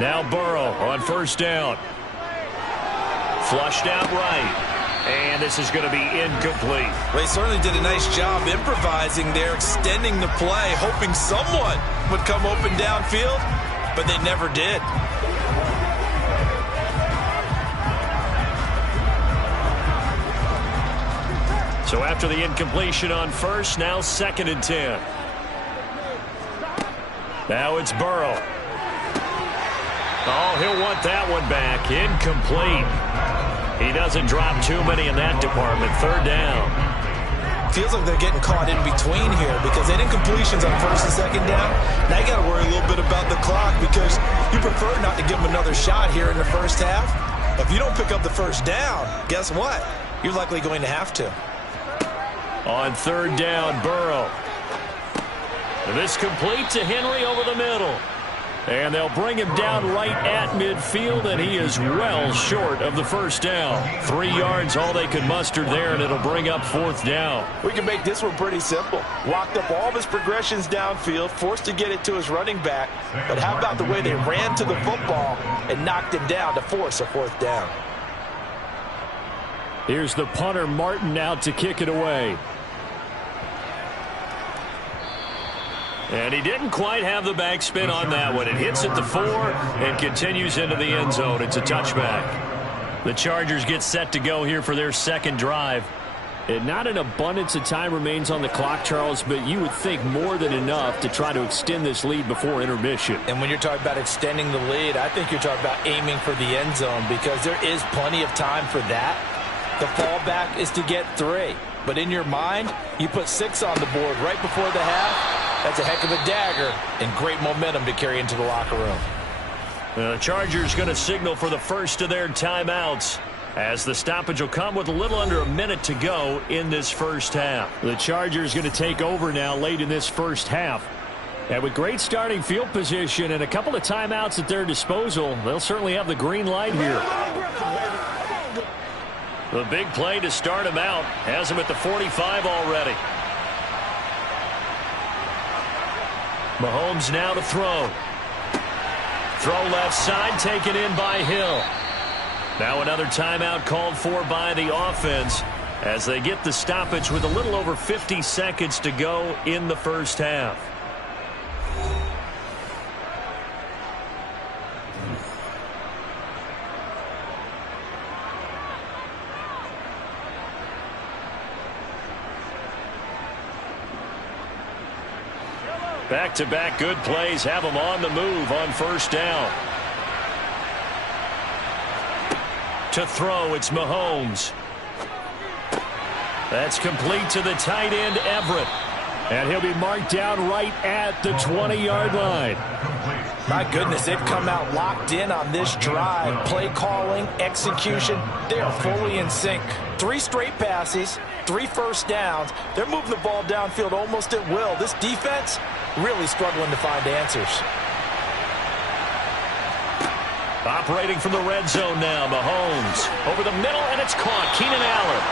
Now Burrow on 1st down. Flushed out right. And this is going to be incomplete. Well, he certainly did a nice job improvising there, extending the play, hoping someone would come open downfield, but they never did. So after the incompletion on 1st, now 2nd and 10. Now it's Burrow. Oh, he'll want that one back. Incomplete. He doesn't drop too many in that department. 3rd down. Feels like they're getting caught in between here because they didn't completions on first and second down. Now you got to worry a little bit about the clock because you prefer not to give them another shot here in the first half. If you don't pick up the first down, guess what? You're likely going to have to. On third down, Burrow. This complete to Henry over the middle. And they'll bring him down right at midfield, and he is well short of the first down. 3 yards, all they could muster there, and it'll bring up fourth down. We can make this one pretty simple. Locked up all of his progressions downfield, forced to get it to his running back. But how about the way they ran to the football and knocked him down to force a fourth down? Here's the punter, Martin, out to kick it away. And he didn't quite have the backspin on that one. It hits at the 4 and continues into the end zone. It's a touchback. The Chargers get set to go here for their second drive. And not an abundance of time remains on the clock, Charles, but you would think more than enough to try to extend this lead before intermission. And when you're talking about extending the lead, I think you're talking about aiming for the end zone because there is plenty of time for that. The fallback is to get 3. But in your mind, you put 6 on the board right before the half. That's a heck of a dagger and great momentum to carry into the locker room. The Chargers going to signal for the first of their timeouts as the stoppage will come with a little under a minute to go in this first half. The Chargers going to take over now late in this first half. And with great starting field position and a couple of timeouts at their disposal, they'll certainly have the green light here. The big play to start him out has him at the 45 already. Mahomes now to throw. Throw left side, taken in by Hill. Now another timeout called for by the offense as they get the stoppage with a little over 50 seconds to go in the first half. Back-to-back good plays have them on the move on first down. To throw, it's Mahomes. That's complete to the tight end, Everett. And he'll be marked down right at the 20-yard line. My goodness, they've come out locked in on this drive. Play calling, execution, they are fully in sync. 3 straight passes, 3 first downs. They're moving the ball downfield almost at will. This defense really struggling to find answers. Operating from the red zone now, Mahomes. Over the middle, and it's caught. Keenan Allen.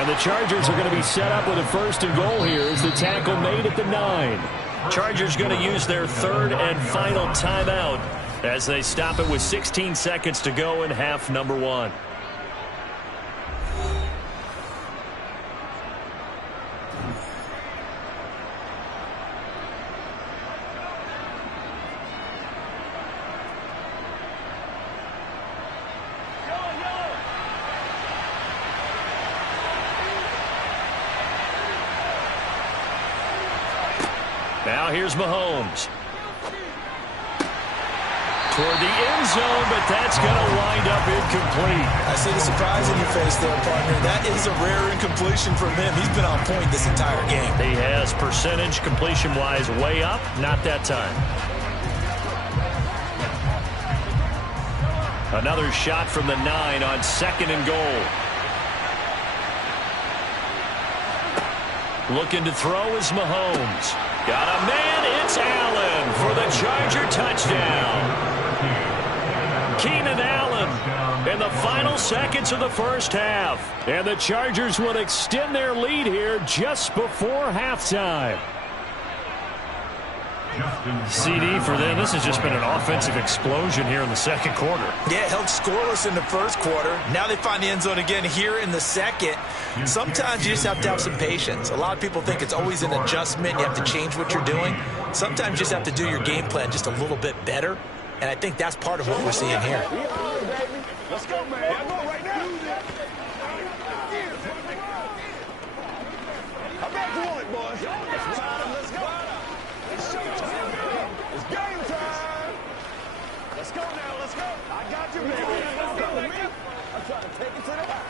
And the Chargers are going to be set up with a first and goal here as the tackle made at the 9. Chargers going to use their third and final timeout as they stop it with 16 seconds to go in half number 1. Now here's Mahomes. Toward the end zone, but that's going to wind up incomplete. I see the surprise in your face there, partner. That is a rare incompletion from him. He's been on point this entire game. He has percentage completion-wise way up. Not that time. Another shot from the 9 on second and goal. Looking to throw is Mahomes. Got a man, it's Allen for the Charger touchdown. Keenan Allen in the final seconds of the first half. And the Chargers will extend their lead here just before halftime. CD for them, this has just been an offensive explosion here in the second quarter. Yeah, held scoreless in the first quarter. Now they find the end zone again here in the second. Sometimes you just have to have some patience. A lot of people think it's always an adjustment. You have to change what you're doing. Sometimes you just have to do your game plan just a little bit better. And I think that's part of what we're seeing here. Let's go, man. I'm going right now. I'm back to it, boys. It's time. Let's go. It's showtime. It's game time. Let's go now. Let's go. I got you, baby. Let's go, baby. I'm trying to take it to the house.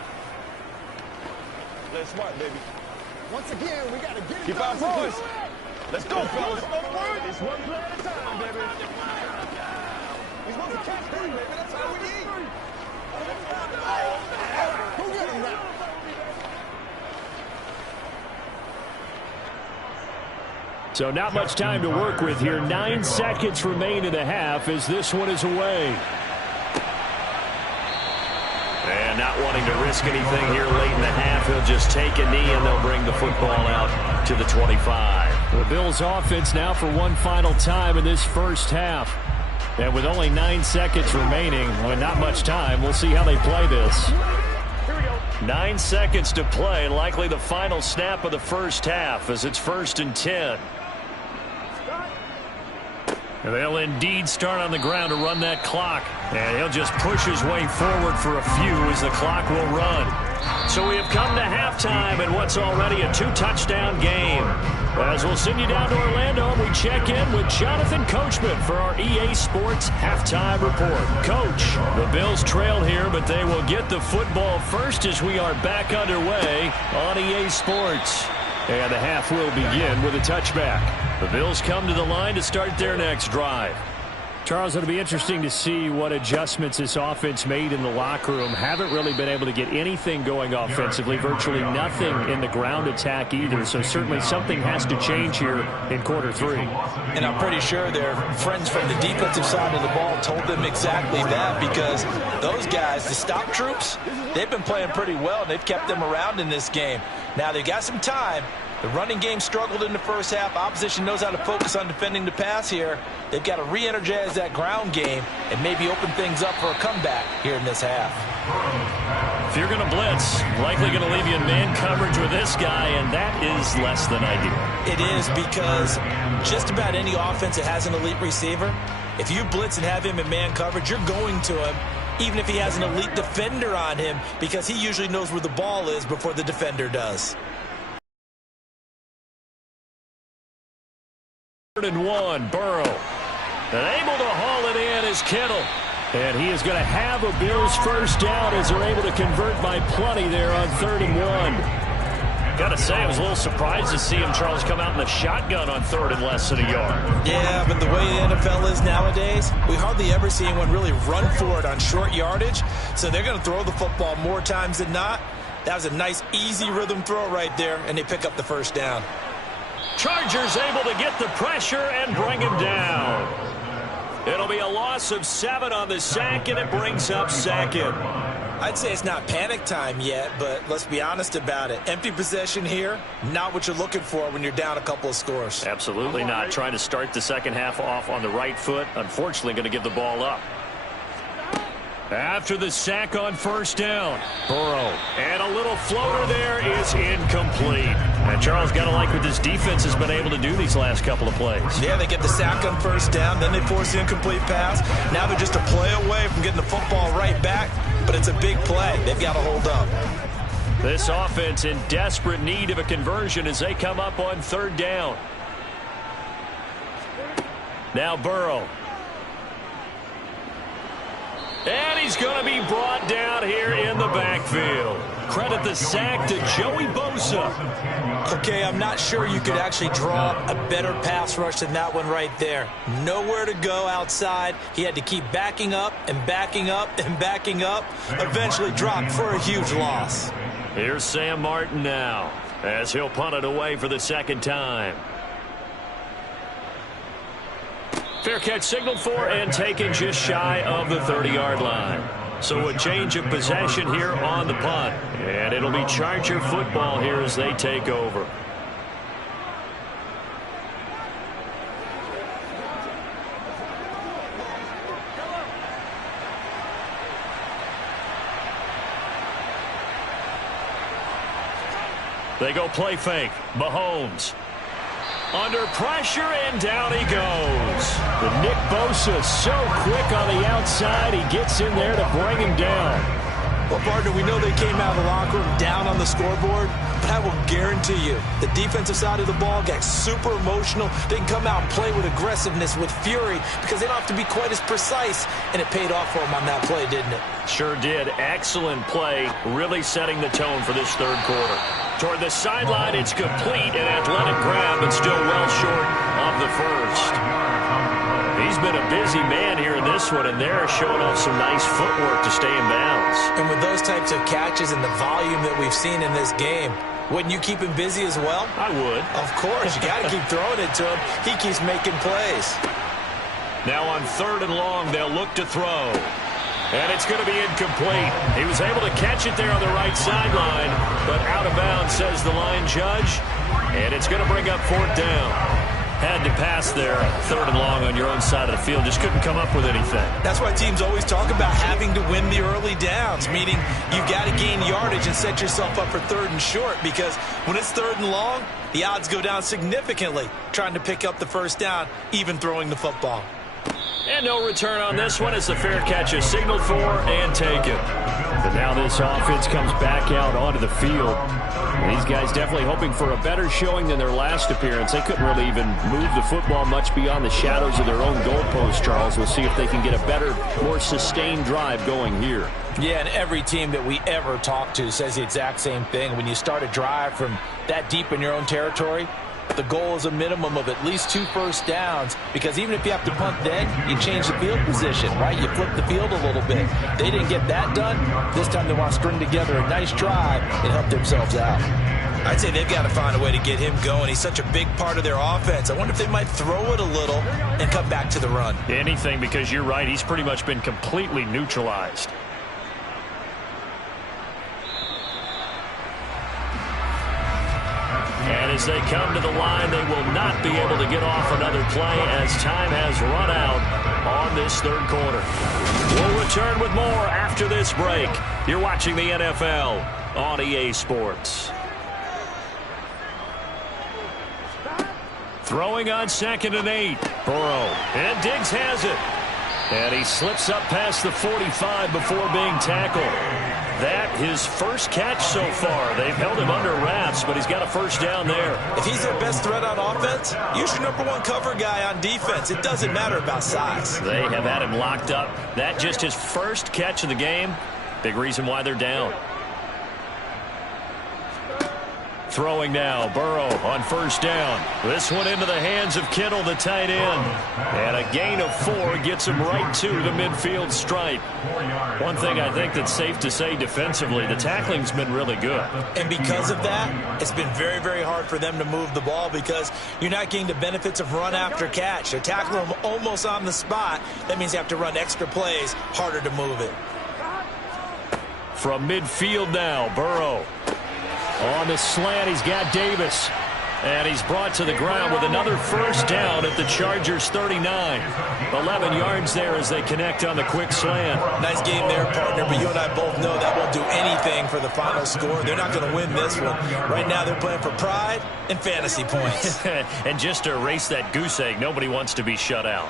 Play smart, baby. Once again, we got to get it. Keep our voice. Let's go, fellas. It's one play at a time, baby. We're supposed to catch that, baby. That's how we eat. Go get him now. So not much time to work with here. 9 seconds remain in the half as this one is away. And not wanting to risk anything here late in the half, he'll just take a knee and they'll bring the football out to the 25. The Bills offense now for one final time in this first half. And with only 9 seconds remaining, well, not much time, we'll see how they play this. 9 seconds to play, likely the final snap of the first half as it's 1st and 10. They'll indeed start on the ground to run that clock. And he'll just push his way forward for a few as the clock will run. So we have come to halftime in what's already a 2-touchdown game. As we'll send you down to Orlando, we check in with Jonathan Coachman for our EA Sports Halftime Report. Coach, the Bills trail here, but they will get the football first as we are back underway on EA Sports. And the half will begin with a touchback. The Bills come to the line to start their next drive. Charles, it'll be interesting to see what adjustments this offense made in the locker room. Haven't really been able to get anything going offensively, virtually nothing in the ground attack either. So certainly something has to change here in quarter 3. And I'm pretty sure their friends from the defensive side of the ball told them exactly that, because those guys, the stop troops, they've been playing pretty well, and they've kept them around in this game. Now they've got some time. The running game struggled in the first half. Opposition knows how to focus on defending the pass here. They've got to re-energize that ground game and maybe open things up for a comeback here in this half. If you're going to blitz, likely going to leave you in man coverage with this guy, and that is less than ideal. It is, because just about any offense that has an elite receiver, if you blitz and have him in man coverage, you're going to him, even if he has an elite defender on him, because he usually knows where the ball is before the defender does. 3rd and 1, Burrow. And able to haul it in is Kittle. And he is going to have a Bills first down as they're able to convert by plenty there on 3rd and 1. Got to say, I was a little surprised to see him, Charles, come out in the shotgun on 3rd and less than a yard. Yeah, but the way the NFL is nowadays, we hardly ever see anyone really run for it on short yardage. So they're going to throw the football more times than not. That was a nice, easy rhythm throw right there, and they pick up the first down. Chargers able to get the pressure and bring him down. It'll be a loss of 7 on the sack, and it brings up 2nd. I'd say it's not panic time yet, but let's be honest about it. Empty possession here, not what you're looking for when you're down a couple of scores. Absolutely not. Trying to start the second half off on the right foot. Unfortunately, going to give the ball up. After the sack on first down, Burrow. And a little floater there is incomplete. And Charles, got to like what this defense has been able to do these last couple of plays. Yeah, they get the sack on first down, then they force the incomplete pass. Now they're just a play away from getting the football right back, but it's a big play. They've got to hold up. This offense in desperate need of a conversion as they come up on 3rd down. Now Burrow. And he's going to be brought down here in the backfield. Credit the sack to Joey Bosa. Okay, I'm not sure you could actually draw up a better pass rush than that one right there. Nowhere to go outside. He had to keep backing up and backing up and backing up. Eventually dropped for a huge loss. Here's Sam Martin now as he'll punt it away for the 2nd time. Fair catch signaled for and taken just shy of the 30-yard line. So a change of possession here on the punt. And it'll be Charger football here as they take over. They go play fake. Mahomes. Under pressure, and down he goes. The Nick Bosa so quick on the outside. He gets in there to bring him down. Well, partner, we know they came out of the locker room down on the scoreboard, but I will guarantee you the defensive side of the ball got super emotional. They can come out and play with aggressiveness, with fury, because they don't have to be quite as precise, and it paid off for them on that play, didn't it? Sure did. Excellent play, really setting the tone for this 3rd quarter. Toward the sideline, it's complete, an athletic grab, but still well short of the first. He's been a busy man here in this one, and they're showing off some nice footwork to stay in bounds. And with those types of catches and the volume that we've seen in this game, wouldn't you keep him busy as well? I would. Of course. You got to keep throwing it to him. He keeps making plays. Now on 3rd and long, they'll look to throw. And it's going to be incomplete. He was able to catch it there on the right sideline, but out of bounds, says the line judge. And it's going to bring up 4th down. Had to pass there, 3rd and long on your own side of the field. Just couldn't come up with anything. That's why teams always talk about having to win the early downs, meaning you've got to gain yardage and set yourself up for 3rd and short, because when it's 3rd and long, the odds go down significantly trying to pick up the 1st down, even throwing the football. And no return on this one as the fair catch is signaled for and taken. And now this offense comes back out onto the field. And these guys definitely hoping for a better showing than their last appearance. They couldn't really even move the football much beyond the shadows of their own goalpost, Charles. We'll see if they can get a better, more sustained drive going here. Yeah, and every team that we ever talk to says the exact same thing. When you start a drive from that deep in your own territory, the goal is a minimum of at least 2 first downs, because even if you have to punt then, you change the field position, right? You flip the field a little bit. They didn't get that done. This time they want to string together a nice drive and help themselves out. I'd say they've got to find a way to get him going. He's such a big part of their offense. I wonder if they might throw it a little and come back to the run. Anything, because you're right. He's pretty much been completely neutralized. And as they come to the line, they will not be able to get off another play as time has run out on this 3rd quarter. We'll return with more after this break. You're watching the NFL on EA Sports. Throwing on 2nd and 8. Burrow. And Diggs has it. And he slips up past the 45 before being tackled. That his first catch so far. They've held him under wraps, but he's got a 1st down there. If he's their best threat on offense, use your #1 cover guy on defense. It doesn't matter about size. They have had him locked up. That just his first catch of the game. Big reason why they're down. Throwing now, Burrow on 1st down. This one into the hands of Kittle, the tight end. And a gain of 4 gets him right to the midfield stripe. One thing I think that's safe to say defensively, the tackling's been really good. And because of that, it's been very, very hard for them to move the ball, because you're not getting the benefits of run after catch. They're tackling them almost on the spot. That means you have to run extra plays, harder to move it. From midfield now, Burrow. On the slant, he's got Davis. And he's brought to the ground with another 1st down at the Chargers' 39. 11 yards there as they connect on the quick slant. Nice game there, partner, but you and I both know that won't do anything for the final score. They're not going to win this one. Right now they're playing for pride and fantasy points. And just to erase that goose egg, nobody wants to be shut out.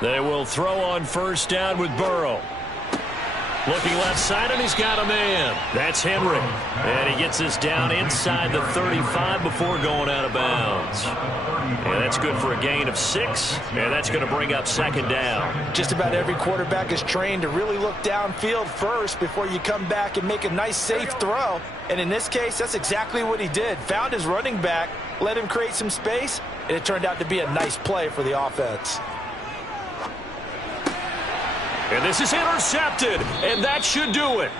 They will throw on 1st down with Burrow. Looking left side, and he's got a man. That's Henry. And he gets this down inside the 35 before going out of bounds. And that's good for a gain of 6. And that's going to bring up 2nd down. Just about every quarterback is trained to really look downfield first before you come back and make a nice, safe throw. And in this case, that's exactly what he did. Found his running back, let him create some space, and it turned out to be a nice play for the offense. And this is intercepted, and that should do it.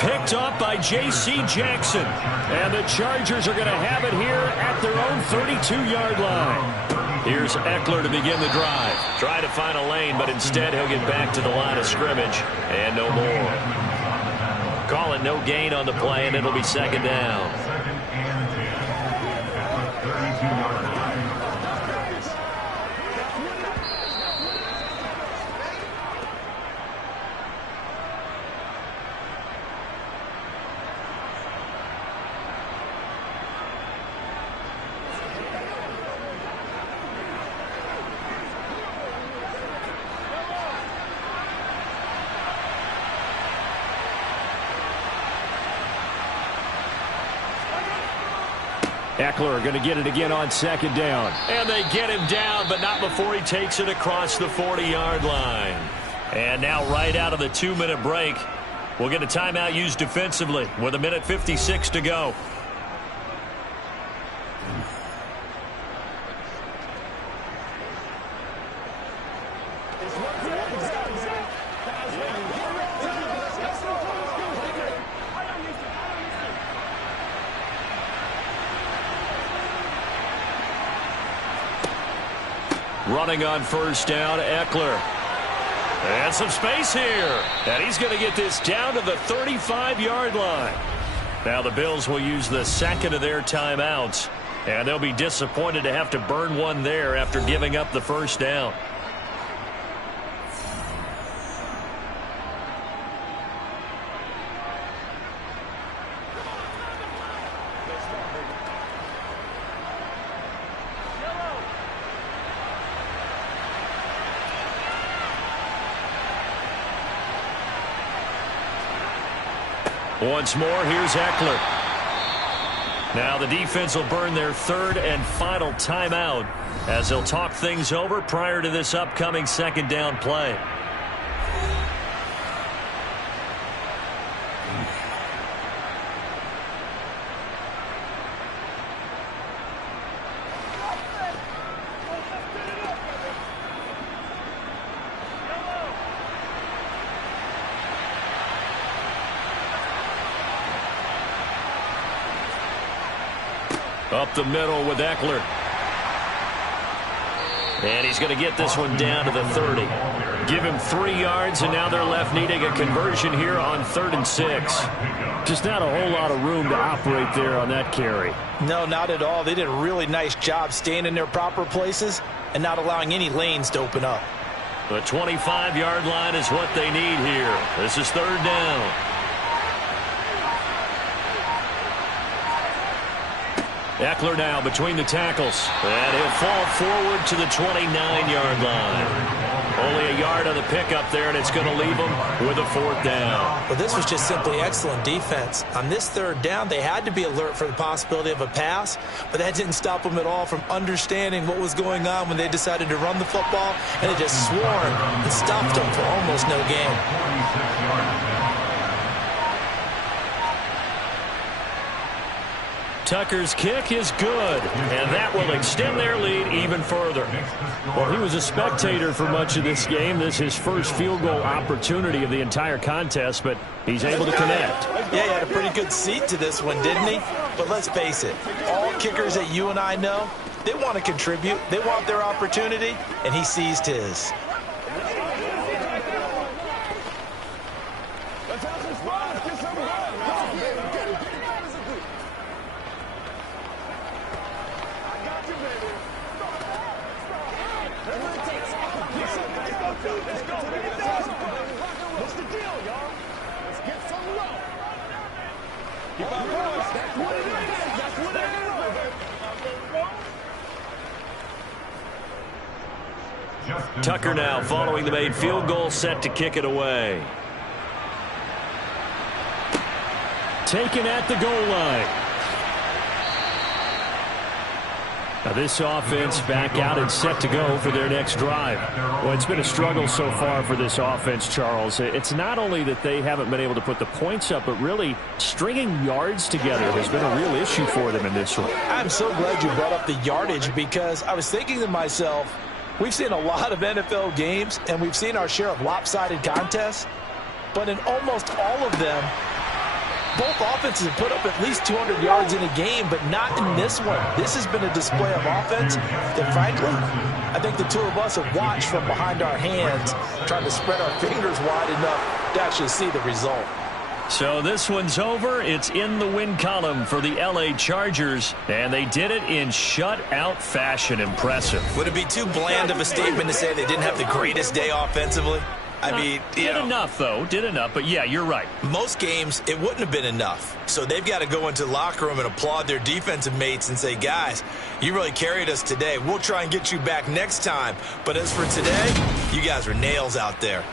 Picked up by J.C. Jackson. And the Chargers are going to have it here at their own 32-yard line. Here's Eckler to begin the drive. Try to find a lane, but instead he'll get back to the line of scrimmage. And no more. Call it no gain on the play, and it'll be 2nd down. Eckler going to get it again on 2nd down. And they get him down, but not before he takes it across the 40-yard line. And now right out of the 2-minute break, We'll get a timeout used defensively with 1:56 to go. Running on first down, Eckler. And some space here. And he's going to get this down to the 35-yard line. Now the Bills will use the second of their timeouts. And they'll be disappointed to have to burn one there after giving up the first down. Once more, here's Eckler. Now the defense will burn their third and final timeout as they'll talk things over prior to this upcoming second down play. Up the middle with Eckler. And he's going to get this one down to the 30. Give him 3 yards, and now they're left needing a conversion here on 3rd and 6. Just not a whole lot of room to operate there on that carry. No, not at all. They did a really nice job staying in their proper places and not allowing any lanes to open up. The 25-yard line is what they need here. This is 3rd down. Eckler now between the tackles. And he'll fall forward to the 29-yard line. Only a yard on the pickup there, and it's going to leave him with a 4th down. Well, this was just simply excellent defense. On this 3rd down, they had to be alert for the possibility of a pass, but that didn't stop them at all from understanding what was going on when they decided to run the football, and it just swarmed and stopped them for almost no gain. Tucker's kick is good, and that will extend their lead even further. Well, he was a spectator for much of this game. This is his first field goal opportunity of the entire contest, but he's able to connect. Yeah, he had a pretty good seat to this one, didn't he? But let's face it, all kickers that you and I know, they want to contribute. They want their opportunity, and he seized his. Tucker now following the made field goal, set to kick it away. Taken at the goal line. Now this offense back out and set to go for their next drive. Well, it's been a struggle so far for this offense, Charles. It's not only that they haven't been able to put the points up, but really stringing yards together has been a real issue for them in this one. I'm so glad you brought up the yardage, because I was thinking to myself, we've seen a lot of NFL games, and we've seen our share of lopsided contests, but in almost all of them, both offenses have put up at least 200 yards in a game, but not in this one. This has been a display of offense that, frankly, I think the two of us have watched from behind our hands, trying to spread our fingers wide enough to actually see the result. So this one's over. It's in the win column for the L.A. Chargers, and they did it in shutout fashion. Impressive. Would it be too bland of a statement to say they didn't have the greatest day offensively? I mean, did enough, though. Did enough, but yeah, you're right. Most games, it wouldn't have been enough. So they've got to go into the locker room and applaud their defensive mates and say, guys, you really carried us today. We'll try and get you back next time. But as for today, you guys were nails out there.